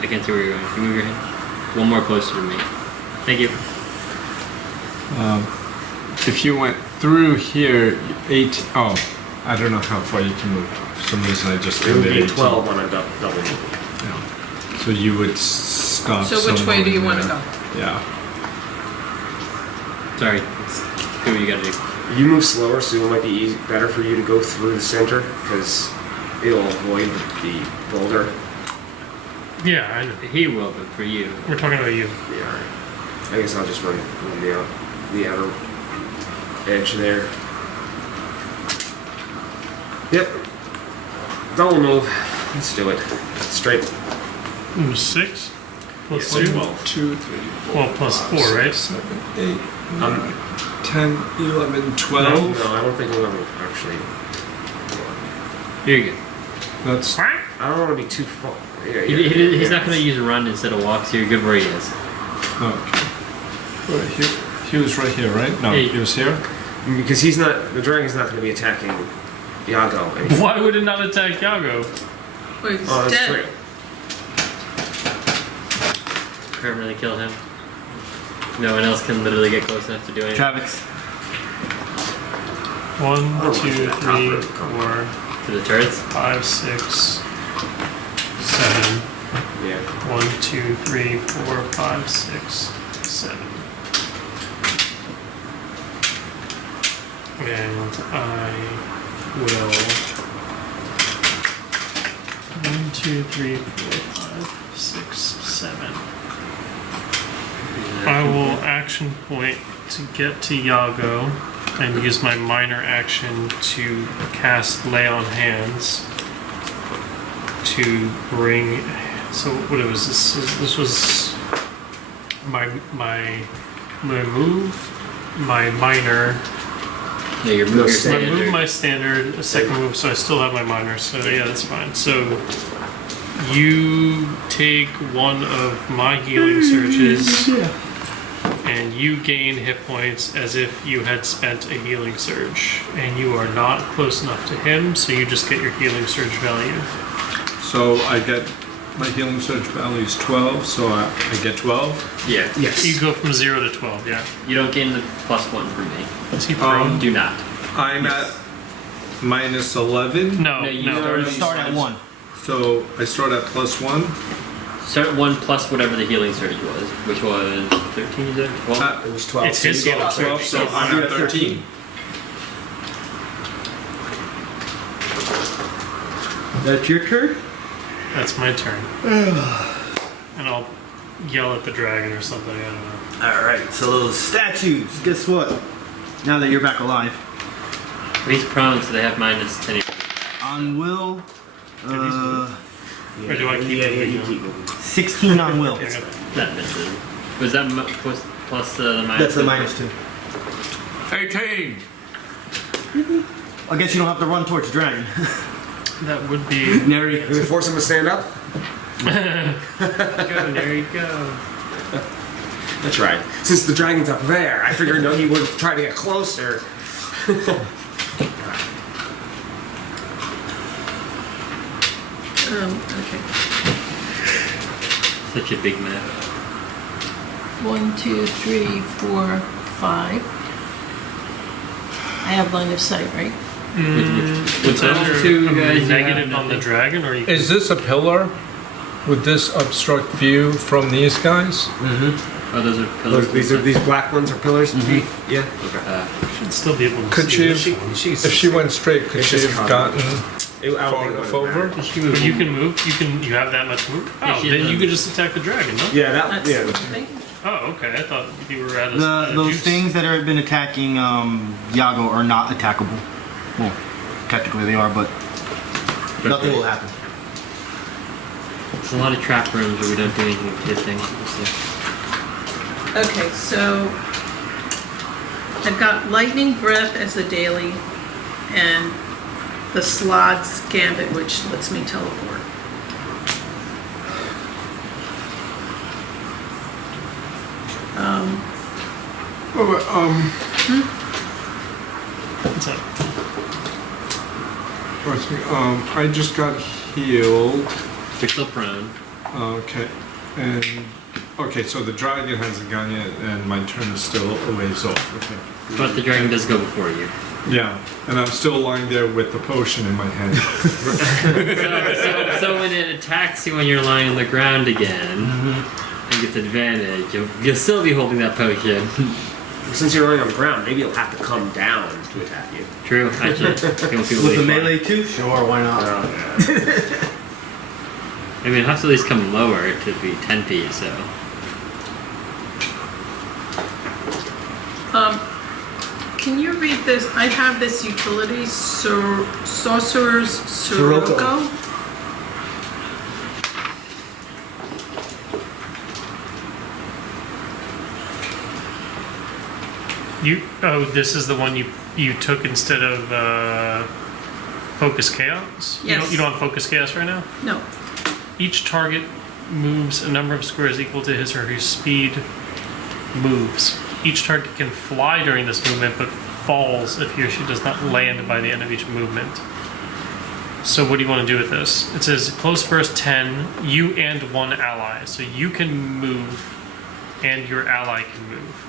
I can't see where you're going. Can you move your hand? One more closer to me. Thank you. If you went through here, 8. Oh, I don't know how far you can move. For some reason, I just It would did be 18. 12 on a double move. Yeah. So you would stop. So which way do you want to somewhere go? there. Yeah. Sorry. Do what you gotta do. You move slower, so it might be better for you to go through the center because it'll avoid the boulder. Yeah, I know. He will, but for you. We're talking about you. Yeah, alright. I guess I'll just run the outer edge there. Yep. Double move. Let's do it. Straight. 6 plus Yeah, 2. 2, 3, 4. Well, plus 4, right? 7, 8, 9, 10, 11, 12. No, I don't think we'll ever actually. Here you go. That's I don't want to be too far. Yeah, He's not going to use run instead of walk, so you're good where he is. okay. Right here. He was right here, right? No, Hey. he was here. Because he's not. The dragon's not going to be attacking Yago. anymore. Why would it not attack Yago? Well, he's Oh, that's dead. true. Permanently kill him. No one else can literally get close enough to do anything. Travex. 1, Oh, 2, that 3, top 4, To the turrets. 5, 6, 7. Yeah. 1, 2, 3, 4, 5, 6, 7. And I will 1, 2, 3, 4, 5, 6, 7. I will action point to get to Yago and use my minor action to cast Lay on Hands to bring. So what it was this was my move, my minor. Yeah, your No move, your stand. I standard. moved my standard, a second move, so I still have my minor, so yeah, that's fine. So you take one of my healing surges, and you gain hit points as if you had spent a healing surge. And you are not close enough to him, so you just get your healing surge value. So I get my healing surge value is 12, so I get 12. Yeah. Yes. You go from 0 to 12, yeah. You don't gain the +1 from me. Is he prone? Do not. I'm at minus 11. No, No, you no. Start at 1. So I start at +1. Start 1 plus whatever the healing surge was, which was 13, is it? 12? It was 12. It's his So you go healing up. 12, so Yes. I'm at 13. That's your turn? That's my turn. And I'll yell at the dragon or something, I don't know. Alright, so those statues, guess what? Now that you're back alive. He's prone, so they have -10. On will, Or do I keep Yeah, it? you keep it. 16 on will. Yeah, That misses. Was that plus the minus? That's the -2. 18. I guess you don't have to run towards the dragon. that would be. Neri. Does it force him to stand up? Go, there you go. That's right. Since the dragon's up there, I figured no, he would try to get closer. Okay. Such a big map. 1, 2, 3, 4, 5. I have line of sight, right? Which Under two guys you negative have on the nothing. dragon, or you Is this a pillar? Would this obstruct view from these guys? Oh, those are pillars. These black ones are pillars. Yeah. should still be able to Could see. she, She's. if she went straight, could It's she just have cosmic. gotten I don't far think it enough would've over? mattered. But you can move. You have that much move. Yeah, Oh, she then does. you could just attack the dragon, no? Yeah, that. That's Yeah. what I'm thinking. Oh, okay. I thought you were at a Those juice. things that have been attacking Yago are not attackable. Well, technically they are, but nothing will happen. There's a lot of trap rooms where we don't do anything with hit things. Okay, so I've got Lightning Breath as a daily and the Slad's Gambit, which lets me teleport. What's that? I just got healed. You're still prone. Okay, and okay, so the dragon hasn't gone yet, and my turn is still a ways off. Okay. But the dragon does go before you. Yeah, and I'm still lying there with the potion in my hand. So when it attacks you when you're lying on the ground again and gets advantage, you'll still be holding that potion. Since you're lying on the ground, maybe you'll have to come down to attack you. True, actually. You won't feel With really the far. melee too? Sure, why not? I mean, it has to at least come lower to be 10 feet, so. Can you read this? I have this utility, Sorcerer's Sirocco. Sirocco. This is the one you took instead of Focus Chaos? Yes. You don't have Focus Chaos right now? No. Each target moves a number of squares equal to his or her speed moves. Each target can fly during this movement, but falls if he or she does not land by the end of each movement. So what do you want to do with this? It says close burst 10, you and one ally. So you can move, and your ally can move.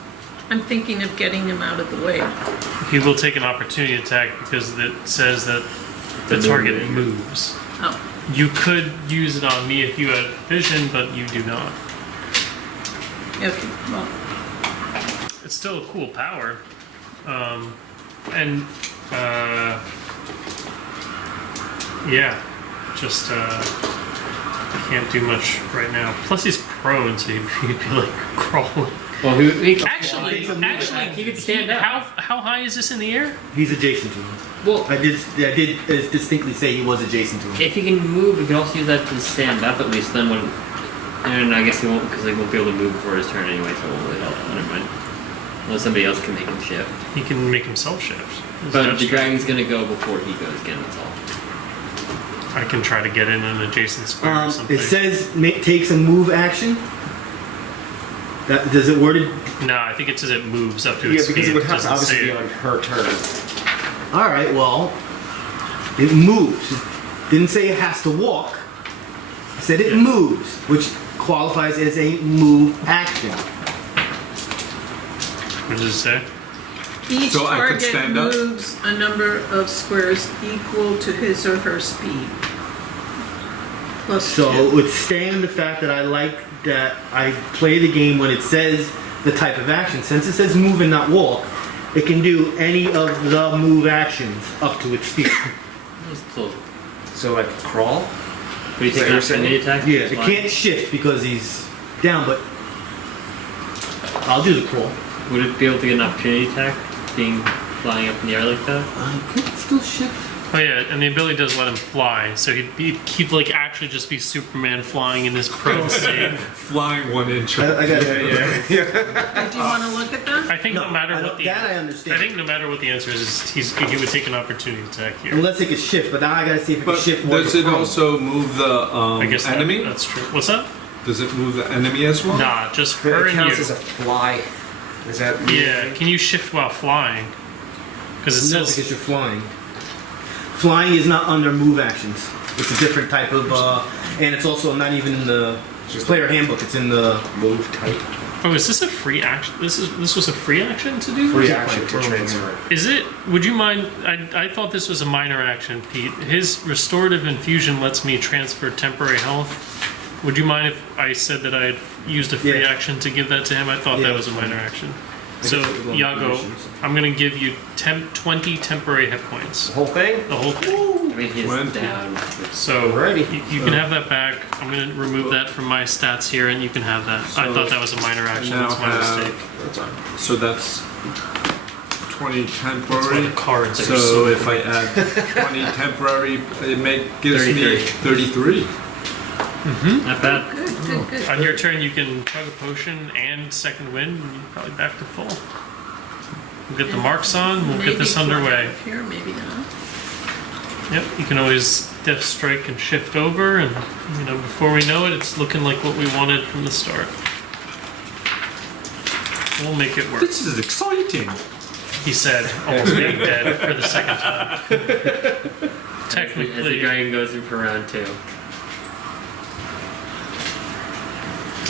I'm thinking of getting him out of the way. He will take an opportunity attack because it says that the target moves. Oh. You could use it on me if you had vision, but you do not. Okay. Well, It's still a cool power. Yeah, just can't do much right now. Plus he's prone, so he'd be like crawling. Well, he Actually, he could stand up. how high is this in the air? He's adjacent to him. Well, I did distinctly say he was adjacent to him. if he can move, he can also use that to stand up at least. Then when, and I guess he won't because he won't be able to move before his turn anyway, so it won't really help. Never mind. Unless somebody else can make him shift. He can make himself shift. But the dragon's gonna go before he goes again. That's all. I can try to get in an adjacent square or something. It says takes a move action. Does it worded? No, I think it says it moves up to Yeah, its because speed. it would have to doesn't obviously say be it. on her turn. All right, well, it moves. It didn't say it has to walk. It said it moves, which qualifies as a move action. What does it say? each So I could target stand up? moves a number of squares equal to his or her speed. Plus So two. withstand the fact that I like that I play the game when it says the type of action. Since it says move and not walk, it can do any of the move actions up to its speed. That's close. So like crawl? But you So take an you're saying- opportunity attack? Yeah, it can't shift because he's down, but I'll do the crawl. Would it be able to get an opportunity attack, being flying up in the air like that? I could still shift. Oh yeah, and the ability does let him fly, so he'd like actually just be Superman flying in this prone state. Flying 1 inch. I got Do you want to look at that? I think no matter what the that I understand. I think no matter what the answer is he would take an opportunity attack here. Unless it can shift, but now I gotta see if it But can shift. while does you're it prone. also move the I guess enemy? that's true. What's that? Does it move the enemy as well? Nah, just her It and counts you. as a fly. Is that Yeah, can you shift while flying? Because it No, says because you're flying. Flying is not under move actions. It's a different type of, and it's also not even in the player handbook. It's in the move type? oh, is this a free action? This was a free action to do? Free action to transfer. Is it? Would you mind? I thought this was a minor action, Pete. His restorative infusion lets me transfer temporary health. Would you mind if I said that I had used a free Yeah. action to give that to him? I thought Yeah. that was a minor action. I So, guess it was on Yago, conditions. I'm going to give you 20 temporary hit points. The whole thing? The whole thing. I mean, he's 20. down. So, Alrighty. you can have that back. I'm going to remove that from my stats here, and you can have that. I So, thought that was a minor action. now That's my have- mistake. That's all. So that's 20 That's why temporary. the cards are So so if I add 20 temporary, gives me 33. 33. Not bad. Good, good, good. On your turn, you can chug a potion and second wind, and you're probably back to full. We'll get the marks on. We'll Maybe get this fly underway. out of Here, maybe not. Yep, you can always death strike and shift over, and before we know it, it's looking like what we wanted from the start. We'll make it work. This is exciting. He said, almost being dead for the second time. As the Technically, dragon goes in for round 2.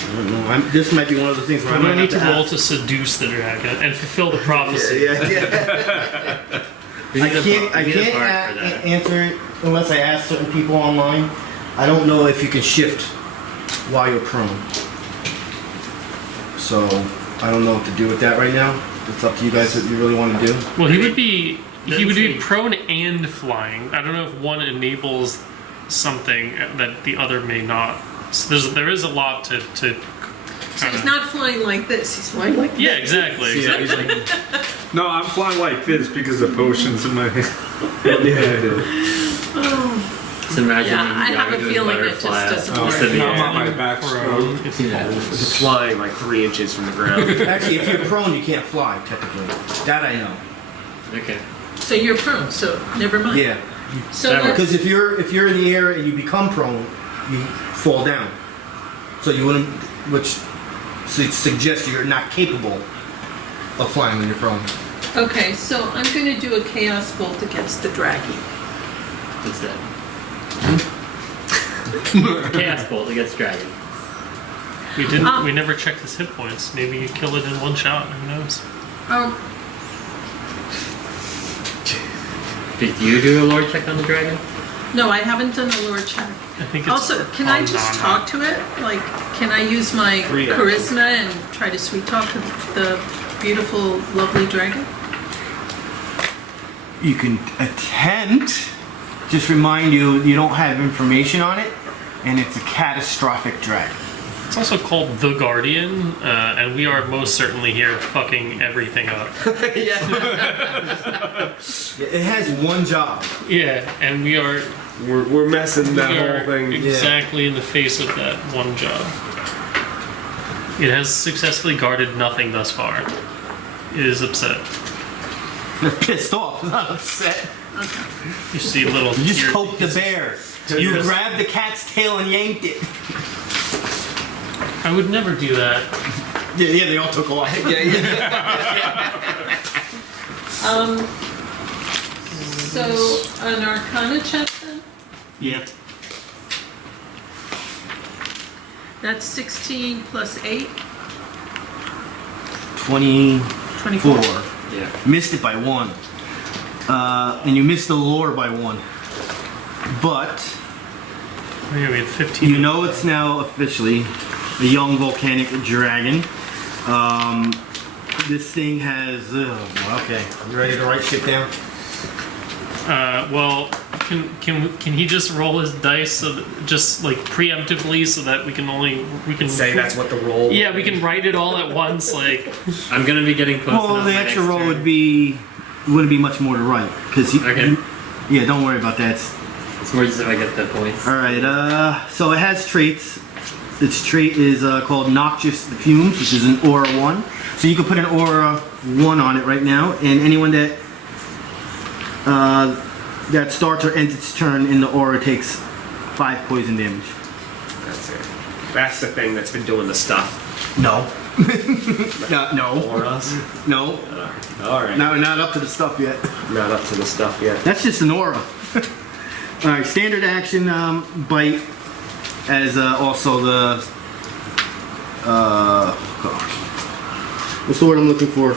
I don't know. This might be one of those things where I'm I gonna might need to have roll to seduce the dragon and fulfill the prophecy. Yeah. We I need a can't. bar- I we need a can't bar for that. answer it unless I ask certain people online. I don't know if you can shift while you're prone. So I don't know what to do with that right now. It's up to you guys what you really want to do. Well, he would be see. prone and flying. I don't know if one enables something that the other may not. So there is a lot to So he's not flying like this, he's flying like Yeah, this. exactly. Yeah, exactly. he's like, No, I'm flying like this because the potion's in my hand. Just imagining Yeah, I have Yago a doing feeling it just butterfly doesn't up work. in the No, I'm air. on my back Prone, stroke. it Yeah. falls. It's flying like 3 inches from the ground. Actually, if you're prone, you can't fly, technically. That I know. Okay. So you're prone, so never mind. Yeah. So That let's- Because if you're in the air and you become prone, you fall down. So you wouldn't, which suggests you're not capable of flying when you're prone. Okay, so I'm going to do a chaos bolt against the dragon. It's dead. Chaos Bolt against Dragon. We didn't. Ah. We never checked his hit points. Maybe you kill it in one shot. Who knows? Did you do a lore check on the dragon? No, I haven't done a lore check. I think it's. Also, can I just talk to it? Like, can I use my Free charisma and try to sweet talk the beautiful, lovely dragon? You can attempt. Just remind you, you don't have information on it, and it's a catastrophic dragon. It's also called the Guardian, and we are most certainly here fucking everything up. It has one job. Yeah, and we are. We're messing that we are whole thing. exactly in the face of that one job. It has successfully guarded nothing thus far. It is upset. They're pissed off, not upset. You see little. You just tear poked the pieces. bear. You grabbed the cat's tail and yanked it. I would never do that. Yeah, they all took a while. So, an Arcana check then? Yeah. That's 16 plus 8, 24. 24. Yeah. Missed it by 1. And you missed the lore by 1. But Oh, yeah, we had 15. you know it's now officially a young volcanic dragon. This thing has. Okay, you ready to write shit down? Well, can he just roll his dice so that, just like preemptively so that we can Say that's what the roll. Yeah, we can write it all at once. Like I'm gonna be getting close Well, enough the my extra next roll turn. wouldn't be much more to write because Okay. yeah, don't worry about that. It's more just if I get the points. All right. So it has traits. Its trait is called Noxious Fumes, which is an aura 1. So you can put an aura 1 on it right now, and anyone that that starts or ends its turn in the aura takes 5 poison damage. That's it. That's the thing that's been doing the stuff. No. No. For us. No. All right. No, we're not up to the stuff yet. Not up to the stuff yet. That's just an aura. All right. Standard action bite, as also the gosh, what's the word I'm looking for?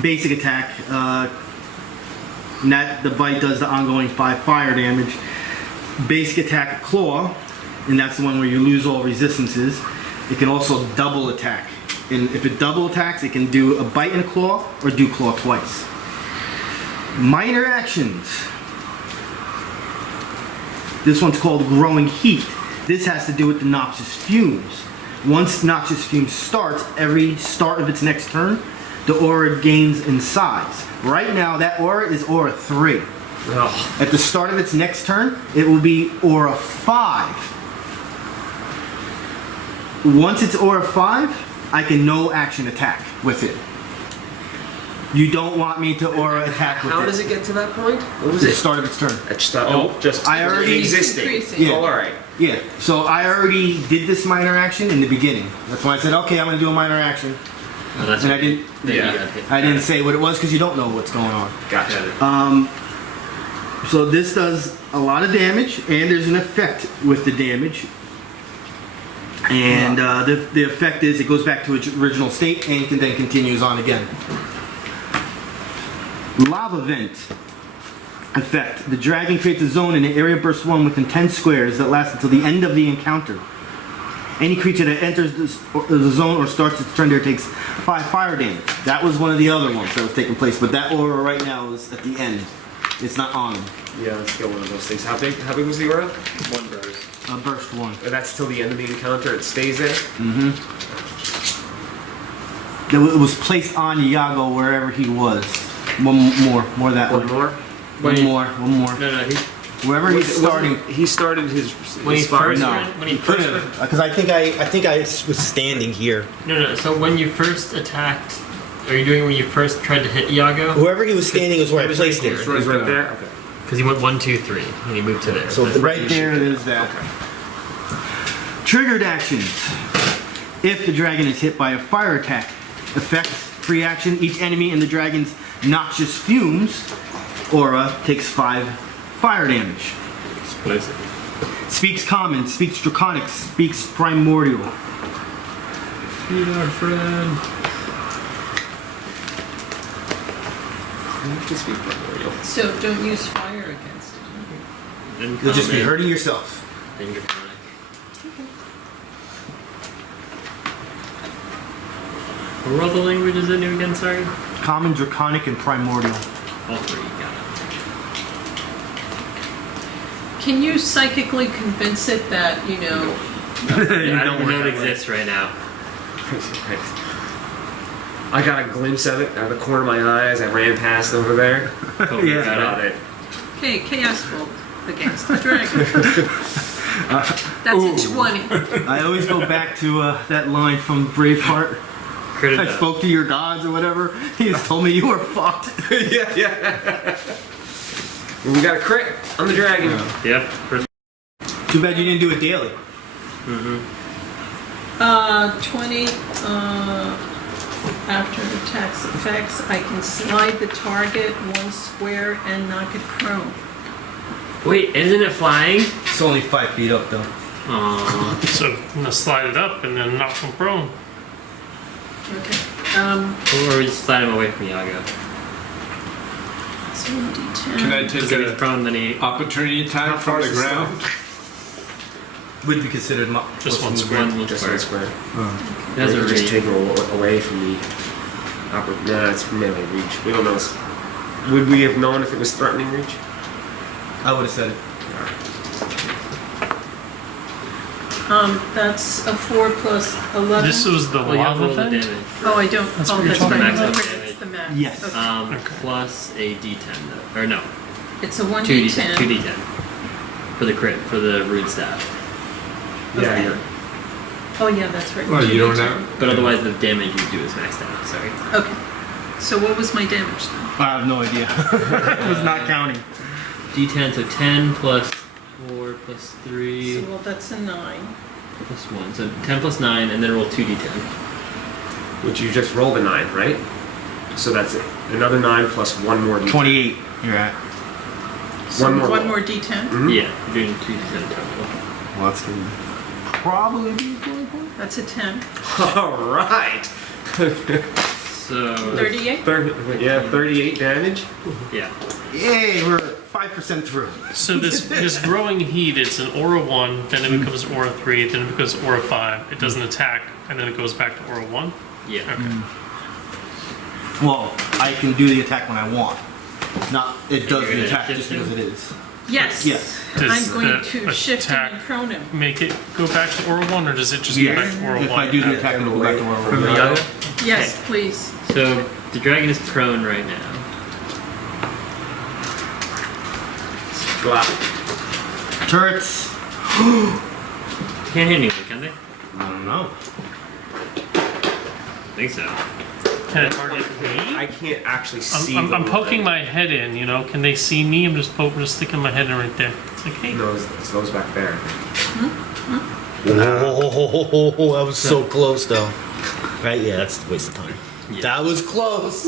Basic attack. The bite does the ongoing 5 fire damage. Basic attack claw, and that's the one where you lose all resistances. It can also double attack, and if it double attacks, it can do a bite and a claw or do claw twice. Minor actions. This one's called Growing Heat. This has to do with the Noxious Fumes. Once Noxious Fumes starts, every start of its next turn, the aura gains in size. Right now, that aura is aura 3. Oh, At the start of its next turn, it will be aura 5. Once it's aura 5, I can no action attack with it. You don't want me to aura attack with how it. does it get to that point? What was At the it? start of its turn. Just I already- existing. Increasing. Yeah. Oh, all right. Yeah, so I already did this minor action in the beginning. That's why I said, okay, I'm gonna do a minor action. Oh, that's And I right. didn't, Then you yeah. got hit. I didn't say what it was because you don't know what's going on. Gotcha. So this does a lot of damage, and there's an effect with the damage. And the effect is it goes back to its original state and then continues on again. Lava Vent effect. The dragon creates a zone in the area burst 1 within 10 squares that lasts until the end of the encounter. Any creature that enters the zone or starts its turn there takes 5 fire damage. That was one of the other ones that was taking place, but that aura right now is at the end. It's not on him. Yeah, let's get one of those things. How big was the aura? One burst. Burst 1. That's till the end of the encounter. It stays there. It was placed on Yago wherever he was. One more that One way. more. One more. No, he, Wherever he's starting. He started his when he spot. first No. ran- when he first ran- Because I think I was standing here. no. So when you first attacked, are you doing when you first tried to hit Yago? Wherever he was standing is where I was placed right it. here. He's right there. Okay. Because he went 1, 2, 3, and he moved to there. So right there, there's that. Triggered actions. If the dragon is hit by a fire attack, effect, free action, each enemy in the dragon's noxious fumes aura takes 5 fire damage. Explosive. Speaks common, speaks draconic, speaks primordial. Feed our friend. Just be primordial. So don't use fire against it. Then You'll just be common, hurting yourself. then draconic. What were all the languages I knew again, sorry? Common, draconic, and primordial. All 3, got Can you psychically convince it that, you know, it. I don't exist right now. I got a glimpse of it out of the corner of my eye as I ran past over there. Totally Yeah. got About it. it. okay, Chaos Bolt against the dragon. That's a 20. I always go back to that line from Braveheart. Crit I it up. spoke to your gods or whatever. He just told me you were fucked. yeah. We got a crit on the dragon. Yep. First. Too bad you didn't do it daily. 20, after attacks effects, I can slide the target 1 square and knock it prone. Wait, isn't it flying? It's only 5 feet up though. Aww. So I'm gonna slide it up and then knock him prone. Okay. Or we just slide him away from Yago. So 1d10. Can I take Because if he's an prone, then he. opportunity attack from the ground? Would be considered Just one square. One Just square. one square. He has a Or just reach. take it away from the nah, it's melee reach. We don't know. Would we have known if it was threatening reach? I would have said it. That's a 4 plus 11. This was the Well, you have to lava roll the thing? damage. Oh, I don't. That's oh, what you're that's talking right. about. Okay, it's the max. Yes. Okay. Plus a d10 though. Or no. It's a 2d10. 1d10. 2d10. For the crit, for the rude staff. Yeah. Oh, yeah, that's right. Well, you don't 2d10. know. But otherwise the damage you do is maxed out, sorry. Okay. So what was my damage then? I have no idea. I was not counting. d10, so 10 plus 4 plus 3 So, well, that's a 9. plus 1. So 10 plus 9 and then roll 2d10. Which you just rolled a 9, right? So that's it. Another 9 plus 1 more. D10. 28. You're at. So One more one roll. more d10. Yeah, you're doing 2d10 total. Well, that's gonna probably be 24. That's a 10. All right. So 38. 38 damage. yeah. Yay, we're 5% through. So this growing heat, it's an aura 1, then it becomes aura 3, then it becomes aura 5. It doesn't attack, and then it goes back to aura 1. Yeah. Okay. Well, I can do the attack when I want. Not, it does You're the gonna attack shift just him? because it is. Yes. Yes. Does I'm going the to shift him attack and prone him. make it go back to aura 1, or does it just Yeah. go back to aura If 1? I do the attack, it'll go back to where From we're the at. Yago? Yes, please. So the dragon is prone right now. Go out. Turrets. Can't hit anyone, can they? I don't know. I think so. Can it target me? I can't actually see. I'm them. poking my head in, you know. Can they see me? I'm just sticking my head in right there. It's like, hey. No, it's those back there. Oh, that was so close though. Right? Yeah, that's a waste of time. Yeah. That was close.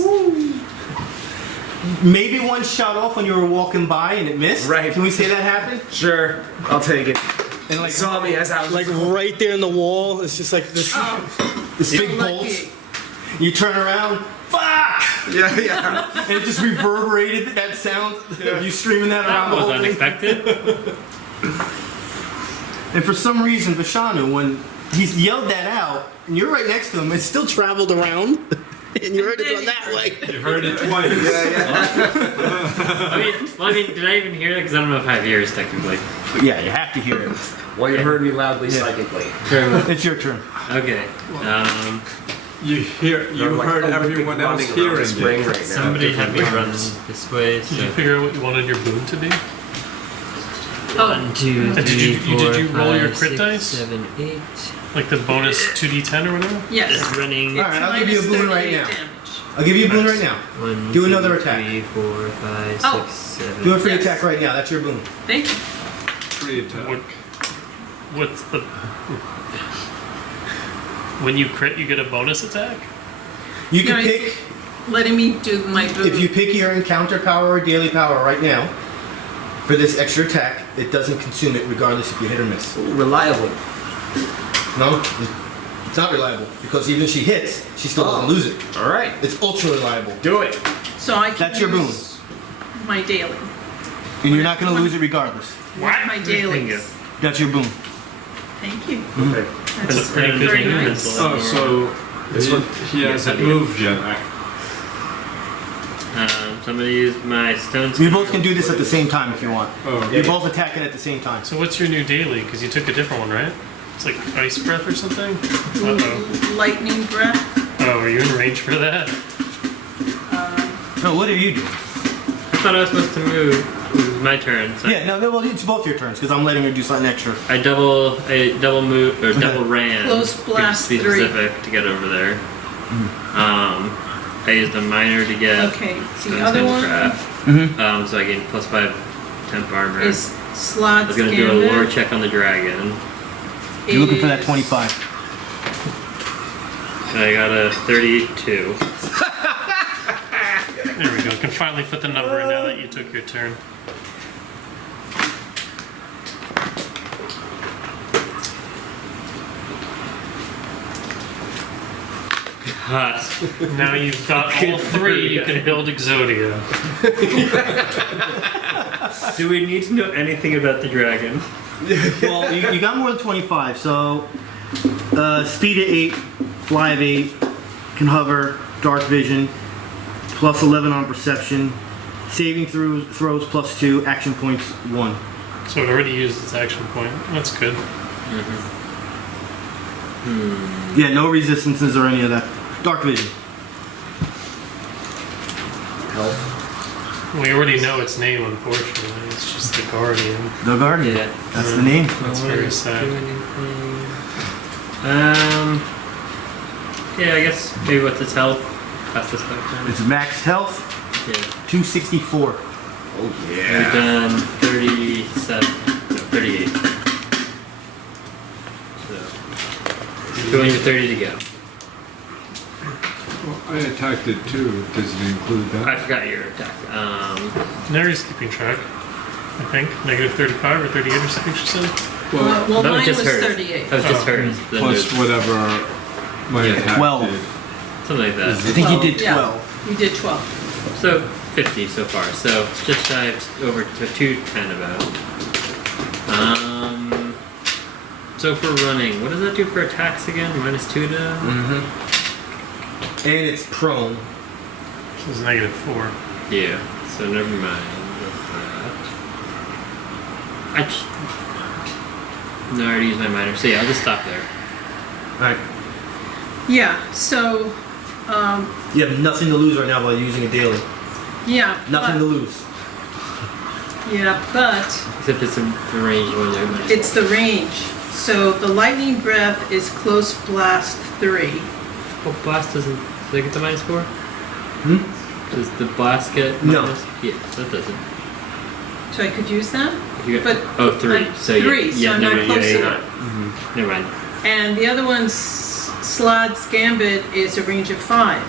Maybe one shot off when you were walking by and it missed. Right. Can we say that happened? Sure, I'll take it. And Like saw me as I was like right there in the wall. It's just like this, this So big bolt. lucky. You turn around. Fuck! yeah. And it just reverberated that sound. You screaming that around the Was whole thing. unexpected. And for some reason, Bashanu, when he's yelled that out, and you're right next to him, it still traveled around. And you heard it done that way. You heard it twice. I mean, did I even hear that? Because I don't know if I have ears technically. Yeah, you have to hear it. Well, you heard me loudly psychically. It's your turn. Okay. You heard everyone else hearing it. Spring right now. Somebody had me run this way. Did you So figure out what you wanted your boon to be? 1, 2, And 3, did you 4, roll your 5, crit 6, dice? 7, 8. Like the bonus 2d10 or whatever? Yes. It's running. All right, I'll give you a Minus boon right 38 now. damage. I'll give you a boon right now. 1, Do 2, another attack. 3, 4, 5, 6, Oh. 7. Do a free Yes. attack right now. That's your boon. Thank you. Free attack. What's the... When you crit, you get a bonus attack? You can No, pick, Letting me do my boon. if you pick your encounter power or daily power right now, for this extra attack, it doesn't consume it regardless if you hit or miss. Reliable. No, it's not reliable because even if she hits, she still doesn't lose it. All right. It's ultra reliable. Do it. So I can That's your boon. use my daily. And you're not going to lose it regardless. What? My dailies. That's your boon. Thank you. Okay. That's pretty good very thing. nice. Oh, so This one- he hasn't moved yet. So I'm gonna use my stones. You both can do this at the same time if you want. Oh, You're both attacking at the same time. So what's your new daily? Because you took a different one, right? It's like ice breath or something? Uh-oh. Lightning breath. Oh, are you in range for that? No, what are you doing? I thought I was supposed to move. It was my turn. So Yeah, no, well, it's both your turns because I'm letting her do something extra. I double move or double ran. Close blast to be 3. specific to get over there. I used a minor to get. Okay, the Stone's other one Handcraft. So I gained +5 temp armor. is I Slod's was gonna do a lore check on the dragon. You're looking for that Is- 25. I got a 32. There we go. Can finally put the number in now that you took your turn. Hot. Now you've got all 3, you can build Exodia. Do we need to know anything about the dragon? Well, you got more than 25, so speed of 8, fly of 8, can hover, dark vision, plus 11 on perception, saving throws +2, action points 1. So it already used its action point. That's good. Yeah, no resistances or any of that. Dark vision. Health. We already know its name, unfortunately. It's just the Guardian. The Guardian. Yeah. That's the name. That's very sad. Yeah, I guess maybe what's its health? Pass this back down. It's max health, Yeah. 264. Oh We've yeah. done 37. No, 38. So 230 to go. Well, I attacked it too. Does it include I that? forgot your attack. Neri's keeping track, I think. Negative 35 or 38 or something she said. Well, Well, that mine was just was hers. 38. That was just Oh. hers. Then plus there's whatever my Yeah. attack 12. did. something like that. I think you did 12. Yeah, you did 12. So 50 so far. So just shy of over to 210 about. So for running, what does that do for attacks again? -2 to. And it's prone. So it's negative 4. Yeah. So never mind with that. No, I already used my minor. So yeah, I'll just stop there. Alright. Yeah, so, You have nothing to lose right now by using a daily. yeah. Nothing to lose. Yeah, but Except it's in the range of one of it's the range. So the lightning breath is close blast 3. Oh, blast doesn't. Does that get the -4? Hmm? Does the blast get No. minus? Yeah, that doesn't. So I could use that? You got, But oh, 3. I'm So 3, so I'm not close you're enough. not. Never mind. And the other one's Slod's Gambit is a range of 5.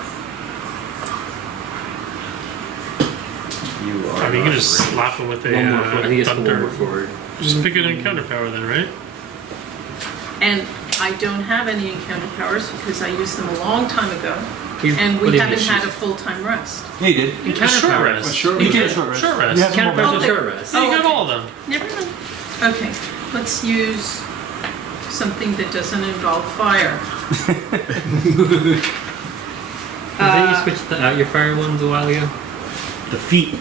You are. I mean, you can not just ready. slap him with a One more forward. I think it's one thunder. more forward. Just pick an encounter power then, right? And I don't have any encounter powers because I used them a long time ago. You- And what we do you haven't mean? had a full-time rest. Yeah, you did. Encounter Short powers. rest. Sure. You did a short rest. Short rest. You have some Encounter more powers rest. are short rest. So you Oh, got okay. all of them. Never mind. Okay, let's use something that doesn't involve fire. Didn't you switch out your fire ones a while ago? The feet.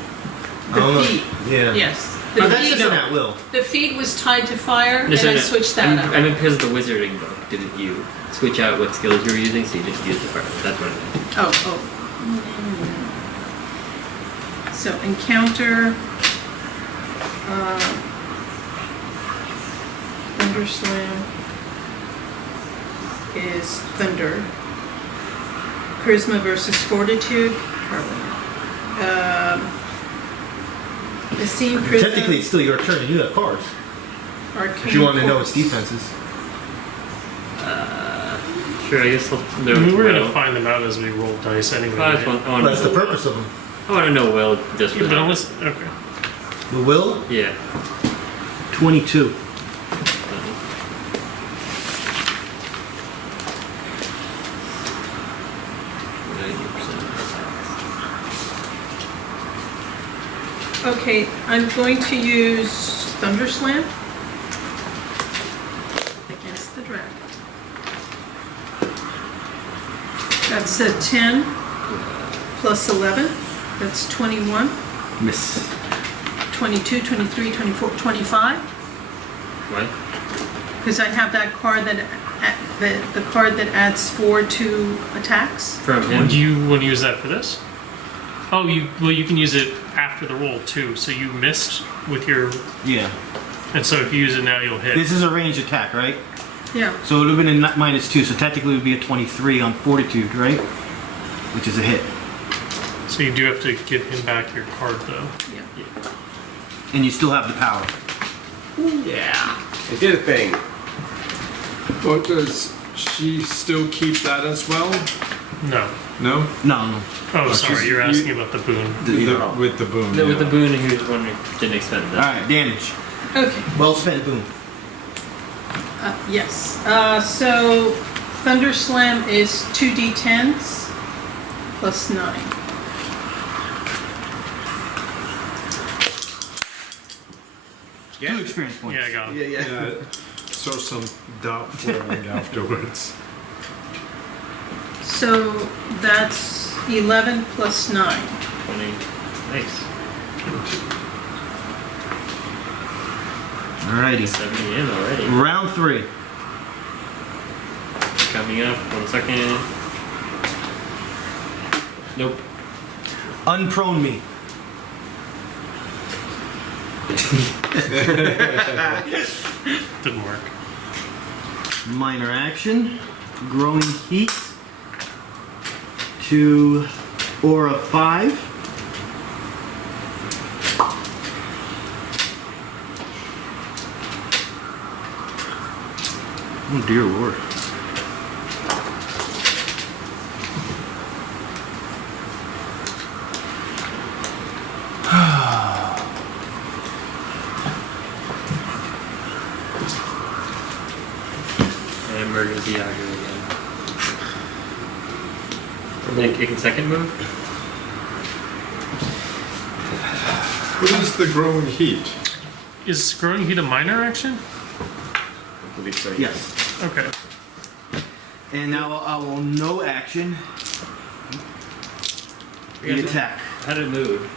I don't know. The feet, Yeah. yes. Oh, The that's feet, just an at will. the feet was tied to fire, and No, I no, switched that I up. mean, because of the wizarding book, didn't you switch out what skills you were using so you didn't use the fire? That's what I meant. Oh. So encounter, Thunder Slam is Thunder. Charisma versus Fortitude, probably. The Scene Prism. Technically, it's still your turn, and you have cards. Arcane If you want to know Force. its defenses. Sure, I guess I'll know. I mean, we're Will. gonna find them out as we roll dice anyway. I just want, I want That's to the know purpose of them. I want to know Will just for Yeah, but that. unless, okay. The will, Yeah. 22. Okay, I'm going to use Thunder Slam against the dragon. That's a 10 plus 11. That's 21, Miss. 22, 23, 24, 25. What? Because I have that card the card that adds 4 to attacks. From him? Would you want to use that for this? Oh, you can use it after the roll too. So you missed with your, Yeah. and so if you use it now, you'll hit. This is a ranged attack, right? Yeah. So it would have been a -2, so technically it would be a 23 on Fortitude, right? Which is a hit. So you do have to give him back your card though. Yeah. And you still have the power. Yeah. It did a thing. But does she still keep that as well? No. No? No, no. Oh, she's- sorry. You're asking about the boon. With the boom. No, with the yeah. boon, he was wondering, didn't expend that. Alright, damage. Okay. Well spent, boom. Yes. So Thunder Slam is 2d10s plus 9. Two experience points. Yeah, I got him. Yeah, saw some doubt forming afterwards. So that's 11 plus 9. 20. Nice. Alrighty. 70 in already. Round 3. Coming up. 1 second. Nope. Unprone me. Didn't work. Minor action. Growing heat. To Aura 5. Oh dear lord. And emergency Yago again. It can second move? What is the growing heat? Is growing heat a minor action? I believe so. Yes. Okay. And now I will no action. The attack. How did it move?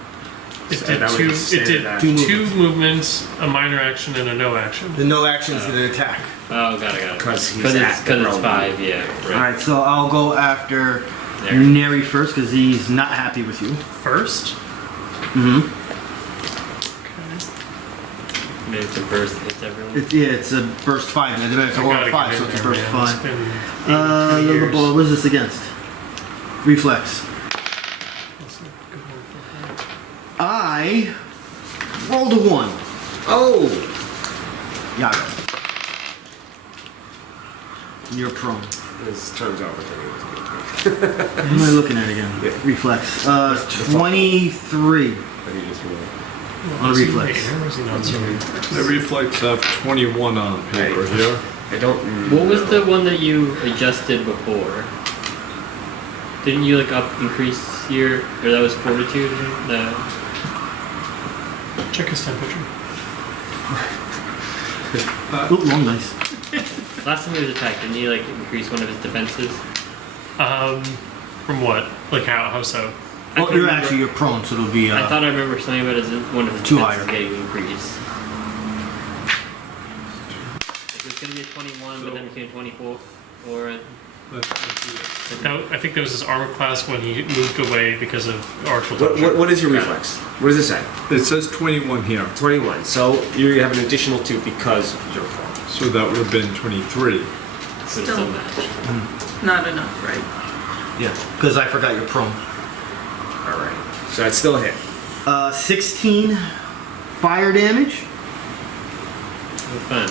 It So did that two. would be It standard did action. two movements, a minor action, and a no action. The no action is an attack. Oh, got it. 'Cause he's Because at the it's realm. 5, yeah. Right. Alright, so I'll go after There. Neri first because he's not happy with you. First. Mm-hmm. Okay. Maybe it's a burst that hits everyone. It's a burst 5. And it's I a Aura gotta 5, get so in it's a there, burst man. 5. It's been 8 years. What is this against? Reflex. That's a good one for her. I rolled a 1. Oh! Yago. You're prone. His turn's over. What am I looking at again? Yeah. Reflex. 23 But he just rolled. on Was he reflex. there or was he not? The reflex have 21 on paper Right. here. I don't What was the one that you adjusted before? Didn't you like increase your, or that was fortitude? No. Check his temperature. Oop, long dice. Last time he was attacked, didn't he like increase one of his defenses? From what? Like how so? Well, you're prone, so it'll be. I thought I remember something about as one of the Too defenses higher. getting increased. Like it's gonna be a 21, but then it became 24. Or I think that was his armor class when he moved away because of artful touch. What is your reflex? What does it say? It says 21 here, 21. So you have an additional 2 because you're prone. so that would have been 23. so it's Still- still matched. Not enough, right? Yeah, because I forgot you're prone. All right. So that's still a hit. 16 fire damage. That's fine.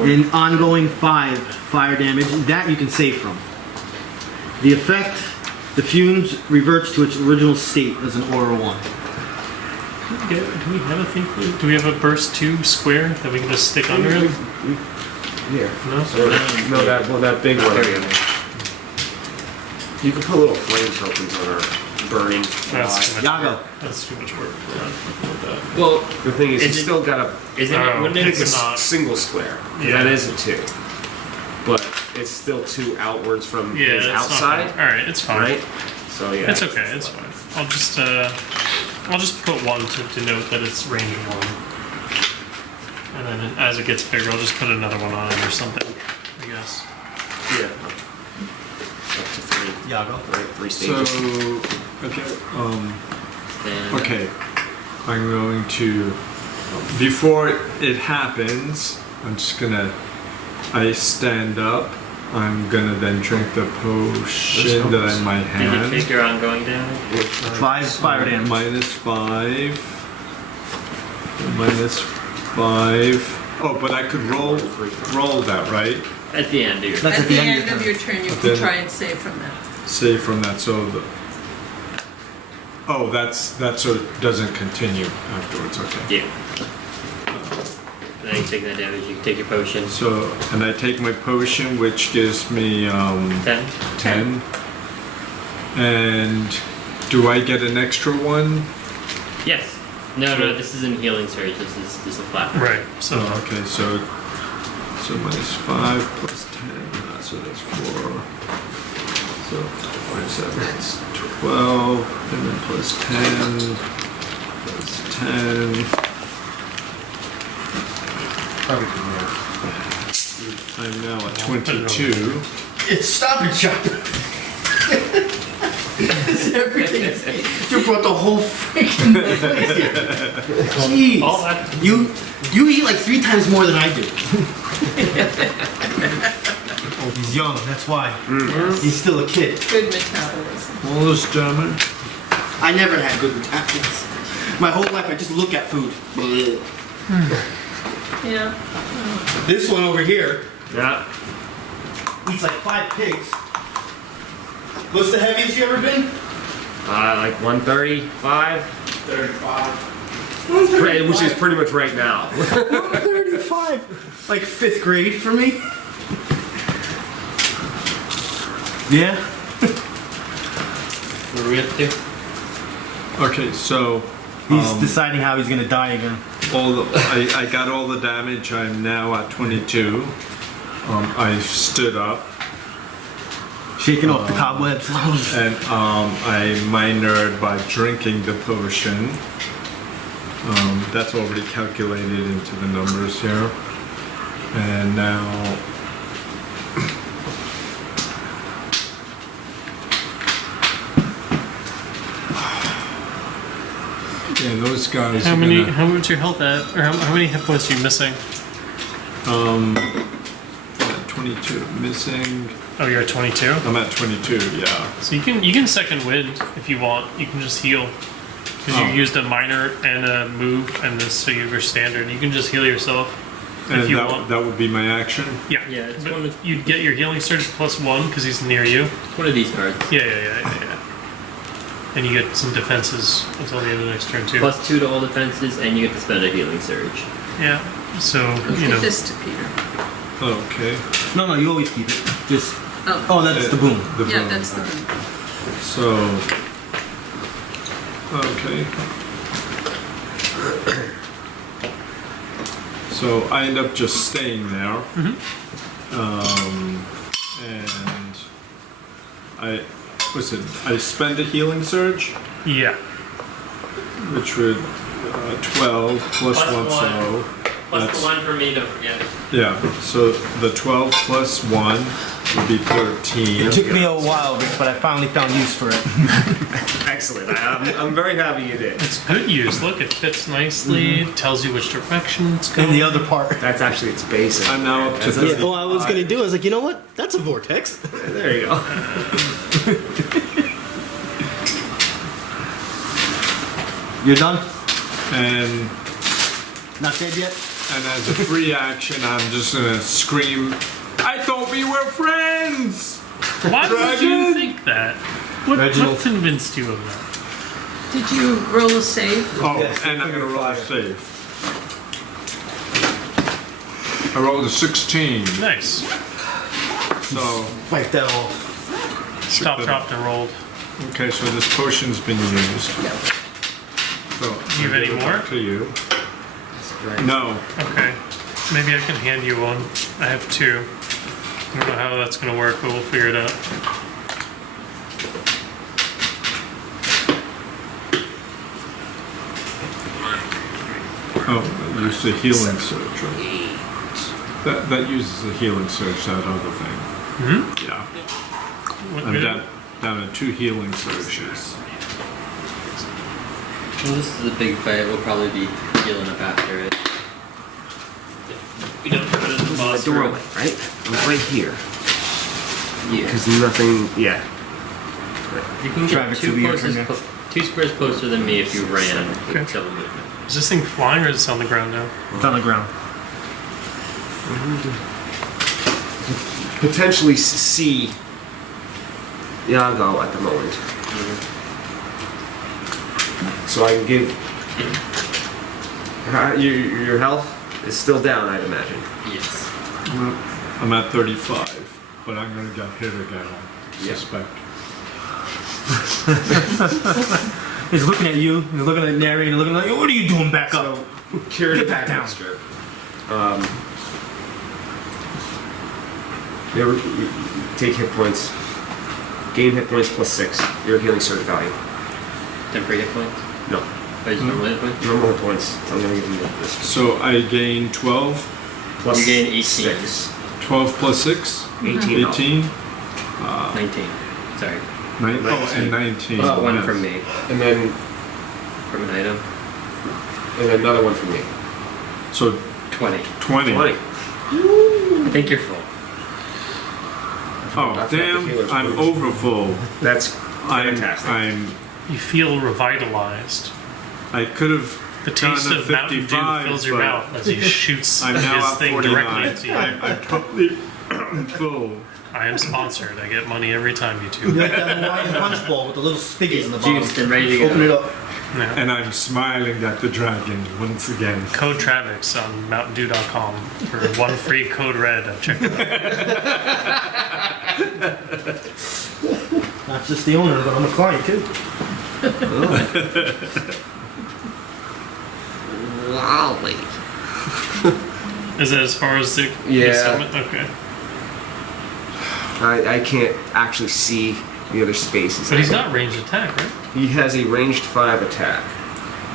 4. And ongoing 5 fire damage. That you can save from. The effect, the fumes reverts to its original state as an aura 1. Do we have a thing? Do we have a burst 2 square that we can just stick under it? Here. No. No, that big one. There you go. You can put little flame tokens on our burning. That's too much Yago. work. That's too much work. We're not fucking with that. Well, The thing is, you Is it- still got a isn't it? Wouldn't pick it? It's a not. single square. Yeah. That is a 2. But it's still 2 outwards from Yeah, his it's not outside, bad. All right, it's fine. right? So yeah. It's okay. It's fine. I'll just put 1 to denote that it's range 1. And then as it gets bigger, I'll just put another one on it or something. I guess. Yeah. Up to 3. Yago. Right, 3 So, stages. okay, Stand. okay. I'm going to, before it happens, I'm just gonna, I stand up. I'm gonna then drink the potion that I might Did you have. take your ongoing damage? 5 fire damage. -5. -5. Oh, but I could roll that, right? At the end of your That's At the end of your turn, you can Then- try and save from that. Save from that, so the. Oh, that's so it doesn't continue afterwards. Okay. Yeah. Then you take that damage, you can take your potion. So, and I take my potion, which gives me 10. 10. And do I get an extra one? Yes. No, this isn't healing surge, this is a flat. Right. So Oh, okay, so -5 plus 10, so that's 4. So what is that? That's 12, and then plus 10, plus 10. I'm now at 22. It's Stop and Shop. It's everything. You brought the whole freaking place here. Jeez. all that. You eat like 3 times more than I do. Oh, he's young, that's why. He's still a kid. Good metabolism. All this German. I never had good apples. My whole life I just look at food. Blech. Yeah. This one over here Yeah. eats like 5 pigs. What's the heaviest you ever been? Like 135, 35. which is pretty much right now. 35. Like 5th grade for me. Yeah. What are we up to? Okay, so He's deciding how he's gonna die again. I got all the damage. I'm now at 22. I stood up. Shaking off the cobwebs. And I minored by drinking the potion. That's already calculated into the numbers here. And now... yeah, those guys How are many? gonna- How much your health at? Or how many hit points are you missing? 22 missing. Oh, you're at 22. I'm at 22, yeah. So you can second wind if you want. You can just heal because Oh. you used a minor and a move, and this so you have your standard. You can just heal yourself And if you want. that would be my action. Yeah. Yeah, it's But one of- you'd get your healing surge +1 because he's near you. One of these cards. Yeah. And you get some defenses until the end of the next turn too. +2 to all defenses, and you get to spend a healing surge. Yeah. So you Give know. this to Peter. Okay. No, you always keep it. Just. Oh, Oh, that's the boom. The yeah, boom. that's the one. So, okay. So I end up just staying there. And I spend a healing surge, Yeah. which would 12 plus Plus 1, one. so Plus that's the 1 for me, don't forget. yeah. So the 12 plus 1 would be 13. It took me a while, Rick, but I finally found use for it. Excellent. I'm very happy you did. It's good use. Look, it fits nicely. It tells you which direction it's going. And the other part. That's actually its basic. I'm now up to That's 30. Yeah, well, I was gonna do. I was like, you know what? That's a vortex. There you go. You're done. And Not dead yet. as a free action, I'm just gonna scream, "I thought we were friends!" Why would you Dragon! think that? What Reginald. convinced you of that? Did you roll a save? Oh, Yes, and I'm gonna roll a fire. save. I rolled a 16, Nice. so Wipe that off. Stop, dropped, and rolled. okay. So this potion's been used. So You have I'll any give it more? back to you? No. Okay. Maybe I can hand you one. I have 2. I don't know how that's going to work, but we'll figure it out. Oh, it used a healing surge. Right? That uses a healing surge. That other thing. Yeah. What I'm did down to 2 healing surges. Well, this is a big fight. We'll probably be healing up after it. We don't put it in the The boss doorway, room. right? It was right here. Yeah. Because nothing. Yeah. You can get Travex will be your turn now. 2 squares closer than me if you ran Okay. with double movement. Is this thing flying or is it on the ground now? It's on the ground. Potentially see Yago at the moment. So I can give. Your health is still down, I'd imagine. Yes. I'm at 35, but I'm gonna get hit again. I Yeah. suspect. He's looking at you. He's looking at Neri. And looking like, what are you doing back up? Curative Get back down. Master. You take hit points. Gain hit points plus 6. Your healing surge value. Temporary hit points? No. Oh, just normal hit points? Normal hit points. I'm gonna give you this. So I gain 12. Plus You gain 18. 6. 12 plus 6? 18. 18? 19. Sorry. Oh, 19. and 19. Oh, one yes. from me. And then From an item. another one from me. So 20. 20. 20. I think you're full. Oh, That's not the damn, healer's I'm boost. over full. That's fantastic. You feel revitalized. I could have The taste gone of to Mountain Dew 55, fills your but mouth as he shoots I'm now his at thing 49. directly into you. I'm totally full. I am sponsored. I get money every time you two. You like that Hawaiian punch ball with the little spigots in the bottom. Juiced and ready to go. Open it up. Yeah. And I'm smiling at the dragon once again. Code Travex on MountainDew.com for 1 free code red. Check it out. Not just the owner, but I'm a client too. Lolly. Is that as far as the Yeah. summit? Okay. I can't actually see the other spaces. But he's got ranged attack, right? He has a ranged 5 attack,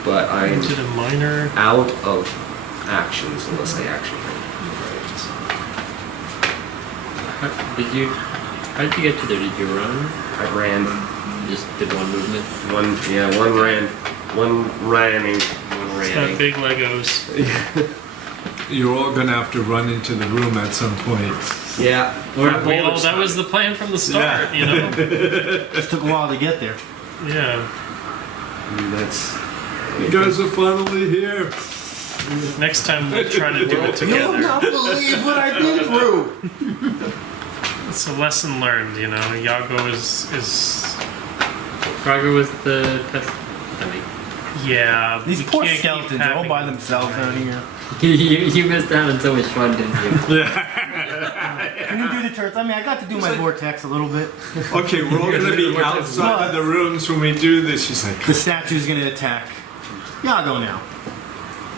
but I'm Into the minor. out of actions unless I action him. How did you get to there? Did you run? I ran You just did one movement? one ran. One running. One He's got ramming. big Legos. You're all gonna have to run into the room at some point. Yeah. That was the plan from the start, you know? Just took a while to get there. Yeah. That's. You guys are finally here. Next time we'll try to do it You'll together. not believe what I've been through. It's a lesson learned, you know. Yago is Raga was the test dummy. yeah. These we poor can't keep skeletons are all having by them. themselves down here. you missed out on so much fun, didn't you? Can you do the turrets? I mean, I got to do my vortex a little bit. Okay, we're all gonna be outside of the rooms when we do this. She's like, The statue's gonna attack. Yago now.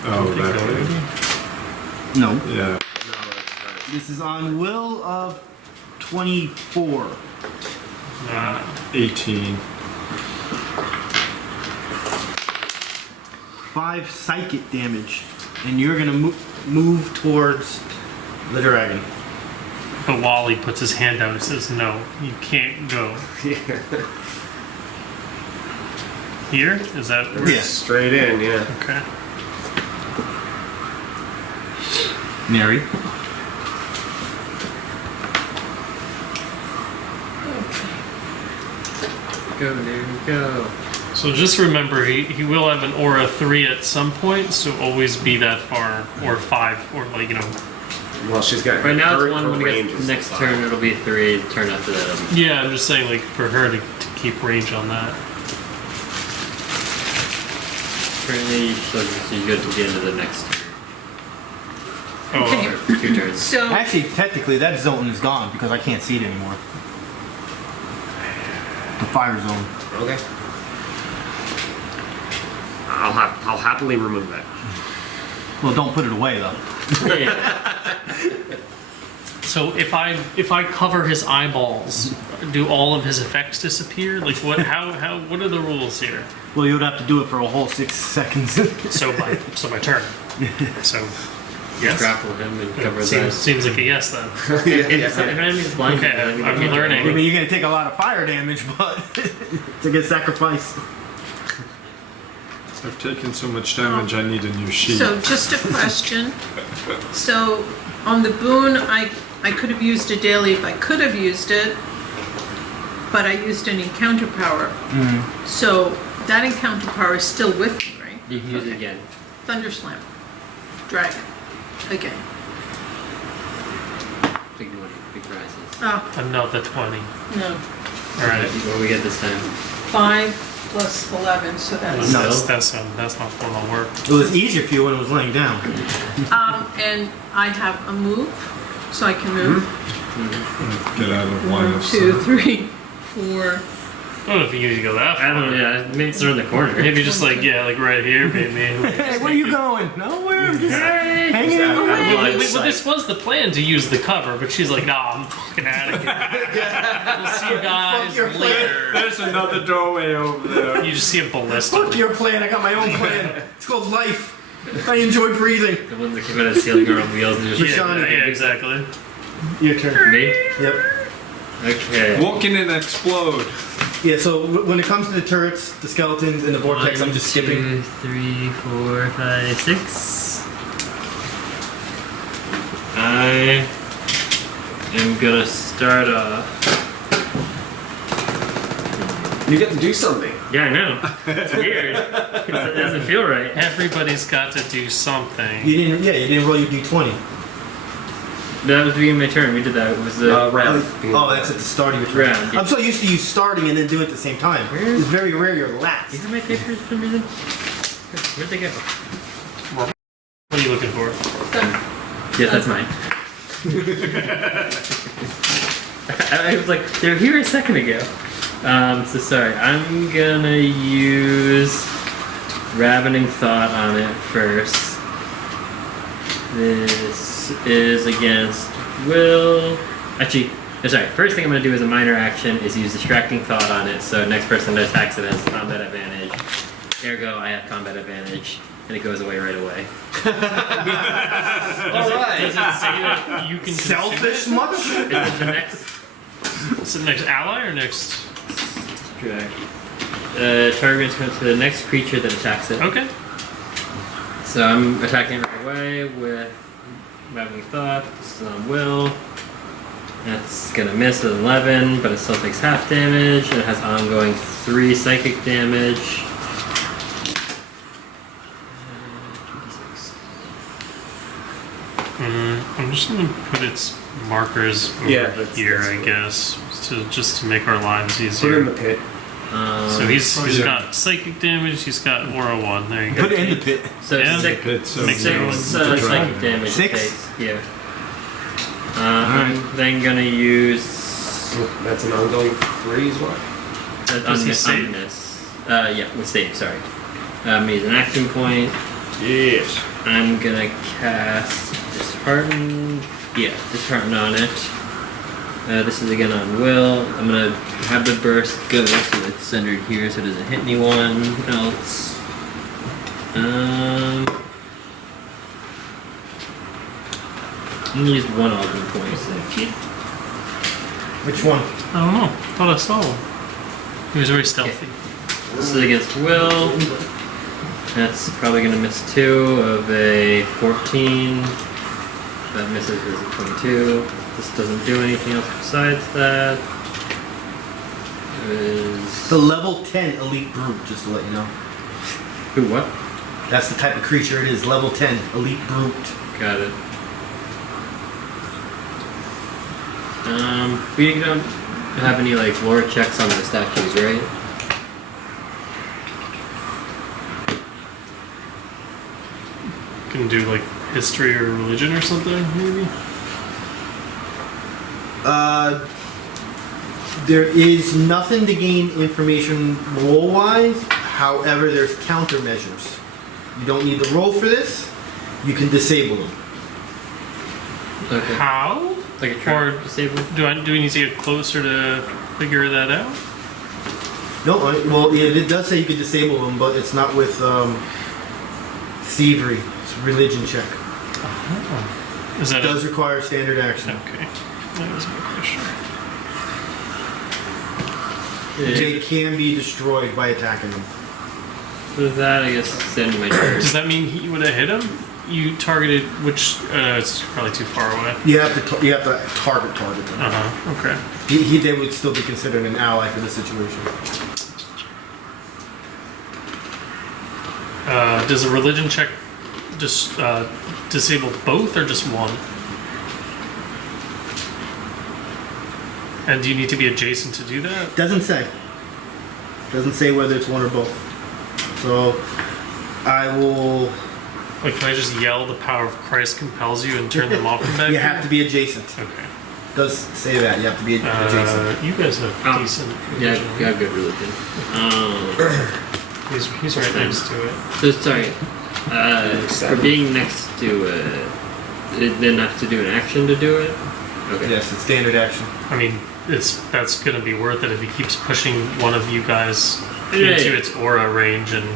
oh, that way. No. Yeah. This is on will of 24. 18. 5 psychic damage, and you're gonna move towards the dragon. But Wally puts his hand out and says, "No, you can't go." Here? Is that where? Yeah. Straight in, yeah. Okay. Neri. Go, there you go. So just remember, he will have an aura 3 at some point, so always be that far, or 5, or like, you know. Well, she's got Right now her, it's 1, her when we range get is next 5. turn it'll be 3, turn after that it'll be... Yeah, I'm just saying, like, for her to keep range on that. Currently, she's good to the end of the next turn. Oh, Okay. Or 2 turns. So, Actually, technically, that zone is gone because I can't see it anymore. The fire zone. Okay. I'll happily remove that. Well, don't put it away though. Yeah. So if I cover his eyeballs, do all of his effects disappear? Like what? How? What are the rules here? Well, you would have to do it for a whole 6 seconds. So my turn. So yes. Grapple him and cover that. Seems like a yes then. If an enemy's blinded, Okay, then we I'm can't do learning. I anything. mean, you're gonna take a lot of fire damage, but to get sacrificed. I've taken so much damage, I need a new sheet. so just a question. So on the boon, I could have used a daily if I could have used it, but I used an encounter power. So that encounter power is still with me, right? You can use it again. Thunderslam. Dragon. Again. Big money, big prizes. Oh, Another 20. no. All right. What do we get this time? 5 plus 11, so that's... No. That's not going to work. It was easier for you when it was laying down. And I have a move, so I can move. Get out of line 1, of 2, sight. 3, 4. I don't know if you need to go that far. I don't know, yeah, maybe it's around the corner. Maybe just like like right here, maybe. Hey, where are you going? Nowhere. I'm just hanging That- out. that Well, line of well, this sight. was the plan to use the cover, but she's like, "Nah, I'm fucking out of here. We'll see you guys Fuck your plan. later." There's another doorway over there. You just see a ballista. Fuck your plan. I got my own plan. It's called life. I enjoy breathing. The ones that come out of ceiling are on wheels and just... Yeah, exactly. Your turn. Me? Yep. Okay. Walk in and explode. Yeah, so when it comes to the turrets, the skeletons, and the vortex, I'm just skipping. 2, 3, 4, 5, 6. I am gonna start off. You get to do something. Yeah, I know. It's weird. It doesn't feel right. Everybody's got to do something. You didn't roll your d20. That was beginning of my turn. We did that. It was the Round. Oh, that's at the start of your turn. round. I'm so used to you starting and then doing it at the same time. It's very rare you're last. These are my papers for some reason. Where'd they go? What are you looking for? Yes, that's mine. I was like, they were here a second ago. So sorry. I'm gonna use Ravening Thought on it first. This is against will. Actually, sorry. First thing I'm gonna do as a minor action is use Distracting Thought on it. So next person that attacks it has combat advantage. Ergo, I have combat advantage, and it goes away right away. Does it say that you can Selfish much? Is it the next Is it next ally or next? drag? Targets to the next creature that attacks it. Okay. So I'm attacking it right away with Ravening Thought. This is on will. That's gonna miss at 11, but it still takes half damage. And it has ongoing 3 psychic damage. I'm just gonna put its markers over that's here, I cool. guess, just to make our lives Put it in easier. the pit. So he's yeah. got psychic damage. He's got aura 1. There you go. Put it in the pit. So Yeah. 6 Pit, so Makes no sense. one to psychic try. damage. it 6? takes. Yeah. I'm then gonna use That's an ongoing 3 as well. Does he save? Yeah, with save. Sorry. Use an action point. Yes. I'm gonna cast Dishearten. Yeah, Dishearten on it. This is again on will. I'm gonna have the burst go so it's centered here so it doesn't hit anyone else. I'm gonna use one Alden point. Which one? I don't know. Thought I saw one. He was very stealthy. This is against will. That's probably gonna miss 2 of a 14. That misses because of 22. This doesn't do anything else besides that. It's the level 10 elite brute, just to let you know. Who, what? That's the type of creature it is. Level 10 elite brute. Got it. We don't have any like lore checks on the statues, right? Can do like history or religion or something, maybe? There is nothing to gain information roll-wise. However, there's countermeasures. You don't need to roll for this. You can disable them. Okay. How? Like a trap disable? Do we need to get closer to figure that out? No, well, yeah, it does say you can disable them, but it's not with thievery. It's a religion check. Is It that does require standard action. Okay. That was my question. They can be destroyed by attacking them. With that, I guess it's the end of my turn. Does that mean he would have hit him? You targeted which? It's probably too far away. You have to target them. Okay. They would still be considered an ally for this situation. Does a religion check just disable both or just one? And do you need to be adjacent to do that? Doesn't say. Doesn't say whether it's one or both. So I will. Like, can I just yell the power of Christ compels you and turn them off from back You here? have to be adjacent. Okay. Does say that you have to be adjacent. You guys have decent Yeah, religion. I've got good religion. He's right next to it. So sorry. For being next to it, then I have to do an action to do it? Okay. Yes, it's standard action. I mean, that's gonna be worth it if he keeps pushing one of you guys Yeah, into yeah. its aura range, and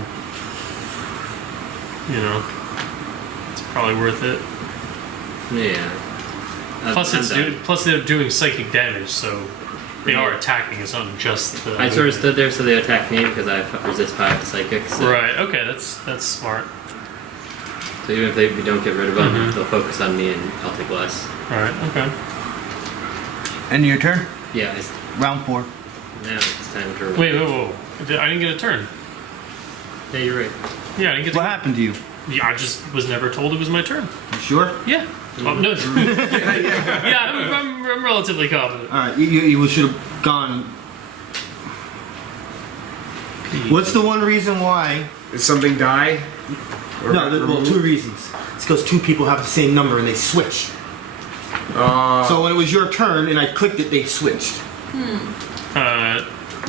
it's probably worth it. Yeah. Plus they're doing psychic damage, so they are attacking. It's not just the. I sort of stood there so they attacked me because I resist 5 to psychic. So, Right. Okay. That's smart. so even if we don't get rid of them, Mhm. they'll focus on me and I'll take less. All right. Okay. End of your turn. Yeah, Round 4. now it's time to. Wait. Whoa. I didn't get a turn. Yeah, you're right. Yeah, I didn't get. What happened to you? Yeah, I just was never told it was my turn. You sure? Yeah. Oh, no. Yeah, I'm relatively confident. All right, you should have gone. What's the one reason why? Did something die? Or No, well, 2 reasons. It's because 2 people have the same number and they switch. So when it was your turn and I clicked it, they switched.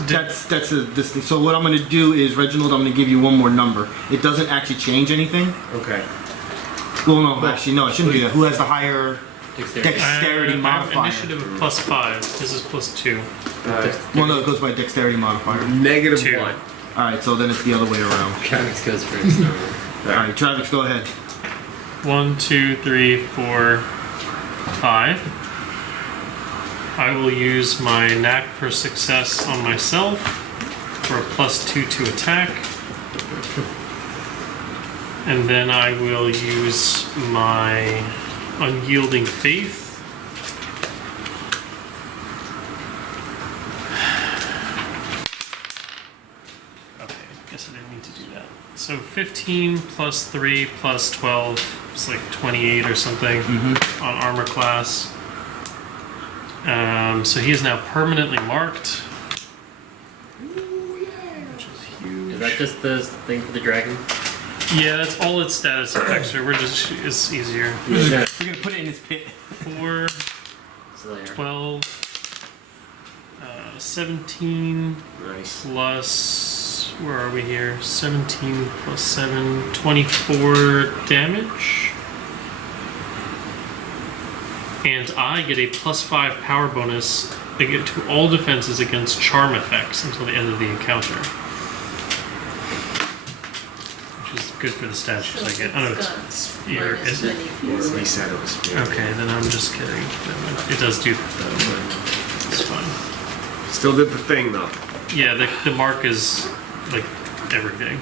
That's this thing. So what I'm going to do is, Reginald, I'm going to give you one more number. It doesn't actually change anything. Okay. Well, no, actually, no, it shouldn't do that. Who has the higher Dexterity. dexterity I have modifier? initiative of +5. This is +2. Well, no, it goes by dexterity modifier. Negative 2. 1. All right, so then it's the other way around. Travex goes first. All right, Travex, go ahead. 1, 2, 3, 4, 5. I will use my knack for success on myself for a +2 to attack. And then I will use my unyielding faith. Okay, I guess I didn't mean to do that. So 15 plus 3 plus 12, it's like 28 or something on armor class. So he is now permanently marked. Which is huge. Is that just the thing for the dragon? Yeah, that's all its status effects are. It's easier. Yeah. We're gonna put it in his pit. 4, Slayer. 12, 17 Nice. plus, where are we here? 17 plus 7, 24 damage. And I get a +5 power bonus to all defenses against charm effects until the end of the encounter. Which is good for the stats I get. Oh no, it's sphere, is it? He said it was sphere. Okay, then I'm just kidding. It does do that though, but it's fine. Still did the thing though. Yeah, the mark is like everything.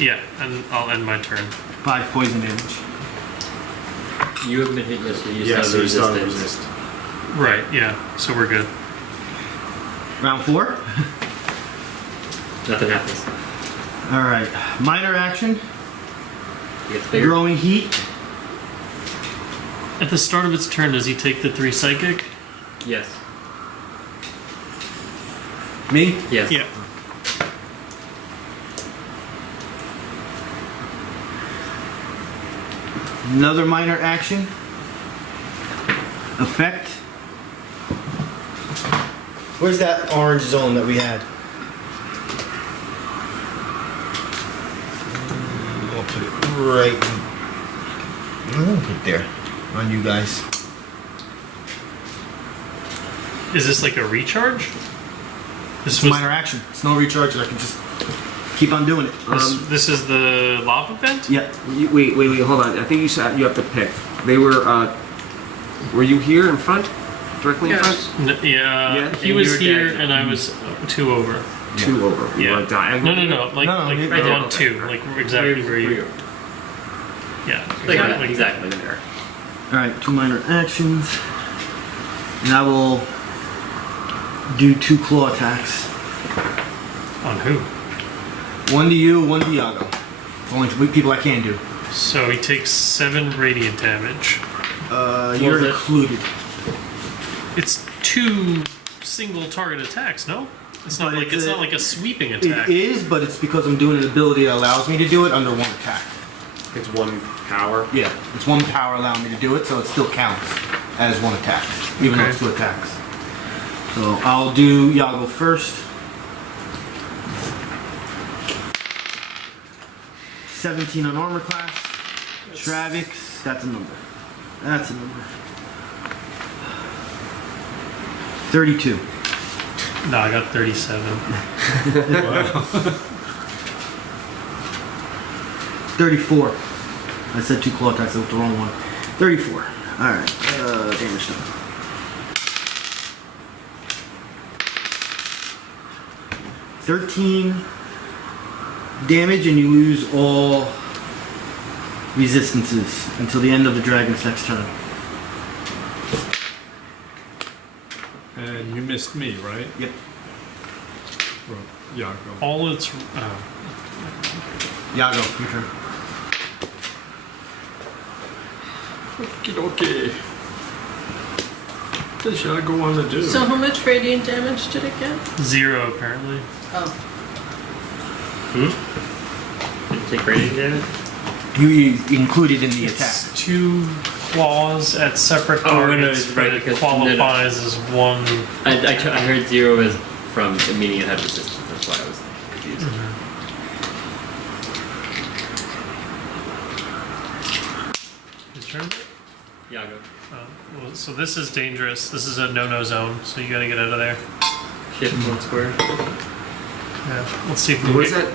Yeah, and I'll end my turn. 5 poison damage. You haven't been hit yet, so you Yeah, still so you have still have resistance. resist. Right, yeah, so we're good. Round 4. Nothing happens. Alright. Minor action. It gets bigger. Growing heat. At the start of its turn, does he take the 3 psychic? Yes. Me? Yes. Yeah. Another minor action. Effect. Where's that orange zone that we had? I'll put it right. I'm gonna put it there on you guys. Is this like a recharge? This It's a minor action. It's no recharge. I can just keep on doing it. This is the lava vent? Yeah. Wait, hold on. I think you said you have to pick. They were you here in front? Directly in Yes. front? Yeah, Yeah, he and was you were here dead. and I was 2 over. 2 over. You Yeah. want to diagonal? No. Like, No, like right right there. on 2. Like exactly where you. Yeah. Like exactly. there. Alright, 2 minor actions. And I will do 2 claw attacks. On who? 1 to you, 1 to Yago. It's only 2 people I can do. So he takes 7 radiant damage. You're was it? included. It's 2 single target attacks, no? It's not But like it's not like a sweeping It attack. is, but it's because I'm doing an ability that allows me to do it under 1 attack. It's 1 power. Yeah, it's 1 power allowing me to do it, so it still counts as 1 attack, even though Okay. it's 2 attacks. So I'll do Yago first. 17 on armor class. Travex, that's a number. That's a number. 32. No, I got 37. 34. I said 2 claw attacks, I went the wrong one. 34. Alright, damage done. $13 damage, and you lose all resistances until the end of the dragon's next turn. And you missed me, right? Yep. Well, Yago. All its. Yago, your turn. Okay. What does Yago want to do? So how much radiant damage did it get? 0 apparently. Oh. Did you take radiant damage? You included in the attack. It's 2 claws at separate Oh, no, targets, it's but right, it because- qualifies as 1. I heard 0 is from meaning it had resistance. That's why I was confused. His turn? Yago. Well, so this is dangerous. This is a no-no zone, so you gotta get out of there. Shift 1 square. Yeah. Let's see if we What is can that?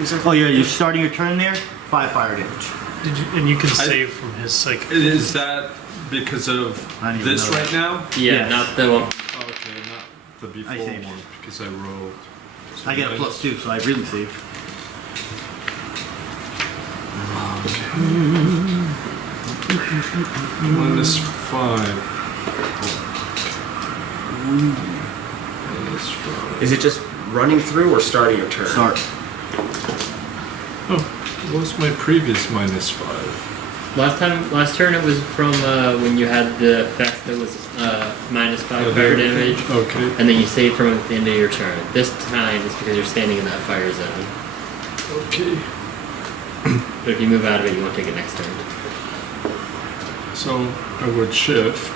Exactly. Oh yeah, you're starting your turn there. 5 fire damage. Did you, and you can save from his psychic. Is that because of I didn't even this know right that. now? Yeah, Yes. not the one. Okay, not the before I saved. one because I rolled. I get a +2, so I really saved. -5. -5. Is it just running through or starting your turn? Start. Oh, what was my previous -5? Last turn it was from when you had the effect that was -5 fire damage, Okay. and then you save from it at the end of your turn. This time it's because you're standing in that fire zone. Okay. But if you move out of it, you won't take it next turn. So I would shift.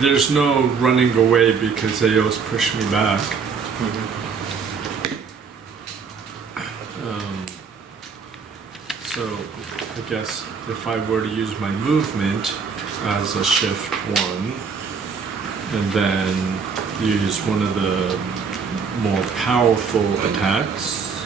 There's no running away because they always push me back. So I guess if I were to use my movement as a shift 1, and then use one of the more powerful attacks.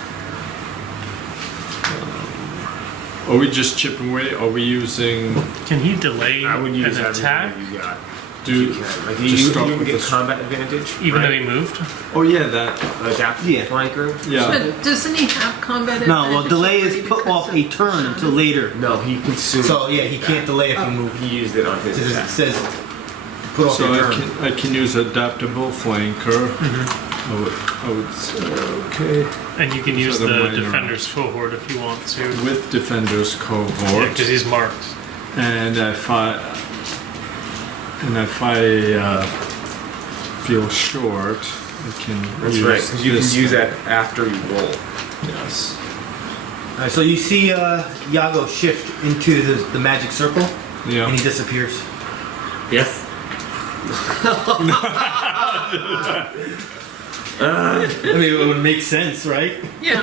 Are we just chipping away? Are we using? Can he delay I would use an everything attack that you got. Do Like just you start don't with get the- combat advantage, even though right? he moved? Oh yeah, that. Adaptive Yeah. flanker. Yeah. But doesn't he have combat No, well, advantage delay already is put because off of a turn Bashanu? until later. No, he consumed. So yeah, he can't delay if you move. He used it on his It attack. says put off So your I turn. can use adaptable flanker. I would say okay And you can use So the the minor- defender's cohort if you want to. with defender's Yeah, cohort. because he's marked. And if I feel short, I can That's use right, because you can this use one. that after you roll. Yes. Alright, so you see Yago shift into the magic circle, Yeah. and he disappears. Yes. I mean, it would make sense, right? Yeah.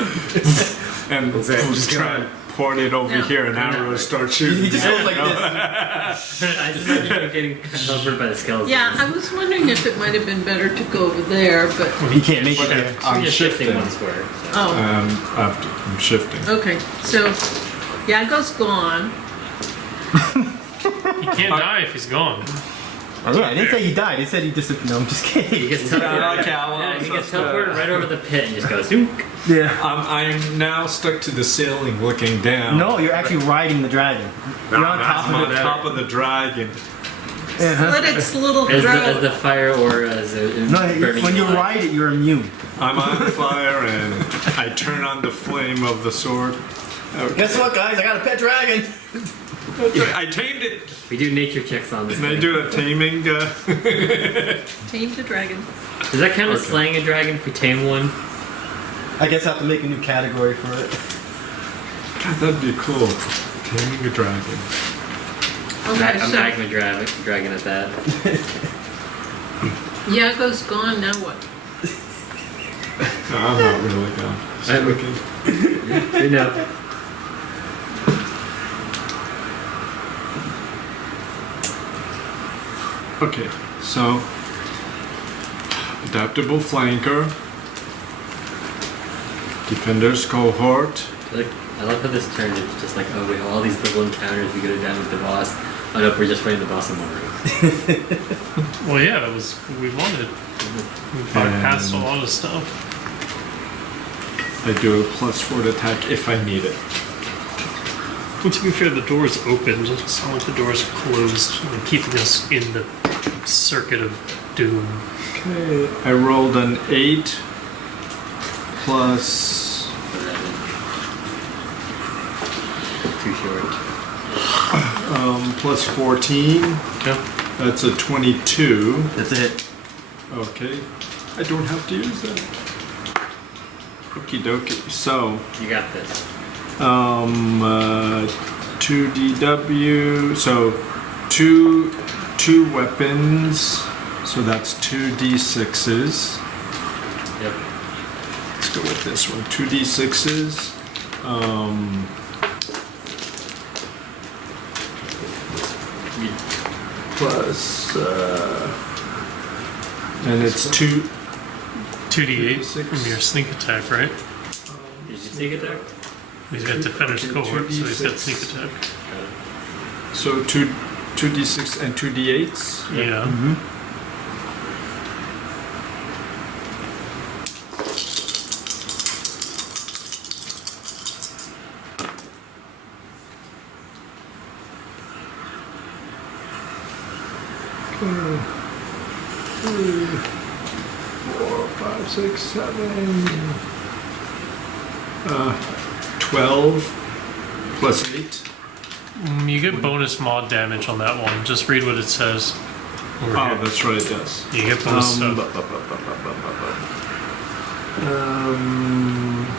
And That's it. I was Just trying to point it over Yeah. here, and arrows start shooting. He just goes like this. I just imagine him getting covered by the skeletons. Yeah, I was wondering if it might have been better to go over there, but He can't make it But there. I'm You're shifting. one square. So. oh, I'm shifting. okay. So Yago's gone. He can't die if he's gone. Yeah, I didn't say he died. I said he disappeared. No, I'm just He kidding. gets teleported. Yeah, He gets teleported right over the pit and just goes zoom. Yeah. I'm now stuck to the ceiling, looking down. No, you're actually riding the dragon. You're on top I'm of on it. top of the dragon. Let its little As drow. the fire aura is No, burning. when you alive. ride it, you're immune. I'm on fire, and I turn on the flame of the sword. Okay. Guess what, guys? I got a pet dragon. I tamed it. We do nature checks on this. Can I thing. do a taming? Tame the dragon. Does that count as Okay. slaying a dragon if we tame one? I guess I have to make a new category for it. God, that'd be cool. Taming a dragon. Okay, A so magma dragon at that. Yago's gone. Now what? No, I'm not really gone. I'm looking. We know. Okay, so adaptable flanker, defender's cohort. I love how this turned into just like, oh, we have all these little encounters we could have done with the boss. Oh no, we're just fighting the boss in one room. Well, yeah, that was what we wanted. We bypassed a lot of stuff. I do a +4 to attack if I need it. Well, to be fair, the door's open. It doesn't sound like the door's closed, and keeping us in the circuit of doom. Okay, I rolled an 8 plus Too short. plus 14. No. That's a 22. That's it. Okay, I don't have to use that. Okie dokie. So, You got this. 2DW. So, two weapons. So that's 2D6s. Yep. Let's go with this one. 2D6s. Plus, and it's 2d8 from your sneak attack, right? Did you sneak attack? He's got defender's Okay, cohort, so he's got 2d6. sneak attack. so 2D6 and 2D8s. Yeah. Okay. 3, 4, 5, 6, 7. 12 plus 8. You get bonus mod damage on that one. Just read what it says. Over Oh, here. that's right, it does. You get bonus stuff.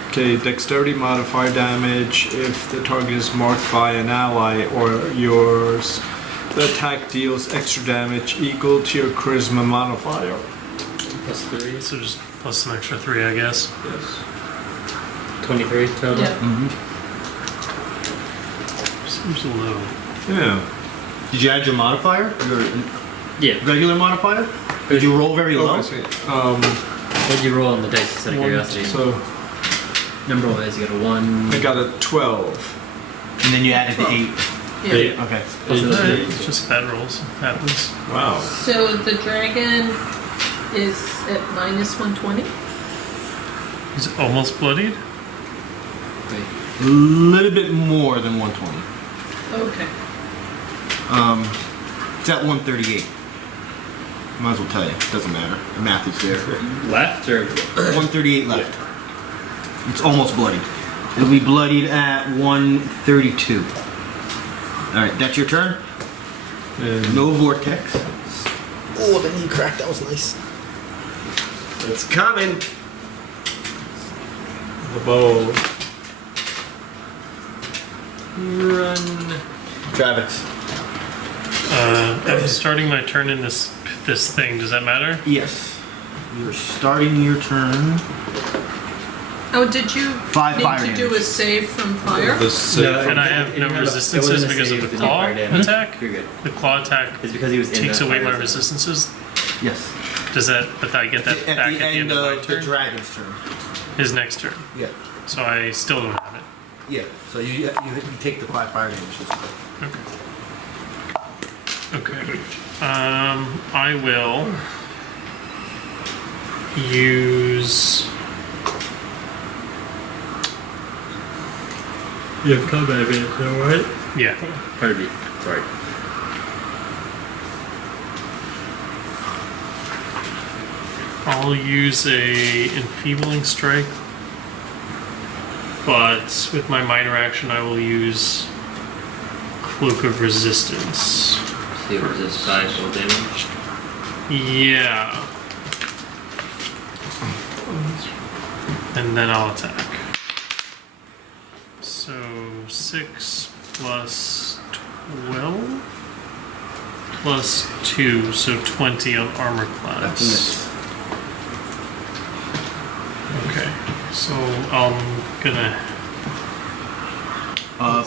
Okay, dexterity modifier damage. If the target is marked by an ally or yours, the attack deals extra damage equal to your charisma modifier. +3. So just plus an extra 3, I guess. Yes. 23 total. Yeah. Seems low. Yeah. Did you add your modifier? Your Yeah. regular modifier? Did you roll very Oh, low? I see. What did you roll on the dice, just out of curiosity? So Number wise, you got a 1. I got a 12. And then you added the 8. Yeah. Okay. It's just bad rolls. Happens. Wow. So the dragon is at -120. He's almost bloodied. A little bit more than 120. Okay. It's at 138. Might as well tell you. Doesn't matter. The math is there. Left or 138 left. It's almost bloodied. It'll be bloodied at 132. Alright, that's your turn. And No vortex. Oh, the knee crack. That was nice. It's coming. the bow. run? Travex. I'm starting my turn in this thing. Does that matter? Yes. You're starting your turn. Oh, did you 5 need fire to do a damage. save from fire? The save. And I have no resistances because of the claw attack. You're good. The claw attack It's because he was in takes that away fire my zone. resistances. Yes. Does that? But I get that At back the end of my of the turn. dragon's turn. His next turn. Yeah. So I still don't have it. Yeah. So you take the 5 fire damage. Okay. Okay. I will use. You have combat advantage, right? Yeah. Pardon me. Sorry. I'll use a enfeebling strike, but with my minor action, I will use cloak of resistance. So you resist 5 full damage. Yeah. And then I'll attack. So 6 plus 12 plus 2, so 20 on armor class. That's a miss. Okay, so I'm gonna.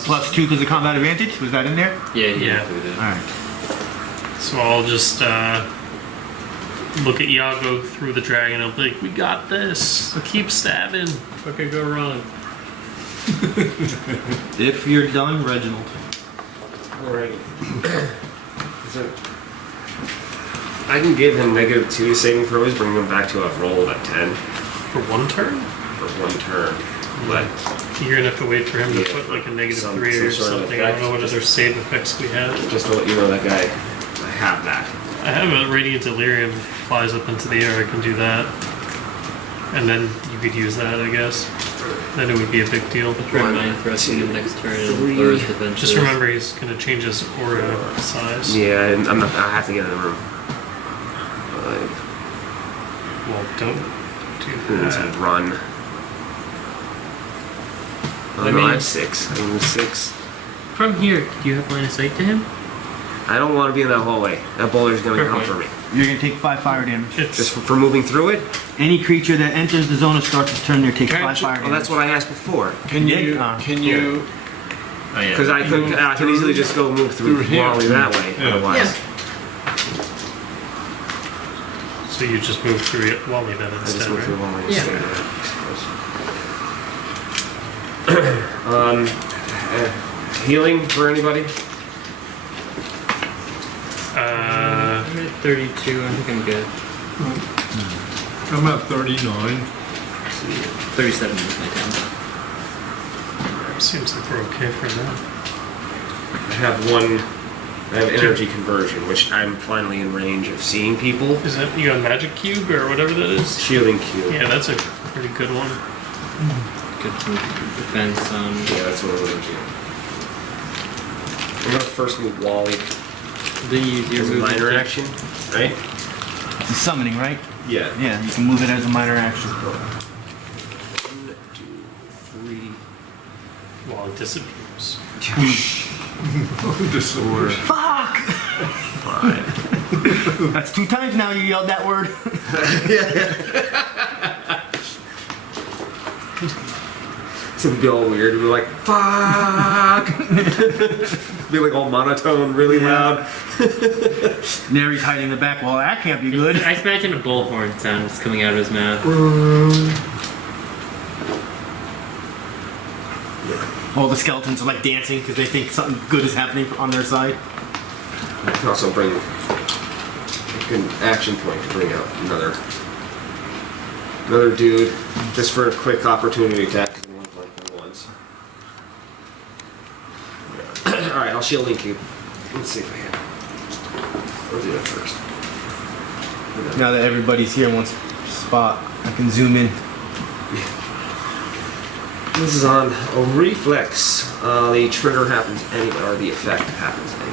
Plus 2 because of combat advantage. Was that in there? Yeah, Yeah. included. All right. So I'll just look at Yago through the dragon. I'll be like, "We got this. So keep stabbing. What could go wrong?" If you're done, Reginald. Alright. So, I can give him -2 saving throws, bring him back to a roll of 10 For one turn, for 1 turn. But you're gonna have to wait for him to Yeah, put like a -3 some or sort of something. I don't know what effect. other save effects we have. just to let you know, that guy, I have that. I have a radiant delirium flies up into the air. I can do that, and then you could use that, I guess. Then it would be a big deal. Try mind thrusting him next turn and 3. lower his defenses. Just remember, he's gonna change his aura size. Yeah, and I'm not. I have to get in the room. 5. Well, don't do And that's a that. run. Oh, I no, I mean- have 6. I can use 6. From here, do you have line of sight to him? I don't want to be in that hallway. That boulder's gonna Fair come point. for me. You're gonna take 5 fire damage. It's Just for moving through it? Any creature that enters the zone of starts its turn there takes Can I 5 ju- fire Well, damage. that's what I asked before. Can Yeah. you? Can you? Oh yeah. Because I could easily just go move through Through here. Wally that way. Yeah. Otherwise, so you just move through it Wally then I just instead, move right? through Wally Yeah. instead. Healing for anybody? I'm at 32. I think I'm good. I'm at 39. 37 is my count. Seems like we're okay for now. I have energy conversion, which I'm finally in range of seeing people. Is that you got a magic cube or whatever that is? Shielding cube. Yeah, that's a pretty good one. Good defense on. Yeah, that's what we're gonna do. I'm gonna first move Wally Do you use your as a movement minor to- action, right? It's a summoning, right? Yeah. Yeah, you can move it as a minor action. 1, 2, 3. Well, it disappears. Disorder. Fuck! 5. That's 2 times now you yelled that word. So it'd be all weird. We'd be like, fuck! Be like all monotone, really loud. Neri's hiding in the back. Well, that can't be good. I imagine a bullhorn sound is coming out of his mouth. All the skeletons are like dancing because they think something good is happening on their side. I can also bring an action point to bring out another dude, just for a quick opportunity attack. Once. All right, I'll shield link you. Let's see if I have. I'll do that first. Now that everybody's here in one spot, I can zoom in. This is on a reflex. The trigger happens anyway, or the effect happens anyway.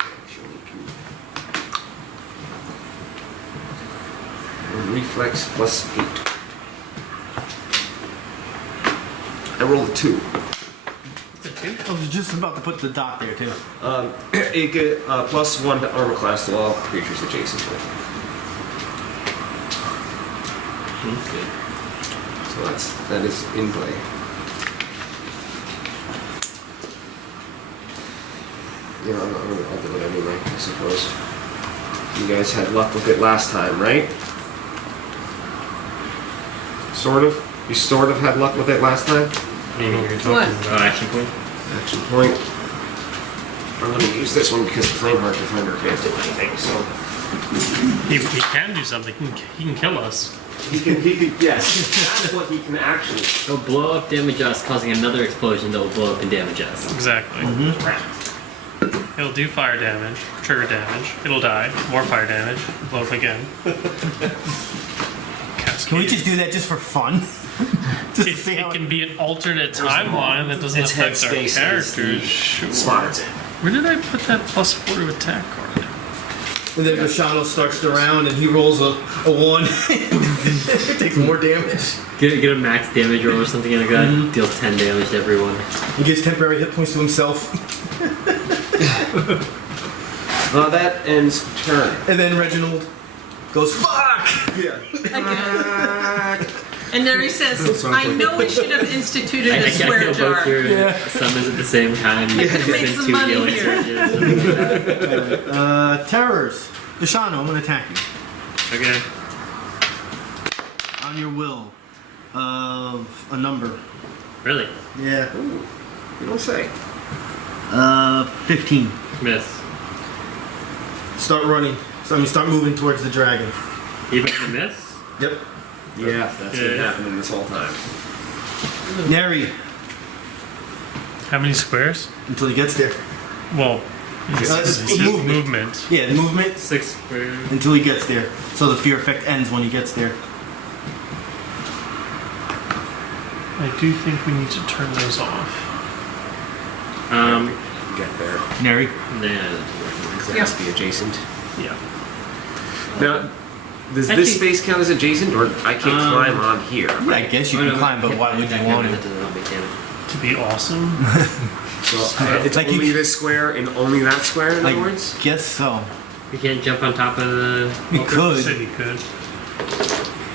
Reflex plus 8. I rolled a 2. I was just about to put the dot there too. It get plus 1 to armor class to all creatures adjacent to it. Okay. So that is in play. You know, I'll do it anyway, I suppose. You guys had luck with it last time, right? Sort of. You sort of had luck with it last time. Maybe you're talking What? about action point. Action point. I'm going to use this one because the Flameheart Defender can't do anything, so... He can do something. He can kill us. He can, yes. That's what he can actually... It'll blow up, damage us, causing another explosion that will blow up and damage us. Exactly. It'll do fire damage, trigger damage. It'll die. More fire damage. Blow up again. Can we just do that just for fun? Just to see It how can be an alternate timeline that doesn't Its affect our headspace is characters. the Sure. spot. Where did I put that plus 4 to attack card? And then Bashanu starts the round and he rolls a 1. It takes more damage. Get a max damage roll or something like that. Deals 10 damage to everyone. He gives temporary hit points to himself. That ends turn. And then Reginald goes, fuck! Yeah. Again. And Neri says, I know we should have instituted I a can't swear kill jar. both your summons at the same time. You could make some money here. surges. Terrors. Bashanu, I'm gonna attack you. Okay. On your will. Of a number. Really? Yeah. Ooh, you don't say. 15. Miss. Start running. Start moving towards the dragon. Even a miss? Yep. Yeah, that's been happening this whole time. Neri. How many squares? Until he gets there. Well, It's it's movement. Yeah, the movement 6 squares. until he gets there. So the fear effect ends when he gets there. I do think we need to turn those off. Get there. Neri. Yeah, Because it has to be adjacent. Yeah. Now, does Actually- this space count as adjacent, or I can't climb on here? Yeah, I guess you can climb, but why would you want That it? does not make damage. To be awesome. Well, it's Like only you- this square and only that square, in other words? Guess so. You can't jump on top of the... You could. Said you could.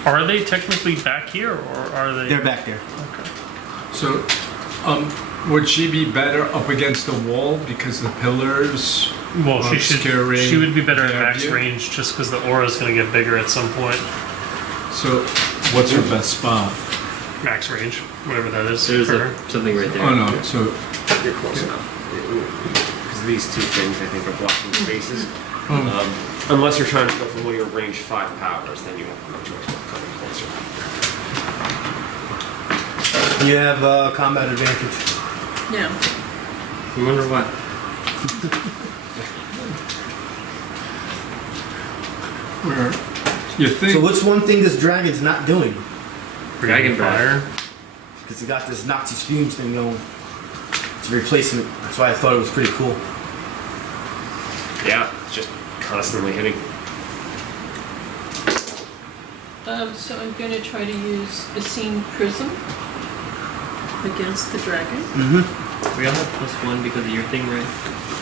Are they technically back here, or are they? They're back there. Okay. So, would she be better up against the wall because the pillars? Well, she should. Obscuring She would be better at their max view? range, just because the aura is going to get bigger at some point. So, what's her best spot? Max range, whatever that is. There's for her. something right there. Oh no, so You're close enough. Because these two things, I think, are blocking spaces. Unless you're trying to go for one of your range 5 powers, then you have no choice but coming closer. You have combat advantage. Yeah. I wonder what. where you think? So what's one thing this dragon's not doing? Dragon fire. Because he got this Nazi fumes thing going. It's a replacement. That's why I thought it was pretty cool. Yeah, it's just constantly hitting. So I'm going to try to use a scene prism against the dragon. We all have +1 because of your thing, right?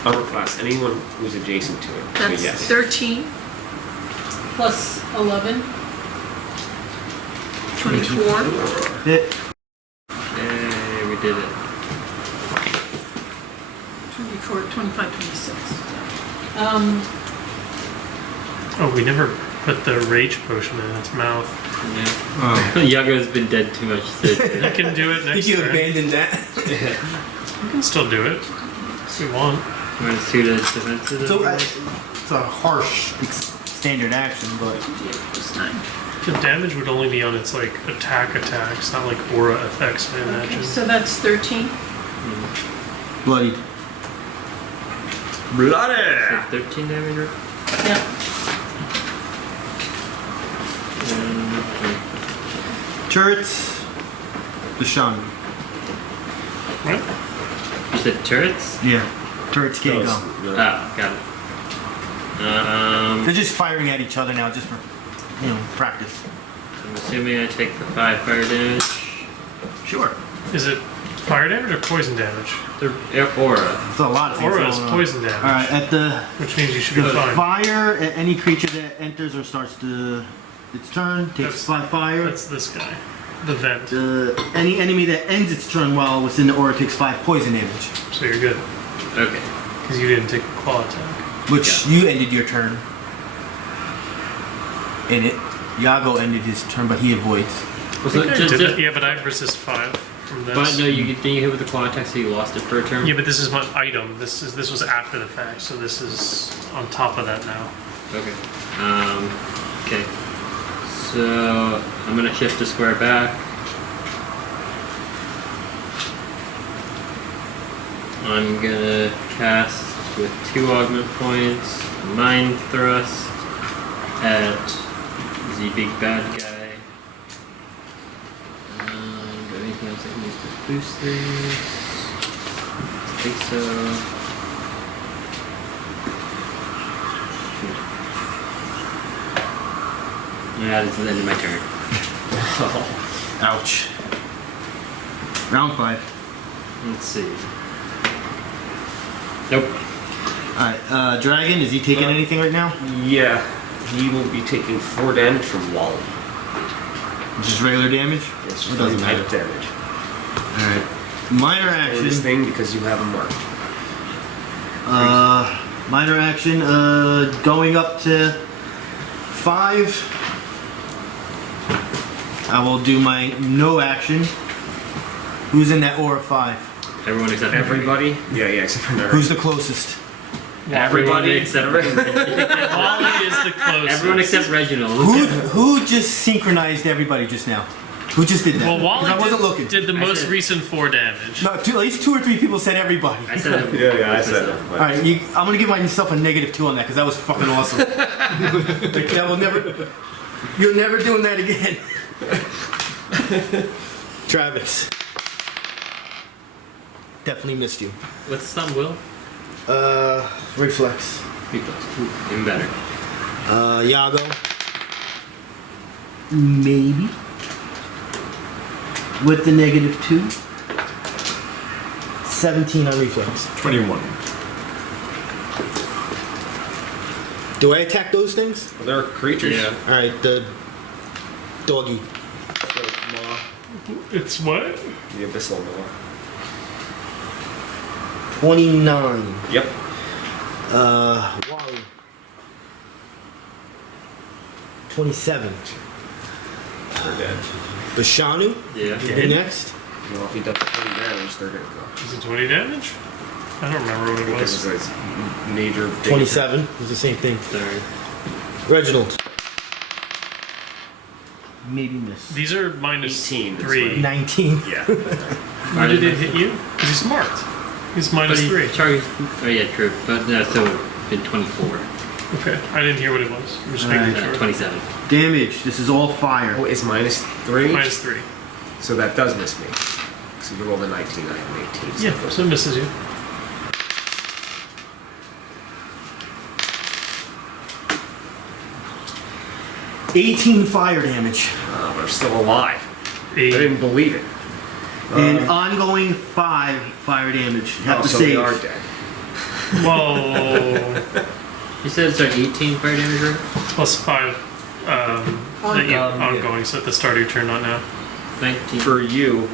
Armor class, anyone who's adjacent to it. So That's yes. 13 plus 11. 24. Hit. Yay, we did it. 24, 25, 26. Oh, we never put the rage potion in its mouth. Yeah. Oh. Yago's been dead too much to I can do it I think next you turn. abandoned that. We can still do it if we want. minus 2 to defensive. So it's a harsh standard action, but Yeah, just 9. The damage would only be on its like attacks, not like aura effects, I imagine. Okay, so that's 13. bloodied. Bloody! 13 damage, right? Yeah. Turrets. Bashanu. What? You said turrets? Yeah. Turrets can't go. Oh, got it. They're just firing at each other now, just for practice. I'm assuming I take the 5 fire damage. Sure. Is it fire damage or poison damage? The aura. It's a lot of things Aura is going on. poison damage. All right, at the Which means you should be fine. fire, at any creature that enters or starts its turn takes That's- 5 fire. That's this guy. The vent. Any enemy that ends its turn while within the aura takes 5 poison damage, So you're good. Okay. Because you didn't take a claw attack. which you ended your turn in it. Yago ended his turn, but he avoids. Was it just, Yeah, but I resist 5 from this. but no, you hit with the claw attack, so you lost it for a turn? Yeah, but this is my item. This was after the fact, so this is on top of that now. Okay. Okay. So I'm gonna shift to square back. I'm gonna cast with 2 augment points, Mind Thrust at the big bad guy. Do anything else I can use to boost these? I think so. Yeah, this is the end of my turn. Ouch. Round 5. Let's see. Nope. Alright, Dragon, is he taking anything right now? Yeah, he will be taking 4 damage from Wally. Just regular damage? It's It just doesn't type matter. damage. Alright. Minor Or this action. thing because you have him marked. Minor action, going up to 5. I will do my no action. Who's in that aura 5? Everyone except Everybody? Yeah, except for Neri. Who's the closest? Everybody except Wally is the closest. everyone except Reginald. Who just synchronized everybody just now? Who just did that? Well, Wally 'Cause I wasn't looking. did the I most said- recent 4 damage. No, at least 2 or 3 people said everybody. I said it. Yeah, I said it. All right, I'm gonna give myself a -2 on that because that was fucking awesome. Like, that will never. You're never doing that again. Travis. Definitely missed you. What's the stun, Will? Reflex. Reflex. Ooh, even better. Yago. Maybe. With the -2. 17 on reflex. 21. Do I attack those things? Well, they're creatures. Yeah. Alright, the doggy. So, Maw, It's what? the Abyssal Maw. 29. Yep. Wally. 27. They're dead. Bashanu. Yeah. Who next? Well, if he does 20 damage, they're gonna go. Is it 20 damage? I don't remember what it Because was. it's major. 27. It's the same thing. Sorry. Reginald. Maybe miss. These are minus 18 is 3. 19. Yeah. Why did it hit you? Because he's marked. He's But minus he 3. targets. Oh yeah, true. But no, so been 24. Okay, I didn't hear what it was. I'm just making Alright. sure. 27. Damage. This is all fire. Oh, it's -3? Minus 3. So that does miss me. So you rolled a 19, I have an 18. Yeah, so it misses you. $18 fire damage. Oh, they're still alive. I 8. didn't believe it. And ongoing 5 fire damage. You have Oh, to so save. they are dead. Whoa. You said it's 18 fire damage, right? Plus 5 ongoing, so at the start of your turn, not now. 19. For you,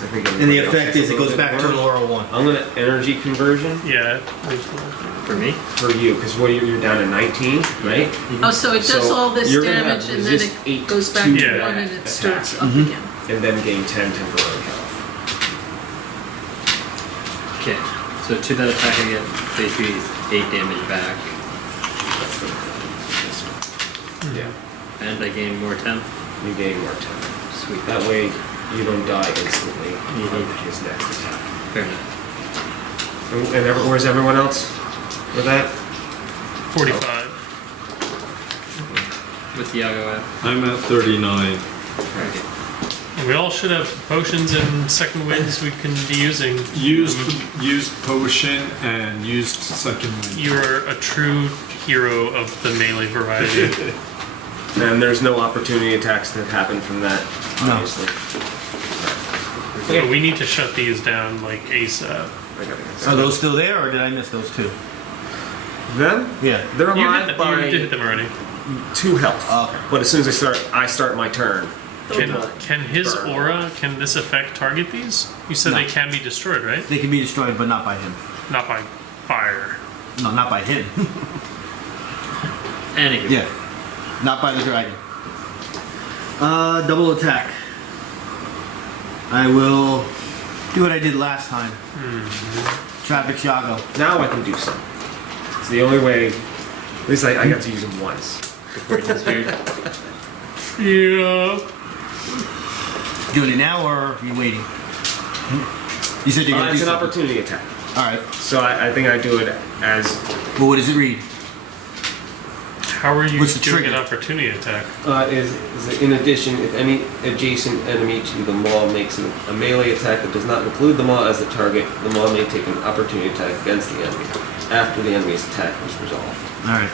'Cause I think And the everybody else effect gets is a it little goes bit back more. to an aura 1. I'm gonna energy conversion Yeah. For me? for you because you're down to 19, right? Oh, so it does So all this you're gonna damage have and then resist it 8 goes back to to Yeah. 1 and it attack. starts up Mhm. again. And then gain 10 temporary health. Okay. So to that attack, I get basically 8 damage back, That's this one. Yeah, and I gain more temp. you gain more 10. Sweet. That way you don't die instantly Mhm. on his next attack. Fair enough. Where's everyone else with that? 45. What's Yago at? I'm at 39. Okay. And we all should have potions and second winds we can be using. Used potion and used second wind. You're a true hero of the melee variety. And there's no opportunity attacks that happen from that, No. obviously. So we need to shut these down like ASAP. I gotta get Are those still there, or did I miss those two? them? Yeah. They're You alive hit, them, you did hit by them already. 2 health. Okay. But as soon as I start my turn. Can his Burn. aura, can this effect target these? You said No. they can be destroyed, right? They can be destroyed, but not by him. Not by fire. No, not by him. Anywho. Yeah. Not by the dragon. Double attack. I will do what I did last time. Travex Yago. Now I can do something. It's the only way. At least I got to use them once. Before he disappeared. Yeah. Doing it now, or are you waiting? You said you're gonna do It's an something. opportunity attack. Alright. So I think I do it as Well, what does it read? How are you What's the doing trigger? an opportunity attack? is in addition, if any adjacent enemy to the maw makes a melee attack that does not include the maw as the target, the maw may take an opportunity attack against the enemy after the enemy's attack was resolved. Alright.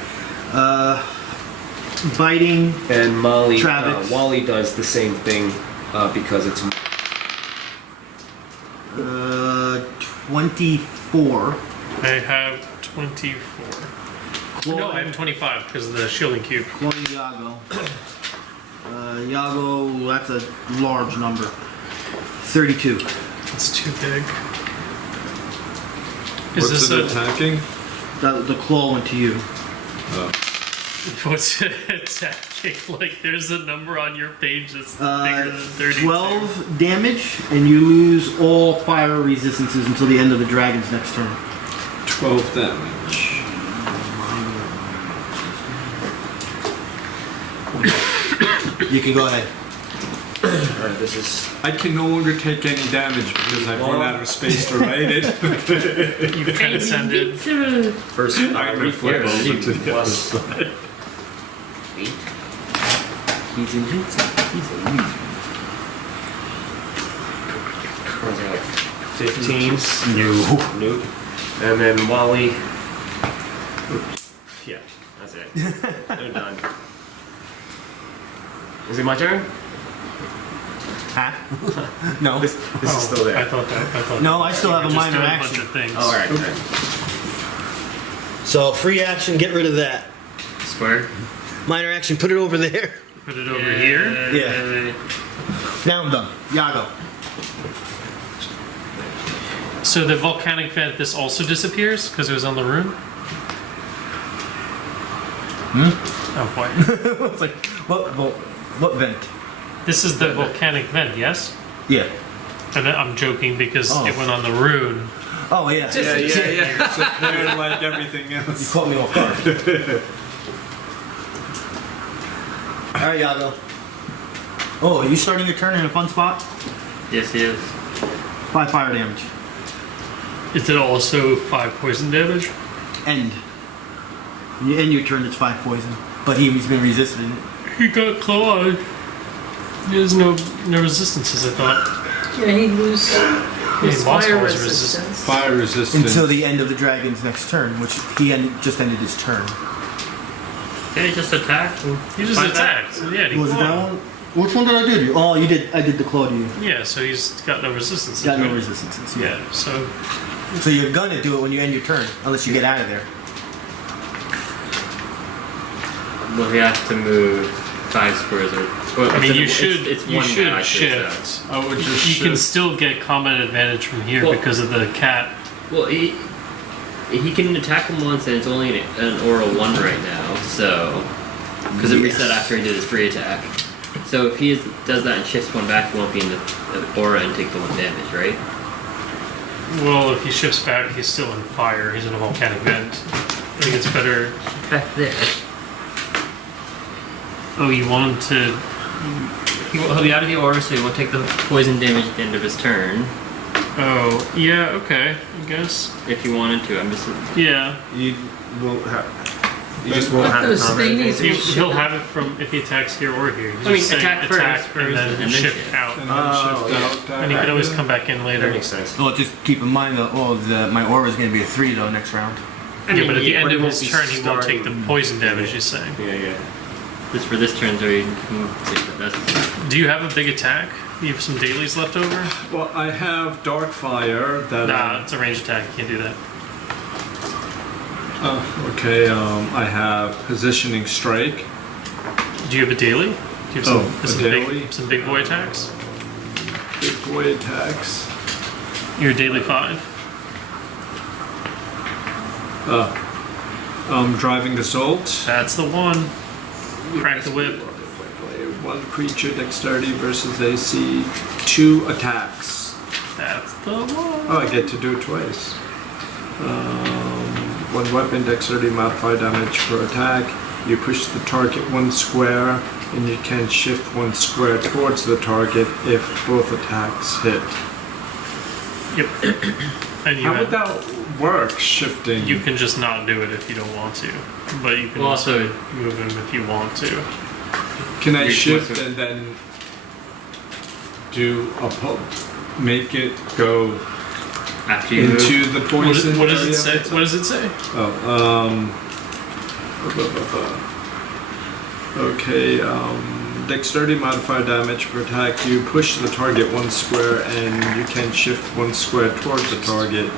Biting. And Travex. Wally does the same thing because it's 24. I have 24. No, I have 25 because of the shielding cube. Clawing Yago. Yago, that's a large number. 32. It's too big. Is What's this it a attacking? The claw went to you. what's it attacking? Like there's a number on your page that's bigger than 32. 12 damage, and you lose all fire resistances until the end of the dragon's next turn. 12 damage. You can go ahead. Alright, this is I can no longer take any damage because I've run out of space to write it. You transcended. first I'm gonna flip over to the other plus side. 8. He's invincible. He's invincible. What's that? 15. Nope. And then Wally. Yeah, that's it. They're done. Is it my turn? Huh? No. This is still there. I thought No, I still you have were a just minor doing action. A bunch of things. Oh, alright. So, free action, get rid of that. Square. Minor action, put it over there. Put it over here. Yeah. Now I'm done. Yago. So the volcanic vent, this also disappears because it was on the rune. Oh boy. It's like, what vent? This is the volcanic vent, yes? Yeah. And I'm joking because Oh. it went on the rune. Oh, yeah. Yeah. It's appeared like everything You else. caught me off guard. Alright, Yago. Oh, are you starting your turn in a fun spot? Yes, he is. 5 fire damage. Is it also 5 poison damage? End. When you end your turn, it's 5 poison. But he's been resisting it. He got clawed. There's no resistances, I thought. Yeah, he loses his he lost fire all his resistance. Fire resistance. Until the end of the dragon's next turn, which just ended his turn. Okay, just attack. He just Fight back. attacked. So yeah, he Was it that clawed. one? Which one did I do to you? Oh, you did. I did the claw to you. Yeah, so he's got no resistances. Got no right? resistances. Yeah, so So you're gonna do it when you end your turn, unless you get out of there. Well, he has to move 5 squares or. Well, I mean, you it's should one should guy, so- shift. I would just You can shift. still get combat advantage from here Well- because of the cat. Well, he can attack him once, and it's only an aura 1 right now. So because it reset after he did his free attack. So if he does that and shifts 1 back, he won't be in the aura and take the 1 damage, right? Well, if he shifts back, he's still in fire. He's in a volcanic vent. I think it's better. Back there. Oh, you want him to? He'll be out of the aura, so he won't take the poison damage at the end of his turn. Oh, yeah. Okay, I guess. If you wanted to, I'm just. Yeah, You won't have. You just won't But have those the combat thingies advantage. he'll have it from if he attacks here or here. He's I mean, just saying attack first and then shift shift. out, And then Oh, shift yeah. out. that and he can always idea. come back in That later. makes sense. Well, just keep in mind that my aura is going to be a 3 though next round. I mean, Yeah, but at the yeah, end but of it his won't be turn, he won't take the starting- poison damage. He's saying. Yeah. Just for this turn, so you can take that. That's. Do you have a big attack? You have some dailies left over? Well, I have dark fire that. Nah, it's a ranged attack. You can't do that. Okay. I have positioning strike. Do you have a daily? Do you have A daily? some big boy attacks? Big boy attacks. You're a daily 5. Driving assault. That's the one. Crack the whip. One creature dexterity versus AC. 2 attacks. That's the one. Oh, I get to do it twice. One weapon dexterity modifier damage per attack. You push the target 1 square, and you can shift 1 square towards the target if both attacks hit. Yep. And you, How have, would that work? Shifting. you can just not do it if you don't want to, but you can Well, also also- move him if you want to. Can I You're shift supposed to- and then do a make it go After you move. into the poison? What does area? it say? What does it say? Okay, dexterity modifier damage per attack. You push the target 1 square and you can shift 1 square towards the target.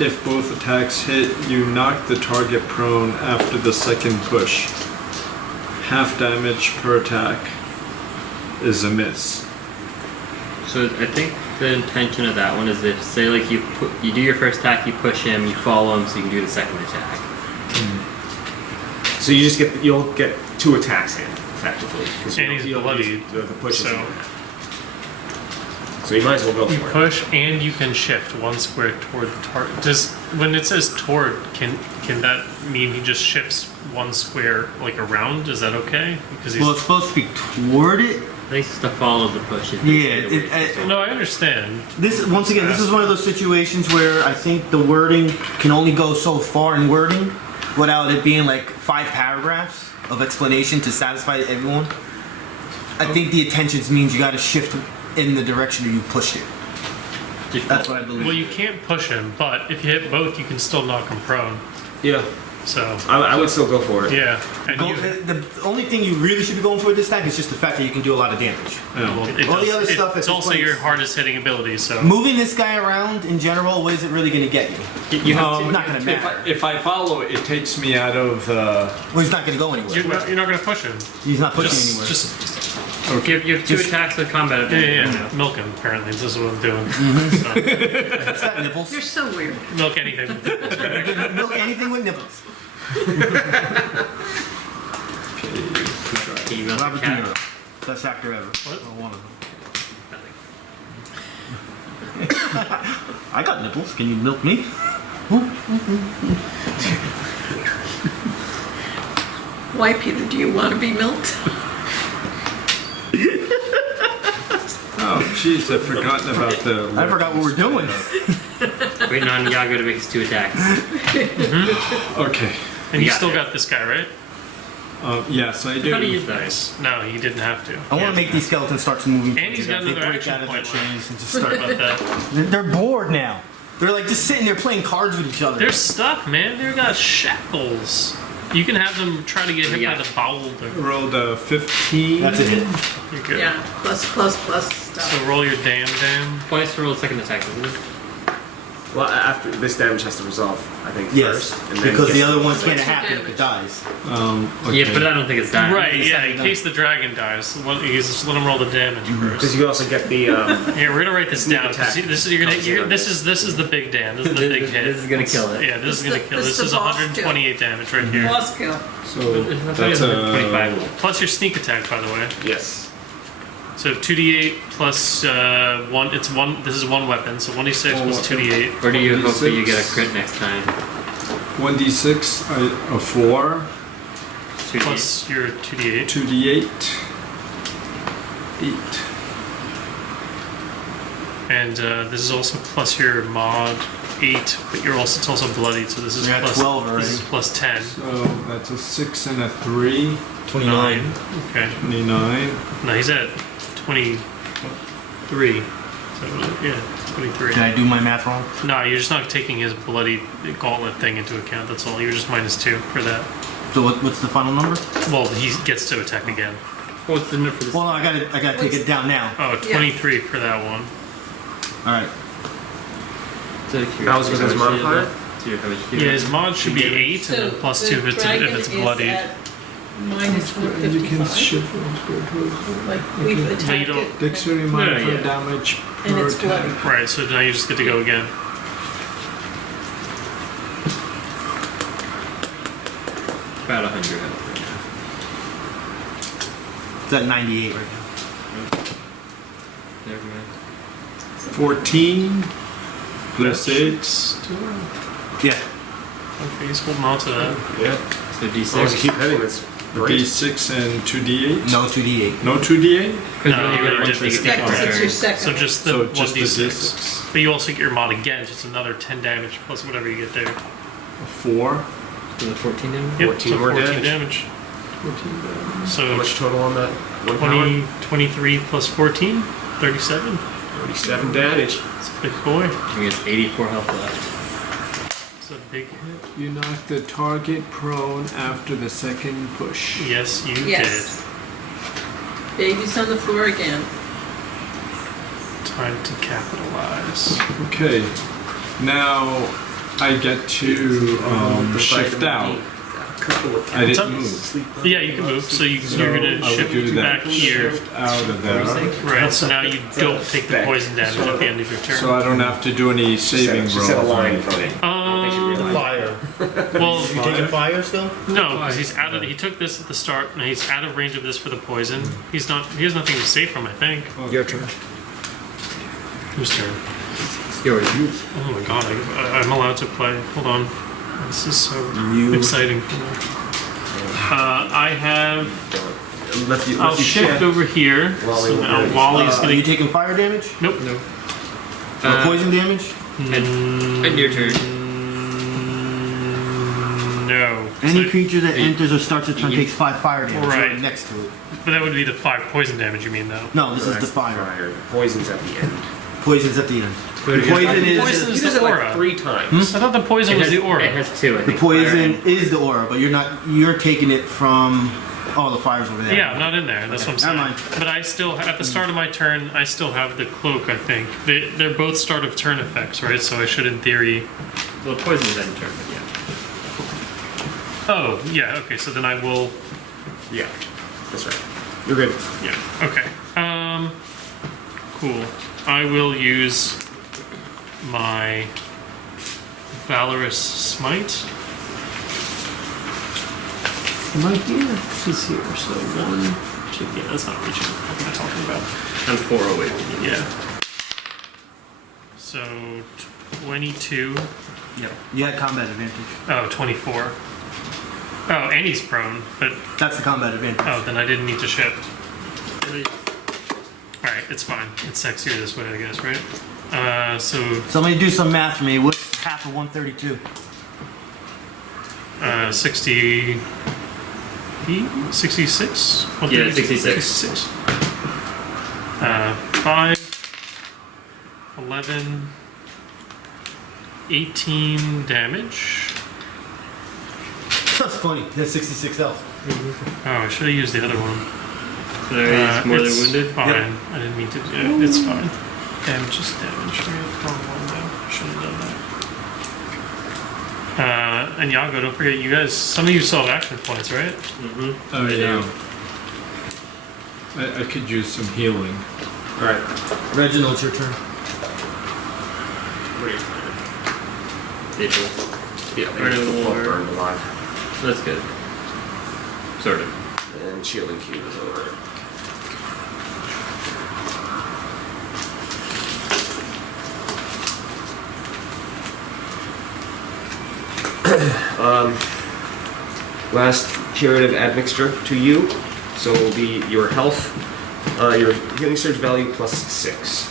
If both attacks hit, you knock the target prone after the second push. Half damage per attack is a miss. So I think the intention of that one is if, say, like you do your first attack, you push him, you follow him, so you can do the second attack. So you'll get 2 attacks in effectively. 'cause And he's you'll bloodied, use the pushes. so- So you might as well go You for it. push and you can shift 1 square toward the target. Does when it says toward, can that mean he just shifts 1 square like around? Is that okay? Because he's Well, it's supposed to be toward it. At least to follow the push. Yeah, no, I understand. This once again, this is one of those situations where I think the wording can only go so far in wording without it being like 5 paragraphs of explanation to satisfy everyone. I think the intentions means you got to shift in the direction that you pushed it. That's what I believe. Well, you can't push him, but if you hit both, you can still knock him prone. Yeah, So I would still go for it. yeah, and Go- you, the only thing you really should be going for with this stack is just the fact that you can do a lot of damage. well, it All the does- other stuff it's is also points. your hardest hitting ability. So Moving this guy around in general, what is it really going to get you? You have It's not going to matter. If I follow, it takes me out of. Well, he's not going to go anywhere. you're not going to push him. He's not pushing Just, anywhere. you have 2 attacks with combat yeah, advantage. yeah. Milk him. Apparently, this is what I'm doing. So, It's got nipples. You're so weird. milk anything. Milk anything with nipples. Can you milk Robert the De cat? Niro. Best actor ever. What? Or one of them. I got nipples. Can you milk me? Why, Peter, do you want to be milked? Oh, jeez, I've forgotten about the. I forgot what we're doing. Waiting on Yago to make his 2 attacks. Okay. And you got still it. got this guy, right? Yes, I How do you do. use that? Nice. No, he didn't have to. I want to make these skeletons start moving. And he's got They another break action out of their point chains and just Sorry start. about that. They're bored now. They're like just sitting there playing cards with each other. They're stuck, man. They've got shackles. You can have them try to get hit Yeah. by the bowel. Rolled a 15. That's a hit. You're good. Yeah, plus stuff. So roll your damn. Twice to roll the second attack, isn't it? Well, after this damage has to resolve, I think Yes, first, and then because it the gets other to one's like- gonna happen if damage. it dies. Okay. Yeah, but I don't think it's dying. Right, yeah, in no. case the dragon dies. You just let him roll the damage Because first. you also get the. Here, we're gonna write this Sneak down. 'Cause attack. this is this is the big Dan. This is the big hit. This is gonna kill it. Yeah, this is gonna kill. This This is is the boss 128 damage right here. Boss kill. So That's that's 25. Plus your sneak attack, by the way. Yes. So 2d8 plus 1. It's one. This is one weapon. So 1d6 One plus weapon. 2d8. Or do you hope that you get a 1d6. crit next time? 1d6, a 4, 2D. Plus your 2d8. 2d8, 8. And this is also plus your mod 8, but it's also bloodied. So this is You're at plus 12 already. This is plus 10. So that's a 6 and a 3, 29. Okay. 29. No, he's at 23. So, yeah, 23. Did I do my math wrong? No, you're just not taking his bloody gauntlet thing into account. That's all. You're just -2 for that. So what's the final number? Well, he gets to attack again. What's the number for this? Well, I gotta take it down now. Oh, 23 for that one. All right. That was with his modifier? Yeah, his mod should be 8 and then plus 2 if it's bloodied. Minus And you can 155. shift from square to Like we've But you attacked don't. it. dexterity modifier yeah. damage And per it's bloody. attack. Right, so now you just get to go again. About 100. It's at 98 right now. Never mind. 14 plus 8. Yeah. Okay, he's holding on to that. Yeah. So As long as you D6. keep hitting, that's great. D6 and 2d8. No 2d8. No 2d8? No, you already did the Yeah, sneak 'cause it's your attack. second. So just the So just the 1d6. D6. But you also get your mod again, so it's another 10 damage plus whatever you get there. A 4. So the 14 damage? Yep, 14 so more 14 damage. damage. So How much total on that? 20, 23 plus 14, 37. 37 damage. It's a big boy. He has 84 health left. It's a big hit. You knock the target prone after the second push. Yes, you Yes. Baby's on the floor again. did. Time to capitalize. Okay. Now I get to shift out. I It's up- didn't move. Yeah, you can move, so you're So gonna I would shift do back that. here. Shift out of there. Right, so now you don't take the poison damage at the end of your turn. So I don't have to do any saving She set a rolls. or line from anything. it. I think she realized. Fire. Well, You taking fire still? no, because he's out of. He took this at the start, and he's out of range of this for the poison. He's not. He has nothing to save from, I think. Your turn. Whose turn? Yours. Oh my god, I'm allowed to play. Hold on. This is so exciting for me. I have. I'll shift over here. So now Wally's Are gonna. you taking fire damage? Nope. Or poison damage? And your turn. No. Any So- creature that enters or starts a turn takes 5 fire damage. Right. Right next to it. but that would be the 5 poison damage. You mean though? No, this is the fire. Poison's at the end. Poison's at the end. But The poison Poison is is He does the it like aura. 3 times. I thought the poison was the aura. It has 2, I the think. poison is the aura, but you're taking it from. Oh, the fire's over there. Yeah, I'm not in there. That's what I'm saying. Never mind. But I still, at the start of my turn, I still have the cloak. I think they're both start of turn effects, right? So I should, in theory. Well, poison is end turn, but yeah. Oh, yeah. Okay. So then I will. Yeah. That's right. You're good. Yeah. Okay. Cool. I will use my Valorous Smite. My gear is here, so 1, 2. Yeah, that's not reaching. What am I talking about? I'm 4 away from you. Yeah. So 22. You had combat advantage. Oh, 24. Oh, and he's prone, but That's the combat advantage. oh, then I didn't need to shift. Alright, it's fine. It's sexier this way, I guess, right? So Somebody do some math for me. What's half of 132? 60. 66? Yeah, 66. 66. 5, 11, 18 damage. That's funny. He has 66 health. Oh, I should have used the other one. So he's more It's than wounded? Fine. Yep. I didn't mean to. Yeah, it's fine. Damage is damage. Right? Wrong one though. Should have done that. And Yago, don't forget, you guys, some of you still have action points, right? Mm-hmm. Oh yeah. I could use some healing. All right. Reginald, it's your turn. People. Yeah, Burn they and both War. burned alive. That's good. Sort of. And shielding cube is over. Last curative admixture to you, so it will be your health, your healing surge value plus 6.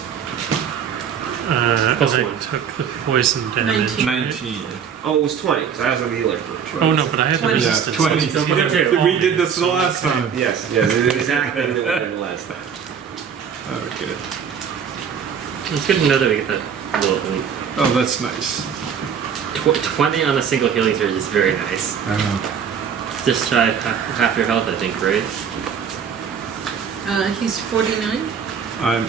Because I took the poison damage. 19. 19. Oh, it was 20, because I was on the healer. Oh no, but I had the 20. Yeah, resistance. 20. so We did this the last time. Yes, yes, it is exactly the way the last time. Oh, good. It's good to know that we get that little oomph. Oh, that's nice. 20 on a single healing surge is very nice. Just shy of half your health, I think, right? He's 49. I'm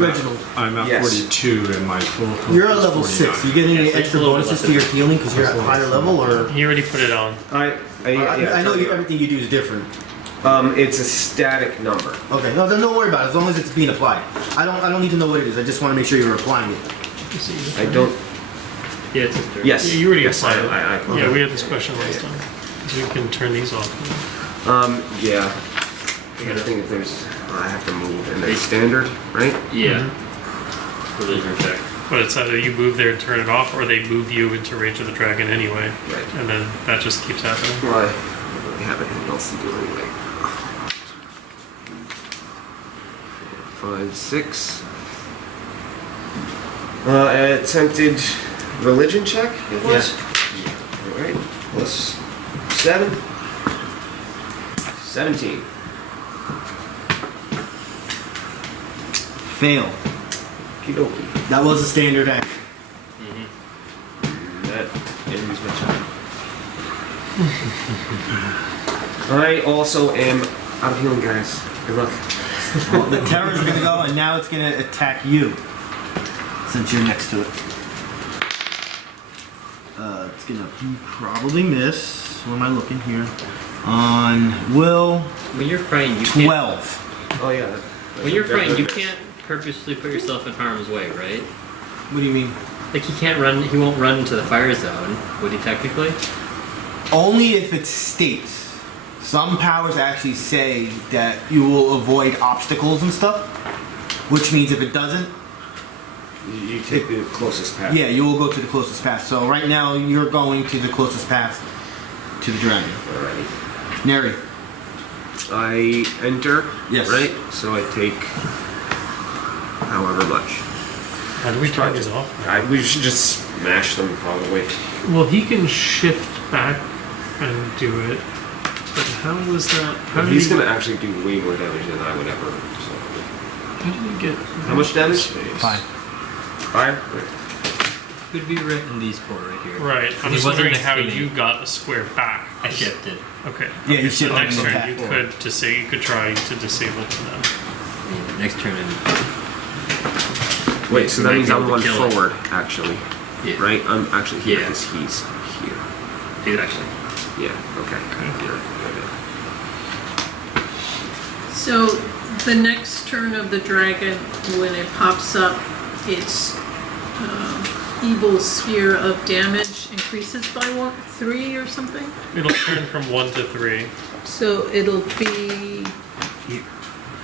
Reginald. I'm at Yes. 42 and my full health You're at is level 49. 6. You get any Yeah, so extra it's a little bit bonuses less to your than- healing because you're at a higher level, or? He already put it on. I know everything you do is different. It's a static number. Okay, no, then don't worry about it. As long as it's being applied. I don't need to know what it is. I just want to make sure you're applying it. I don't. Yeah, it's his turn. Yes. Yeah, you already yes, applied it. I Yeah, we had this question last time. So you can turn these off. Yeah. I gotta think if there's. I have to move, and there's standard, right? Yeah. Religion check. But it's either you move there and turn it off, or they move you into range of the dragon anyway. Right. And then that just keeps happening. Well, I don't really have anything else to do anyway. 5, 6. Attempted religion check, it was? Yeah. Alright, plus 7. 17. Fail. Kidoki. That was a standard action. That ends my turn. I also am out of healing, guys. Good luck. Well, the terror's gonna go, and now it's gonna attack you. Since you're next to it. It's gonna probably miss. Where am I looking here? On Will, When you're frightened, you can't. 12. Oh yeah. When you're frightened, you can't purposely put yourself in harm's way, right? What do you mean? Like he can't run. He won't run into the fire zone, would he? Technically. Only if it states. Some powers actually say that you will avoid obstacles and stuff, which means if it doesn't, You take the closest path. yeah, you will go to the closest path. So right now you're going to the closest path to the dragon. Alrighty. Neri. I enter. Yes. Right? So I take however much. How do we turn these off? We should just smash them probably. Well, he can shift back and do it. But how was that? How did He's he, gonna actually do way more damage than I would ever. So. How did he get? How much damage? Space? 5. 5? Could be written these four right here. Right. I'm He just wasn't wondering how extending. you got a square back. I shifted. Okay. Yeah, you So shifted next on the turn attack you forward. could try to disable it to them. Yeah, next turn, Wait, so that Might means be I'm able one to kill it. forward, actually. yeah. Right? I'm actually here Yeah. because he's here. Exactly. Yeah, okay. Here. So the next turn of the dragon, when it pops up, its evil sphere of damage increases by 3 or something. It'll turn from 1 to 3. So it'll be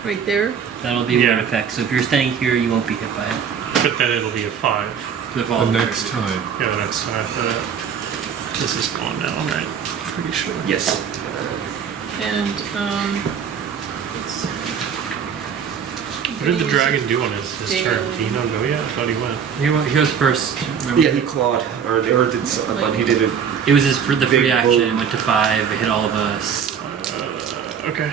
right there. That'll be Yeah. one effect. So if you're standing here, you won't be hit by it. But then it'll be a 5. The The next time. Yeah, the next time after that. This is gone now, right? Pretty sure. Yes. And let's see. What did the dragon do on his turn? Daily. Did he not go yet? I thought he went. He was first. Remember? Yeah, he clawed. Or did something. But he did it. It was his the Big free action. boom. Went to 5. It hit all of us. Okay.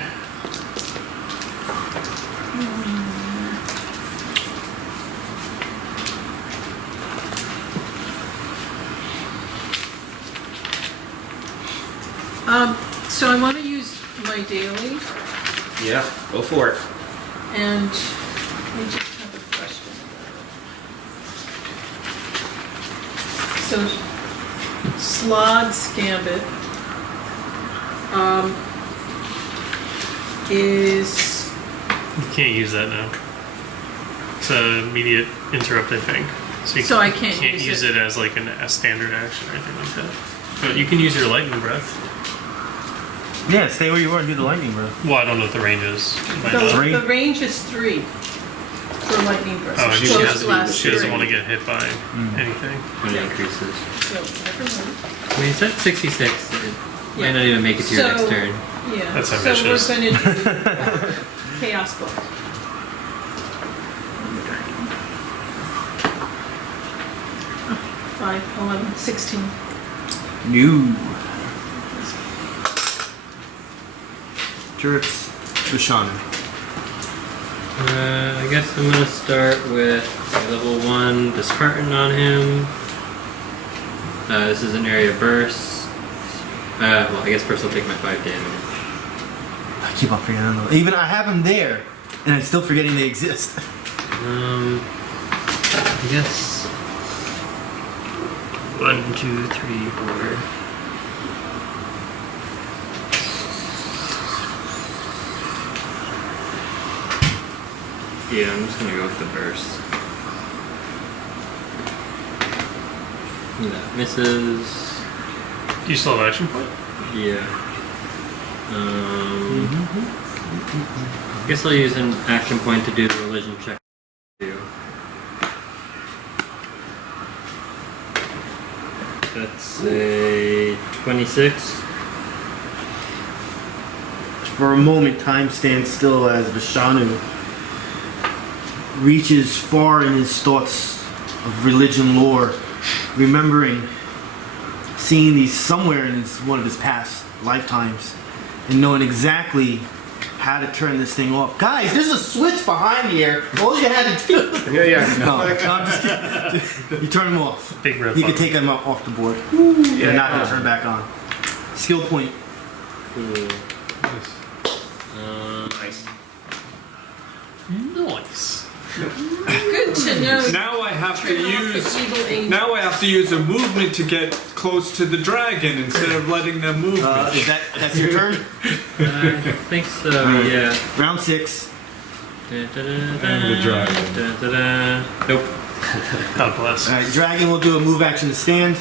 So I want to use my daily, Yeah, go for it. and I just have a question. So, Slod's Gambit is... You can't use that now. It's an immediate interrupt, I think. You So I can't use use it as like a standard action or anything like that. But you can use your lightning breath. Yeah, stay where you are and do the lightning breath. Well, I don't know what the range is. Might not. The range is 3 for lightning burst. Oh, and Close blast she doesn't 3. want to get hit by anything. When it increases. So, never mind. I mean, it's at 66. It Yeah. might not even make it to your next turn. Yeah. That's So ambitious. we're going to do Chaos Bolt. 5, 11, 16. New. Turrets. Bashanu. I guess I'm gonna start with level 1 dishearten on him. This is an area burst. Well, I guess first I'll take my 5 damage. I keep on forgetting them. Even I have them there, and I'm still forgetting they exist. I guess 1, 2, 3, 4. Yeah, I'm just gonna go with the burst. That misses. Do you still have action point? Yeah. Guess I'll use an action point to do the religion check. That's a 26. For a moment, time stands still as Bashanu reaches far in his thoughts of religion lore, remembering seeing these somewhere in one of his past lifetimes, and knowing exactly how to turn this thing off. Guys, there's a switch behind here. All you had to do. Yeah. No, I'm just kidding. You turn him off. Big red You can button. take him off the board. They're not going to turn back on. Skill point. Cool. Nice. Nice. Good to know. Now I have to Turn off use. the evil angel. Now I have to use a movement to get close to the dragon instead of letting them move. me. That's your turn? I think so, yeah. Round 6. And the dragon. Nope. God bless. Alright, dragon will do a move action to stand.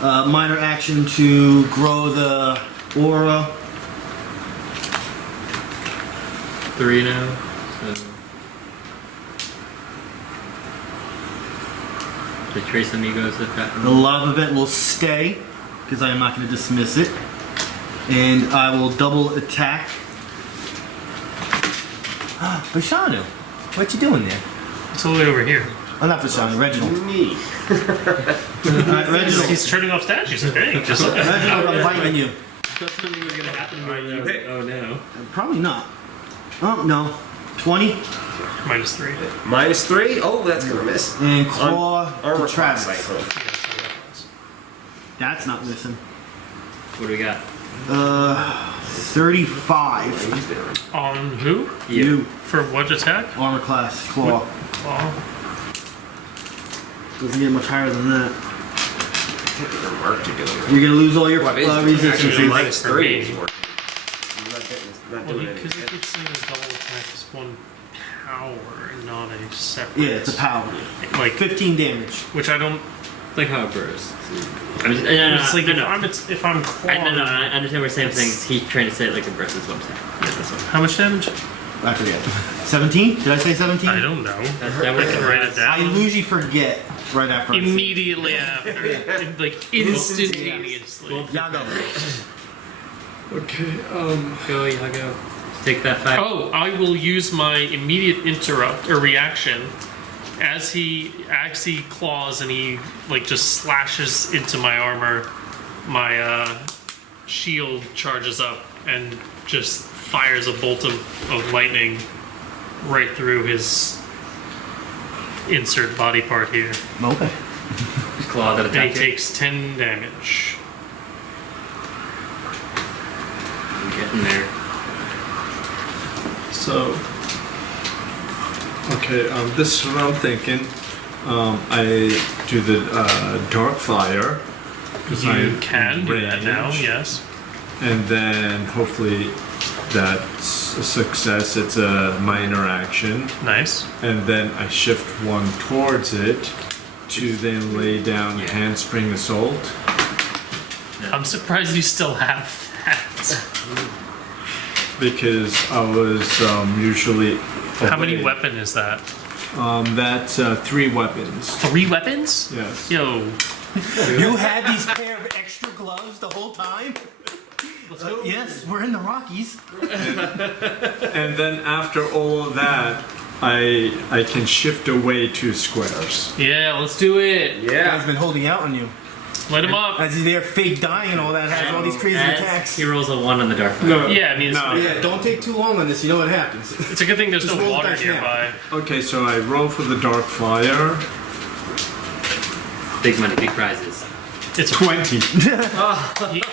Minor action to grow the aura. 3 now. So. The Trace Amigos have gotten. The lava event will stay, because I am not going to dismiss it. And I will double attack. Bashanu, what you doing there? It's all the way over here. Oh, not Bashanu, Reginald. Me. Alright, Reginald. He's turning off statues, I think. Just look at Reginald, I'm biting you. Thought something was gonna happen to me. You hit. Oh no. Probably not. Oh, no. 20. -3. -3? Oh, that's gonna miss. And claw Armor to class Travis. cycle. That's not missing. What do we got? 35. On who? You. For what attack? Armor class, claw. Oh, Doesn't get much higher than that. Can't even mark to do it. You're gonna lose all your What is resistances. actually for -3 me. is working. I'm not doing because anything. it keeps saying his double attack is 1 power, not a separate. Yeah, it's a power. Like 15 damage. which I don't. Like how it bursts. It's like if I'm I clawing. understand we're saying things. He's trying to say it like it bursts is what I'm saying. Yeah, that's what- How much damage? I forget. 17? Did I say 17? I don't know. That I was can write it I down. usually forget right after I say it. Immediately after, like instantaneously. Yago. Okay. Go, Yago. Take that 5. Oh, I will use my immediate interrupt or reaction as he claws and he like just slashes into my armor. My shield charges up and just fires a bolt of lightning right through his insert body part here. Okay. Claw that And he attack. takes 10 damage. I'm getting there. So Okay, this is what I'm thinking. I do the dark fire. 'Cause You I'm can do that now, range. yes. And then hopefully that's a success. It's a minor action. Nice. And then I shift one towards it to then lay down Handspring Assault. I'm surprised you still have that. Because I was usually. How many away. weapon is that? That's 3 weapons. 3 weapons? Yes. Yo. You had these pair of extra gloves the whole time? Let's go. Yes, we're in the Rockies. And then after all of that, I can shift away 2 squares. Yeah, let's do it. Guy's been holding out on you. Light him up. As he's there fake dying and all that, has all these crazy As attacks. he rolls a 1 on the dark. No. Yeah, I mean, No. Yeah, don't take too long on this, you know what happens. it's a good thing there's Just no roll the water dice now. nearby. Okay, so I roll for the dark fire. Big money, big prizes. It's 20. wait.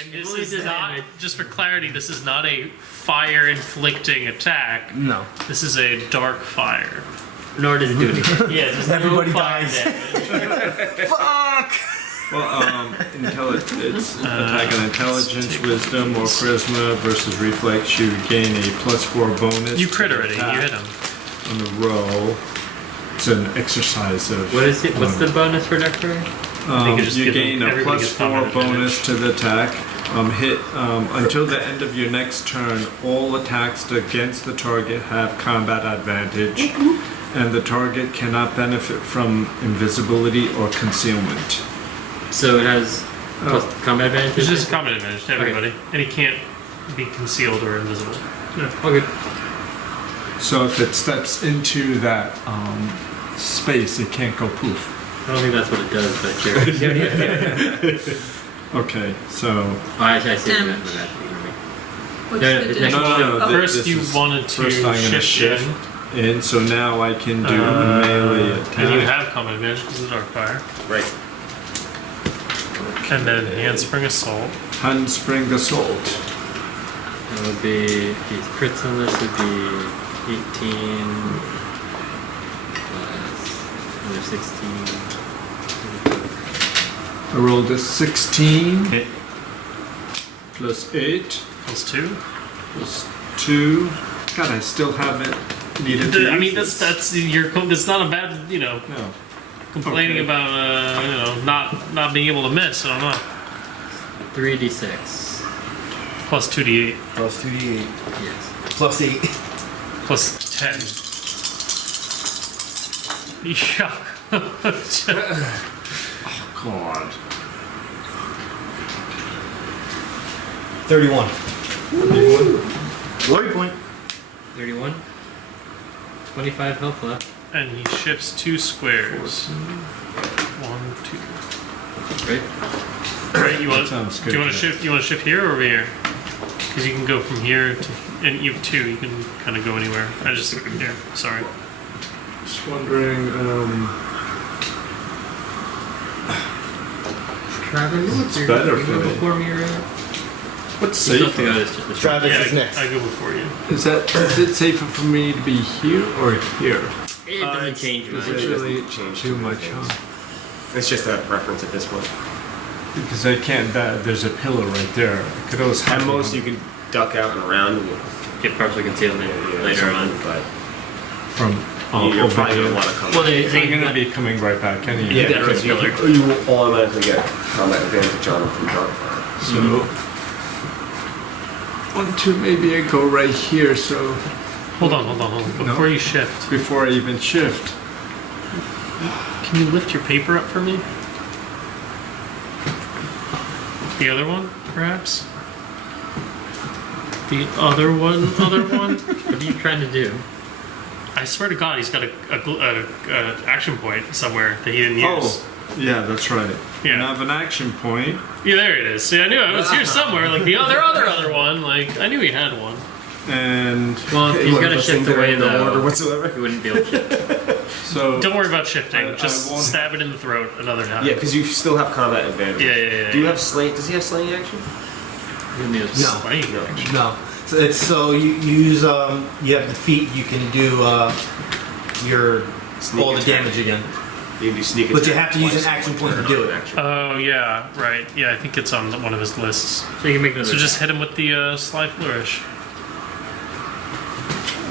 And this Only is does not, damage. just for clarity, this is not a fire-inflicting attack. No. This is a dark fire. Nor does it do anything. Yeah, just Everybody no fire dies. damage. Fuck! Well, it's attack on intelligence, wisdom, or charisma versus reflex. You gain a +4 bonus. You to crit already. You attack hit him. on the roll. It's an exercise of. What is it? What's the bonus for dark fire? think you just you give gain them- a everybody gets +4 combat bonus to the attack. Hit until the end of your next turn. All attacks against the target have combat advantage, and the target cannot benefit from invisibility or concealment. So it has plus combat advantage? It's just combat advantage to everybody. And he can't be concealed or invisible. Okay. So if it steps into that space, it can't go poof. I don't think that's what it does, but sure. Okay, so Oh, I see what you Damage. meant by that. What's No, the it's damage? no. First, this you is- wanted to first I'm gonna shift in. So now I can do a melee attack. and you have combat advantage because of dark fire. Right. And then handspring assault. Handspring Assault. That would be, these crits on this would be 18 plus another 16. I rolled a 16 Hit. plus 8 Plus 2. plus 2. God, I still haven't needed to. I mean, use that's that's not a bad, No. complaining Okay. about not being able to miss. I don't know. 3d6. Plus 2d8. Plus 2d8. Yes. Plus 8. Plus 10. Yuck. God. 31. Glory point. 31. 25 health left. And he shifts 2 squares. 1, 2. Right? Right, you want? That sounds good, Do you want to yeah. shift? You want to shift here or over here? Because you can go from here to, and you have 2. You can kind of go anywhere. I just here. Sorry. Just wondering. Travis, What's you're better you for go me? before me, right? What's You still have to go safer? to the Travis Yeah, is next. I go before you. Is it safer for me to be here or here? It doesn't change Does much. it really change too much? Huh? It's just a preference at this point. Because I can't. There's a pillar right there. I could always At hide most, you behind- can duck out and around and Get partial concealment later on. but from. you're over probably here. gonna want to come. Well, back. they I'm gonna be coming right back anyway. Yeah, that because pillar. you will automatically get combat advantage on them from Darkfire. So. Want to maybe I go right here so Hold on. Before you shift, before I even shift. can you lift your paper up for me? The other one, perhaps. The other one. What are you trying to do? I swear to God, he's got a action point somewhere that he didn't use. Oh, yeah, that's right. Yeah. And I have an action point. Yeah, there it is. See, I knew it was here somewhere. Like the other one. Like I knew he had one. And Well, if he's Look, gonna those shift things are away in no order though, whatsoever. he wouldn't be able to shift. so Don't worry about shifting. I Just won't stab it in the throat another time. Yeah, because you still have combat advantage. Yeah. Do you have slaying? Does he have slaying action? He only has No. Slaying No. action. No. So you use you have defeat. You can do your Sneak all the attack. damage again. You can do sneak But you attack have to use twice, an action one point to turn do on it. an action. Oh yeah, right. Yeah, I think it's on one of his lists. So you can make another. So just hit him with the Sly Flourish.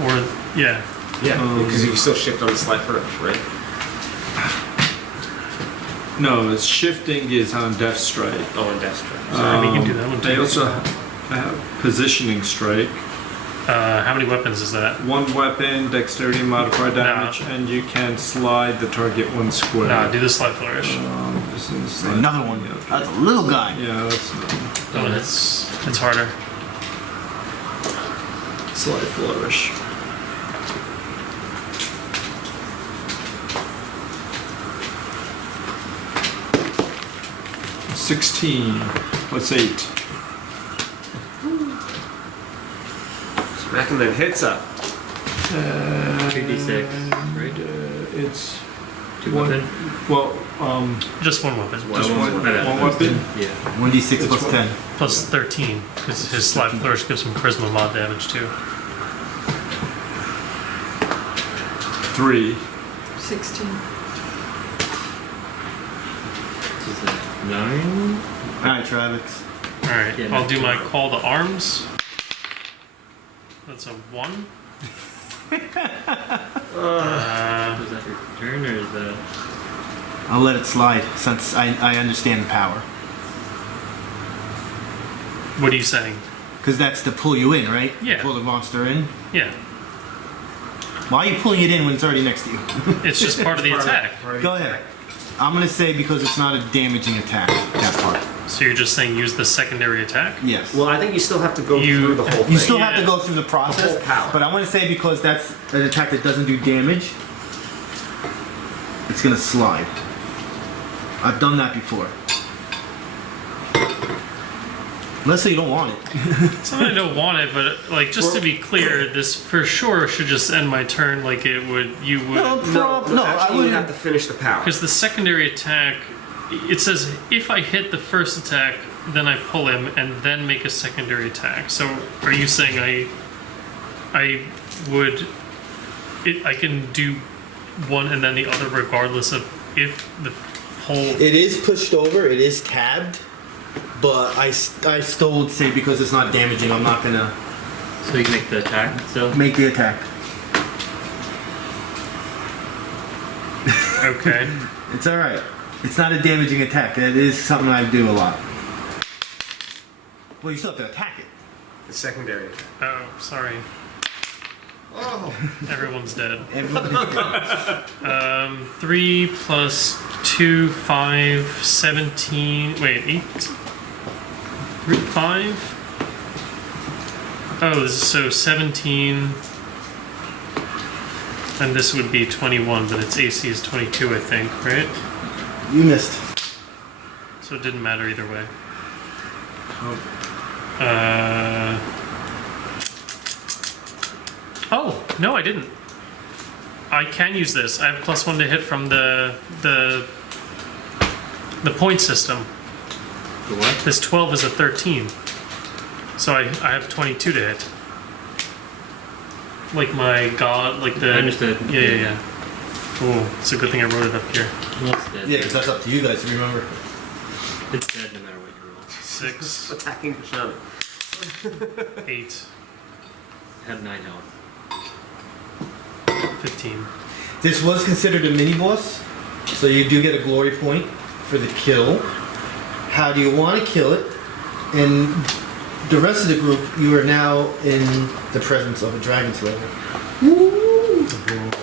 Or yeah. Yeah, because you can still shift on the slide first, right? No, it's shifting is on Death Strike. Oh, and Death Strike. Sorry, we can do that one too. I also have Positioning Strike. How many weapons is that? One weapon, dexterity modifier damage, and you can slide the target one square. Nah, do the Sly Flourish. This is slide- Another one. Yeah, That's a little guy. yeah, that's Oh, it's harder. slide flourish. 16. What's 8? Smacking them hits up. 2d6, right? It's Two one. weapon? Well, Just one weapon. just one weapon. Yeah. 1d6 plus It's 10. Plus 13, because his Sly Flourish gives him charisma mod damage too. 3. 16. This is a 9. Alright, Travex. Alright, Yeah, I'll do my no. Call to Arms. That's a 1. Is that your turn or is that? I'll let it slide since I understand the power. What are you saying? Because that's to pull you in, right? Yeah. Pull the monster in. Yeah, Why are you pulling it in when it's already next to you? it's just part of the attack. Go ahead. I'm going to say because it's not a damaging attack, that part. So you're just saying use the secondary attack? Yes. Well, I think you still have to go You- through the whole thing. You still have to Yeah. go through the process, The whole power. but I want to say because that's an attack that doesn't do damage, it's gonna slide. I've done that before. Let's say you don't want it. It's not that I don't want it, but like just to be clear, this for sure should just end my turn like it would. You would. No, No, I actually, you wouldn't. have to finish the power. Because the secondary attack, it says if I hit the first attack, then I pull him and then make a secondary attack. So are you saying I would, I can do one and then the other regardless of if the whole. It is pushed over. It is tabbed, but I still would say because it's not damaging, I'm not gonna So you can make the attack still? make the attack. Okay. It's all right. It's not a damaging attack. It is something I do a lot. Well, you still have to attack it. The secondary attack. Oh, sorry. Oh, Everyone's dead. Everyone- 3 plus 2, 5, 17. Wait, 8? 3, 5? Oh, so 17. And this would be 21, but its AC is 22, I think, right? You missed. So it didn't matter either way. Oh, no, I didn't. I can use this. I have +1 to hit from the point system. The what? This 12 is a 13. So I have 22 to hit. Like my god, like the... I understood. Yeah. Cool. It's a good thing I wrote it up here. Well, it's dead. Yeah, because that's up to you guys to remember. It's dead no matter what you roll. 6, attacking Bashanu. 8, I have 9 health. 15. This was considered a mini boss, so you do get a glory point for the kill. How do you want to kill it? And the rest of the group, you are now in the presence of a dragon slayer. Doesn't feel right.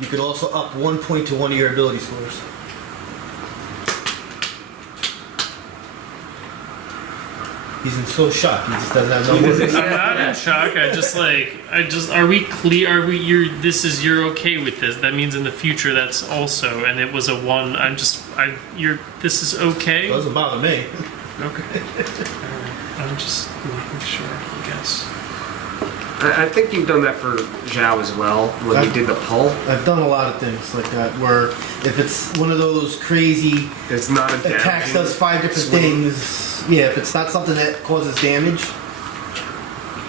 You could also up 1 point to one of your ability scores. He's in so shock. He just doesn't have no words. I'm not in shock. Are we clear? This is, you're okay with this. That means in the future that's also, and it was a 1. This is okay? Doesn't bother me. Okay. Alright. I'm just making sure, I guess. I think you've done that for Zhao as well when you did the pull. I've done a lot of things like that where if it's one of those crazy It's not a attacks does 5 different swing. things. Yeah, if it's not something that causes damage,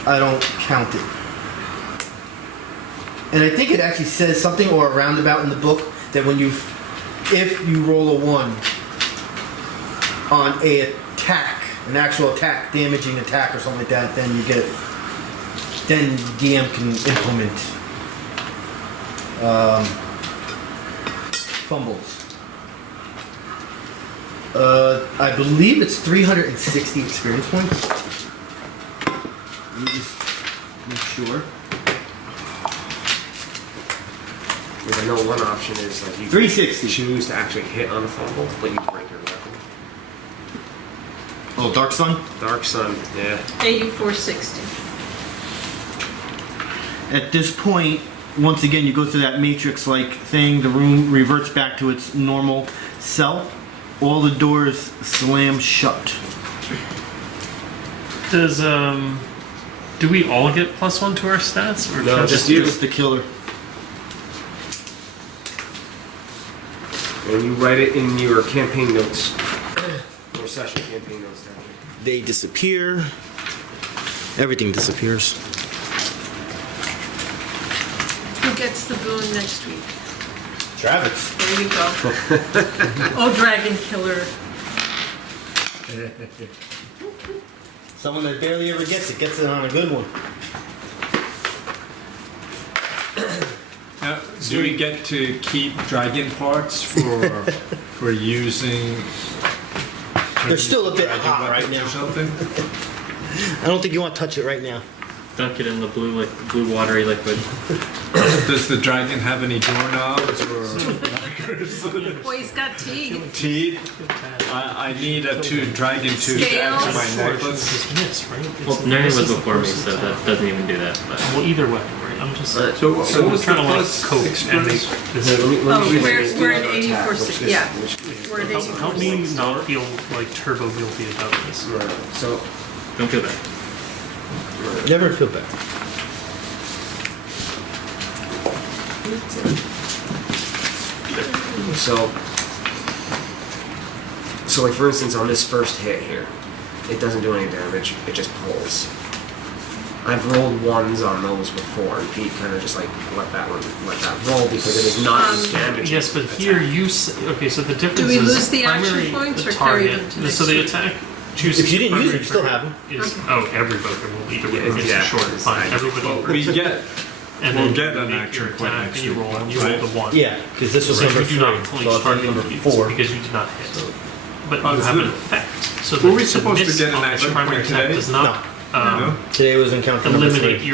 I don't count it. And I think it actually says something or a roundabout in the book that if you roll a 1 on a attack, an actual attack, damaging attack or something like that, then then DM can implement fumbles. I believe it's 360 experience points. Let me just make sure. Because I know one option is like you 360. choose to actually hit on a fumble, but you break your weapon. Oh, Dark Sun? Dark Sun, yeah. 8460. At this point, once again, you go through that matrix-like thing. The room reverts back to its normal self. All the doors slam shut. Does do we all get +1 to our stats, or No, just Just the killer. And you write it in your campaign notes. Or session campaign notes down here. They disappear. Everything disappears. Who gets the boon next week? Travex. There you go. Oh, Dragon Killer. Someone that barely ever gets it on a good one. Do we get to keep dragon parts for using? They're still a bit dragon hot right weapons now. Or something? I don't think you want to touch it right now. Dunk it in the blue watery liquid. Does the dragon have any doorknobs or Boy, he's got teeth. teeth? I need a dragon tooth to add to my Scales. necklace. This is miss, right? Well, Neri was before me, so that doesn't even do that. But Well, either way, right? I'm just Alright. So what I'm was the trying to like plus cope and make experience? this. Let me Oh, read we're this. at Attack, 8460. which Yeah. which- We're at Help me 8460. not feel like turbo guilty about this. Right. So, don't feel bad. Never feel bad. so like for instance, on this first hit here, it doesn't do any damage. It just pulls. I've rolled 1s on those before, and Pete kind of just like let that roll because it is not as damaging. Yes, but here you okay. So the difference Do we is lose the action primary points the or carry target. them to next So the week? attack chooses. If you didn't use it, primary you still target have them. Is every Boker will either way. Yeah, It's yeah. short. Fine. Everybody. We get and we'll then get you an make action your point attack next and you week, roll. And you right? roll the 1. Yeah, because this was So number you do 3. not fully So I'll target do number it 4. because you do not hit. But Oh, you so have an the- effect. So Were we the supposed to miss get an on the action primary point attack today? does not No? Today was encounter number eliminate 3.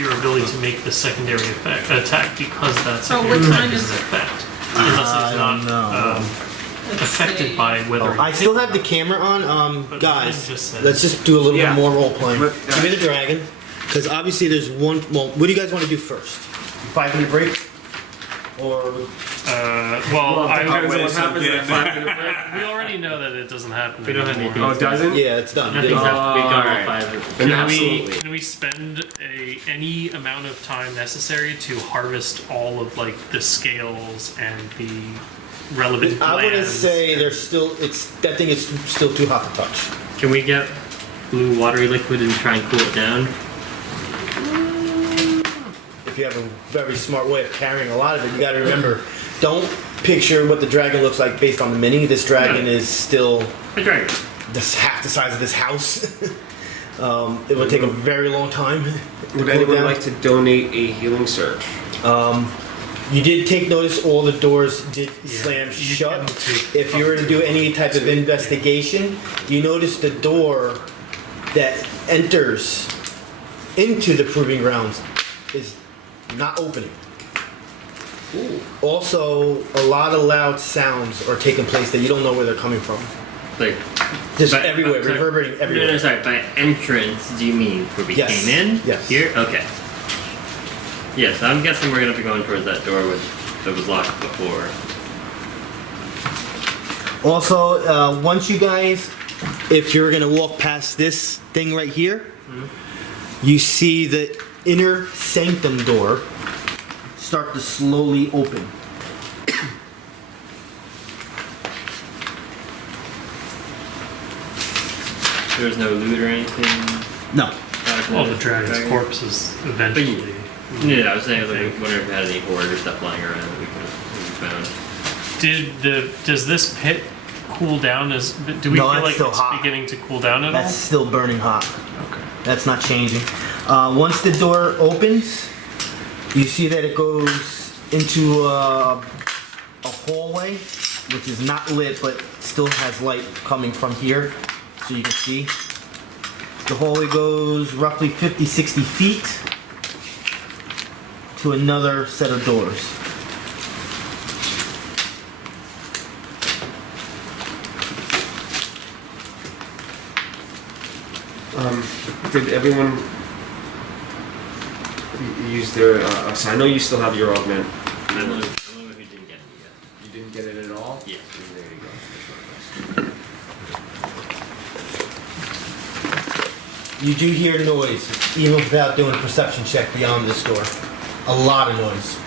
your ability to make the secondary attack because that Oh, secondary what attack time is is an it? effect. Unless it's not Let's affected see. by whether I you still hit have the camera on. But Guys, mine just says- let's just do a little Yeah. bit more role playing. But, Give me the dragon, because obviously there's one. Well, what do you guys want to do first? 5-minute break, or well, I depends on wait, what so happens in yeah. that 5-minute break. we already know that it doesn't happen. We don't have anymore. anything. Oh, it doesn't? yeah, it's done. Nothing's happened. We got all Alright. 5 of Then Can absolutely. we spend any amount of time necessary to harvest all of like the scales and the relevant I wouldn't glands? say there's still. That thing is still too hot to touch. Can we get blue watery liquid and try and cool it down? If you have a very smart way of carrying a lot of it, you got to remember. Don't picture what the dragon looks like based on the mini. This dragon is still A dragon. half the size of this house. It would take a very long time. Would anyone like to donate a healing surge? You did take notice all the doors did slam you shut. can take If you were to do any type of investigation, you notice the door that enters into the proving grounds is not opening. Also, a lot of loud sounds are taking place that you don't know where they're coming from. Like, Just But- everywhere, but- reverberating everywhere. no, sorry. By entrance, do you mean where we Yes. came in? Yes. Here? Okay. Yes, I'm guessing we're gonna be going towards that door that was locked before. Also, once you guys, if you're gonna walk past this thing right here, you see the Inner Sanctum door start to slowly open. There's no loot or anything. No. Well, the dragon's corpse is eventually. Yeah, I was saying, like, wonder if we had any horde or stuff lying around that we found. Does this pit cool down? Do we No, feel it's like still it's hot. beginning to cool down at That's still burning hot. all? Okay. That's not changing. Once the door opens, you see that it goes into a hallway, which is not lit, but still has light coming from here, so you can see. The hallway goes roughly 50-60 feet to another set of doors. Did everyone use their? So I know you still have your augment. I don't know if you didn't get it yet. You didn't get it at all. Yeah. There you go. You do hear noise, even without doing a perception check beyond this door. A lot of noise.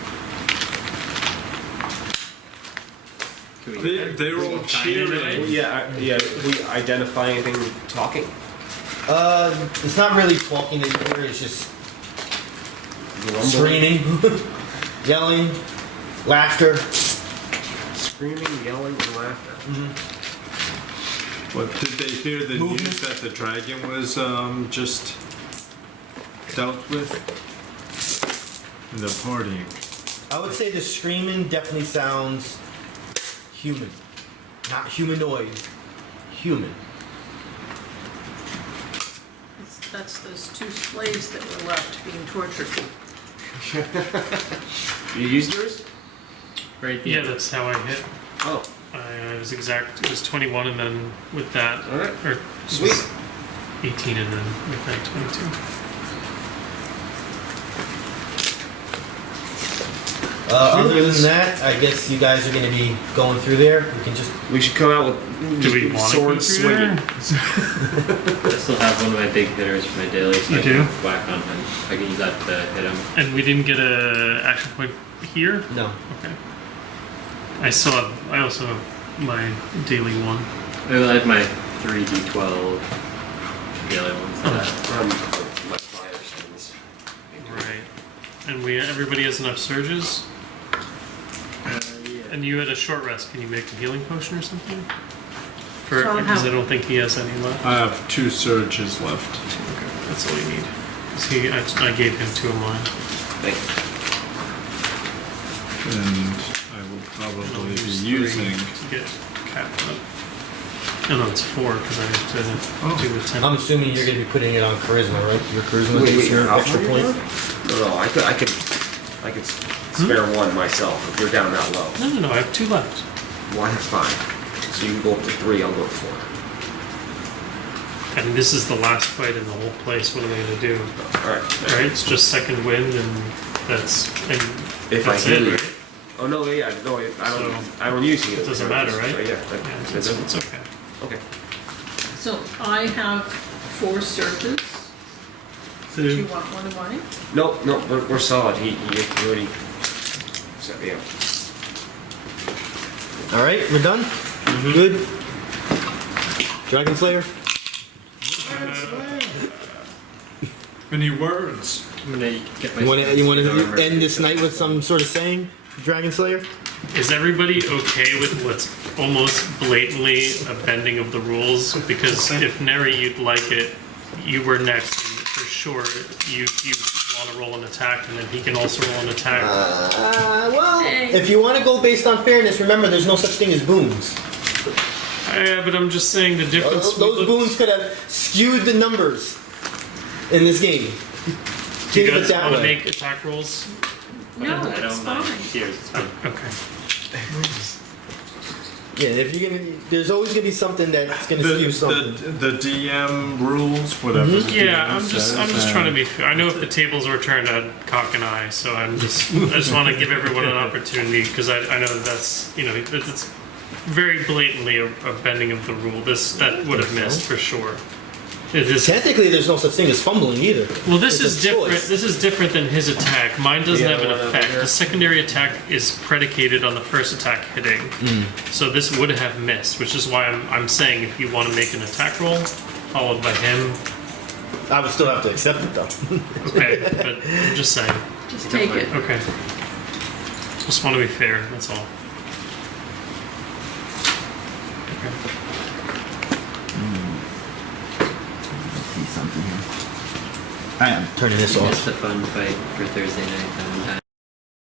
Can we They're all cheering. Yeah. We identify anything talking? It's not really talking that you hear, it's just Rumbling? screaming, yelling, laughter. Screaming, yelling, and laughter. What did they hear the Movement. news that the dragon was just dealt with? And the partying. I would say the screaming definitely sounds human. Not humanoid. Human. That's those two slaves that were left being tortured. You used yours? right there? Yeah, that's how I hit. Oh, It was exact. It was 21, and then with that, all right. or Sweet. 18, and then with that 22. Other than that, I guess you guys are going to be going through there. We can just. We should come out with Do we want to go swords through there? swinging. I still have one of my big hitters for my daily, so You I do? can whack on him. I can use that to hit him. And we didn't get a action point here. No. Okay. I also have my daily one. I have my 3d12 daily ones. Oh. Much fire stones. Right. And everybody has enough surges. Yeah. And you had a short rest. Can you make a healing potion or something? So Because how- I don't think he has any left. I have 2 surges left. Okay, that's all you need. 'Cause I gave him 2 of mine. Thank And I will And I'll probably be use 3 using. to get capped up. Oh no, it's 4 because I have to do the 10. I'm assuming you're going to be putting it on charisma, right? Your charisma Wait, is your how extra far point. you No, I could spare one myself if you're down that low. No, I have 2 left. Well, I have 5. So you can go up to 3, I'll go to 4. And this is the last fight in the whole place. What am I going to do? Alright. Alright, it's just second wind and that's If that's I heal it, you. right? Oh no, yeah, no, So, I don't use it. it doesn't matter, right? So, yeah, Yeah, that it's doesn't. okay. Okay. So I have 4 surges. Do you want one of mine? No, we're solid. He already set me up. All right, we're done? Good? Dragon Slayer? Any words? I'm gonna get my. You want to armor. end this night with some sort of saying, Dragon Slayer? Is everybody okay with what's almost blatantly a bending of the rules? Because if Neri, you'd like it, you were next, and for sure you want to roll an attack, and then he can also roll an attack. Well, Hey. if you want to go based on fairness, remember there's no such thing as boons. Yeah, but I'm just saying the difference. Those boons could have skewed the numbers in this game. Do you Think of it guys that want to way. make attack rolls? No, I it's don't mind. fine. Cheers. It's fine. Okay. Yeah, if you're gonna, there's always gonna be something that's gonna skew something. The DM rules, whatever. the Yeah, DM I'm just says, trying to and be fair. I know if the tables were turned, I'd cock an eye. So I just want to give everyone an opportunity because I know that's it's very blatantly a bending of the rule. That would have missed for sure. It is, Technically, there's no such thing as fumbling either. well, this It's is a different. choice. This is different than his attack. Mine doesn't The have an other one over effect. here. The secondary attack is predicated on the first attack hitting. So this would have missed, which is why I'm saying if you want to make an attack roll, followed by him, I would still have to accept it though. okay. But I'm just saying. Just take it. Okay. Just want to be fair. That's all. Okay. See something here. I am. Turning this It's off. a fun fight for Thursday night.